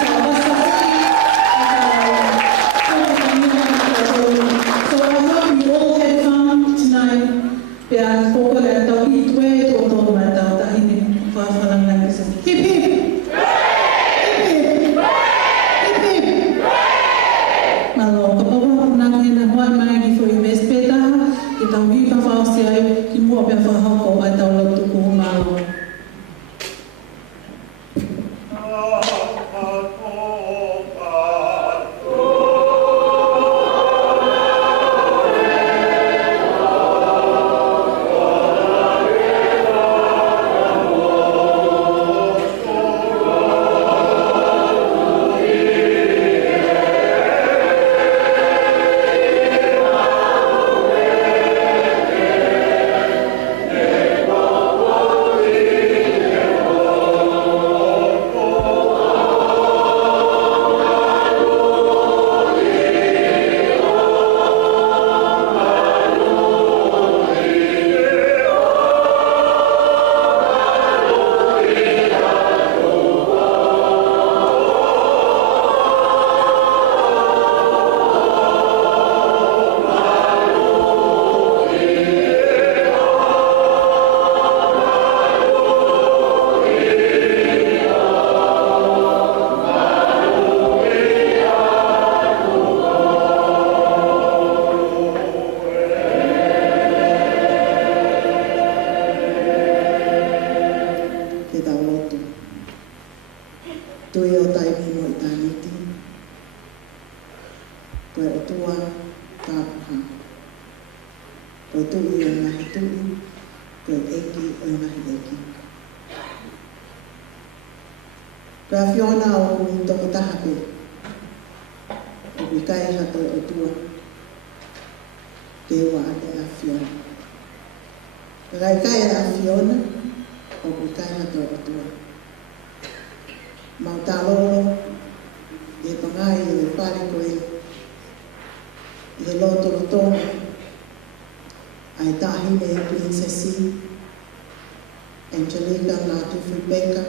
Angelika, Lātūfuipeka,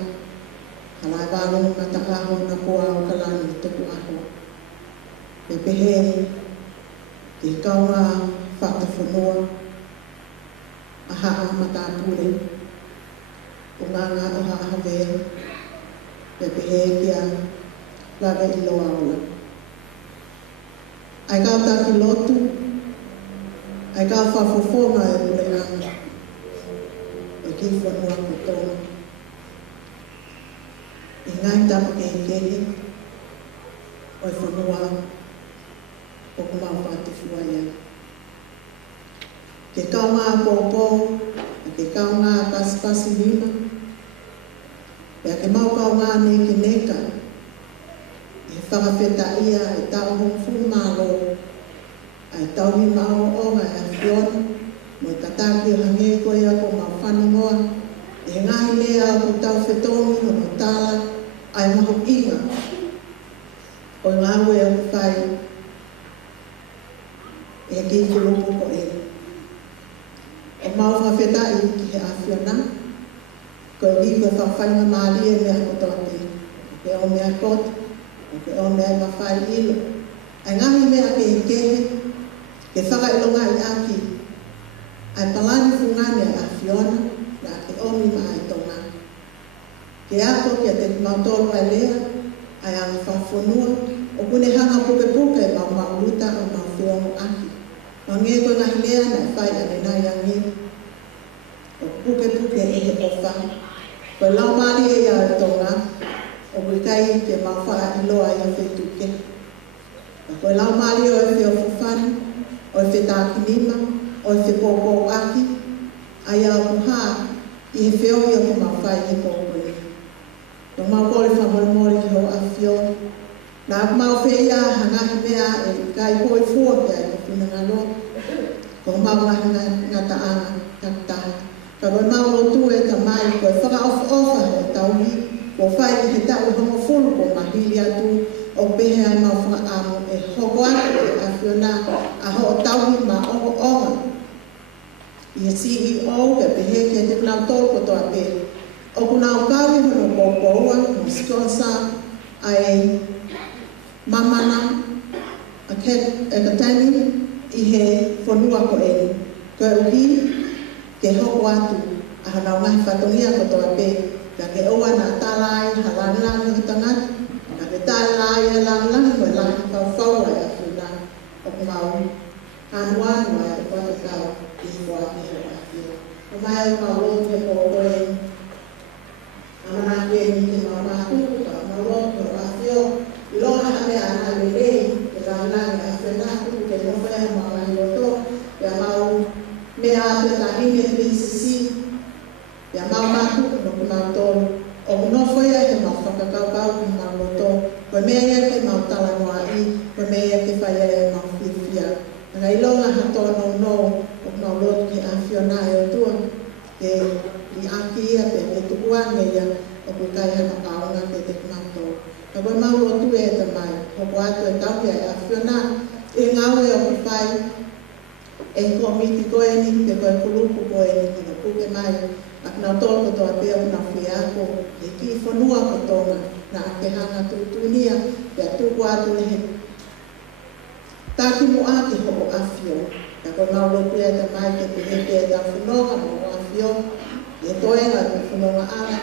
Halaevalu, Tuku'aho. Me pehe, te kaunga whakawhanua, a haa matapure, o nganga o haa hawea, me pehe kia laga I loa ola. Ai kau taki lotu, ai kau whawhawhonga e ule anga, e ki whanua ko tōna. I ngai tapu ke kehe, o e whanua o kumau whātuwhua ia. Ke kau ngā pōpō, ke kau ngā pasipasi lima, pia ke mau kau ngā neke neka, e whakawheta ia e tau hongfu mālo, ai tau ni mao o ngai a whiona, mo I tataki o hange koe a ko mau whanongoa, e ngai lea o tau whetongi o no tāla, ai maho inga, o ngā ue o whai, e ki kurupu ko e. O mau whawhetai ki he a whiona, ko e liko whawhainga māli e mea kotoa te, ke o mea koto, ke o mea mawhai ilo, Ai ngahi mea ke kehe, ke whakailonga I aki, ai palani fungane a Fiona, na ke omi ma ai Tonga. Ke ako kia te mautoro ai lea, ai anga whawhonua, o kune hanga puke puke ma mauruta o ma whiongo aki. Ma nge koe ngahi lea na whai ane nai angi, o puke puke e he ofa. Koe lau mali e ia Tonga, o koe kai ke mawha iloa i a whetuke. Koe lau mali o e whio fufani, o e whetākinima, o e whipoko aki, ai au puha i he whio i a ku mawhai i pōpuni. No mau kore whamoromori ki ho a whio. Nā mau whea hangahi mea e kai hoi fua pia i kupuna ngalo. Ko mau ngahi ngata anga kaktaha. Ka koe mau lotu e ta mai koe whaka ofa he tauhi. Ko whai i he tau hongo fulu ko mahili atu. O pehe ai mau whaka amu e hoko atu e a whiona a ho o tauhi ma ongo onga. I he CEO ke pehe ke te kunau tolu ko toa pe. O kunau kawi hono kōkoua mo sponsor ai Mamana Academy I he whanua ko e. Koe uhi ke hoko atu a hanau ngahi whatongia ko toa pe. Ka ke oa na tālai halangi o tangata. Ka ke tālai e langi mo langi whawhau ai a whina o kumau. Hanua noa e whakakau I mua I ho a whio. O mai au mau roto ke kōko e. Amana ke ni ke mau mātuku ka mau roto a whio. I longa hame ana lelei, ke rangangi a whenaku, ke nowhe mau mai roto, ke mau mea atu ta hine PCC, ke mau mātuku no ku mau tōru. O nowhe he mau whakakaukau ku mau roto, koe mea ia ke mau tala noa I, koe mea ia ke whai e mau whiwhia. Nga I longa hatono no, o mau roto ke a whiona e o tua, ke I aki ia te tuku'aho ia, o ku kai hana kaunga te te mau tōru. Ka koe mau lotu e te mai, hoko atu e tauhi ai a whiona, e ngau e o ku whai, e komiti koe ni, te koe kulupu koe ni, te puke mai, a kina tolo ko toa pia una whiako, e ki whanua ko tonga, na ke hanga tutunia, te atuku atu le he. Tāki mo ake hoko a whio, ka koe mau lotu e te mai, ke te heke e ta whanonga mo a whio, e toenga te whanonga ana,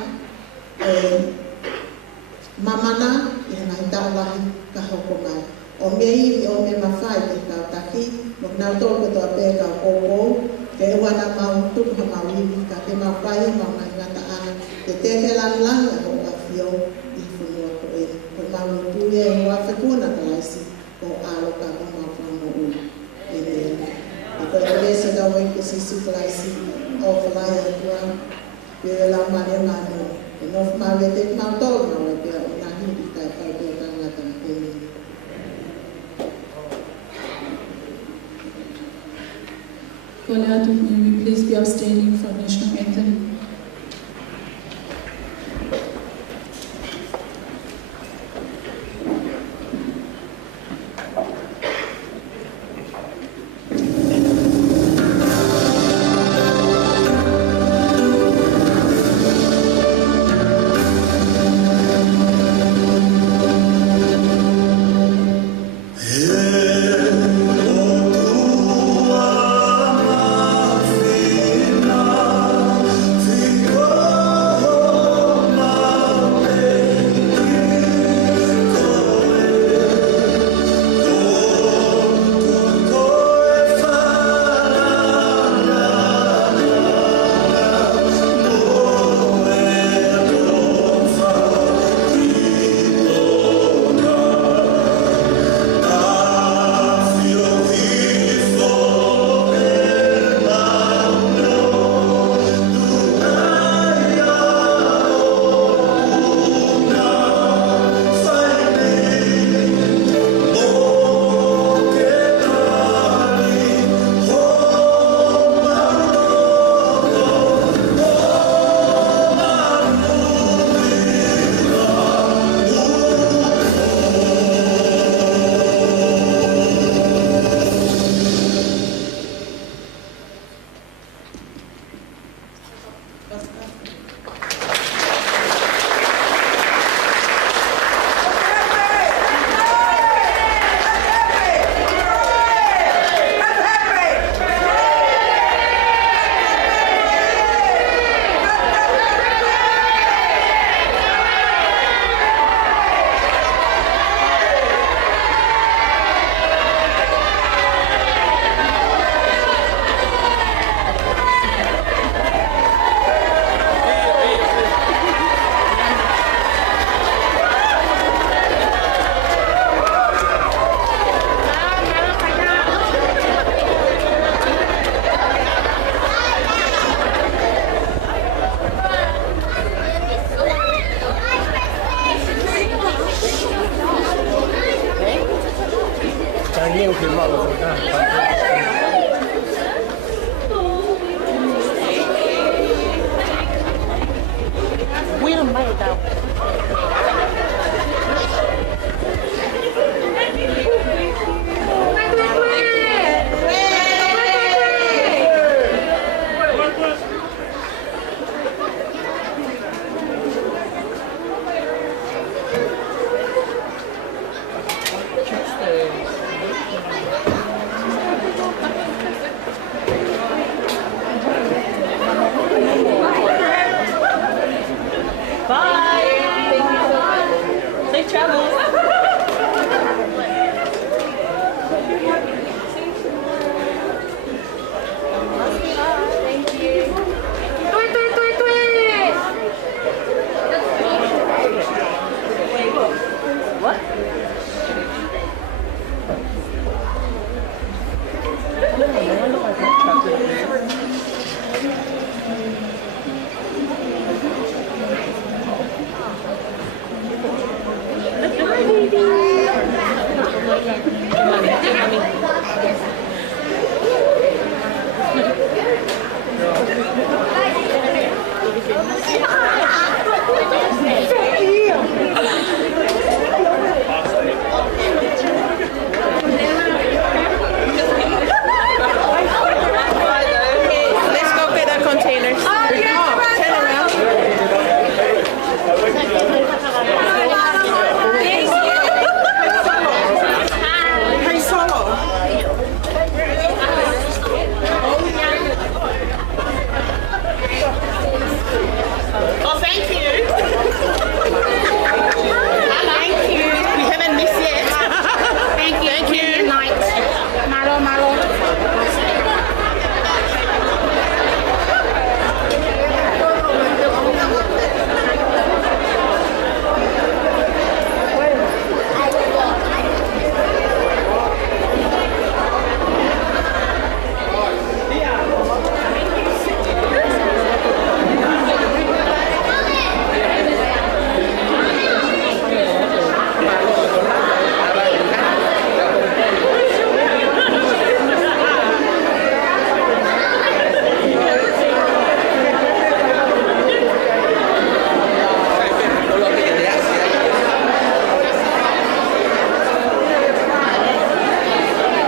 Mamana I he mai taulahi ka hoko mai. O mea iwi o me mawhai ke kau taki, mo nau tōku toa pē kau kōkou, ke wana mau tukuha mau iwi, ka ke mau whai mau mai ngata ana, ke teke langi a ho a whio I whanua ko e. Ko mau lotu e mua whekuna ka laisi, ko aloka ko mau whanua u. E mea. E koe te lese ka wai ko sisi ka laisi, o whalai a tua, pe e lau mane manu. E nof mau e te mau tōru mau e pia o nga hindi kai whai pia tangata na te mea. Latu, may we please be outstanding for national anthem. Hey, What?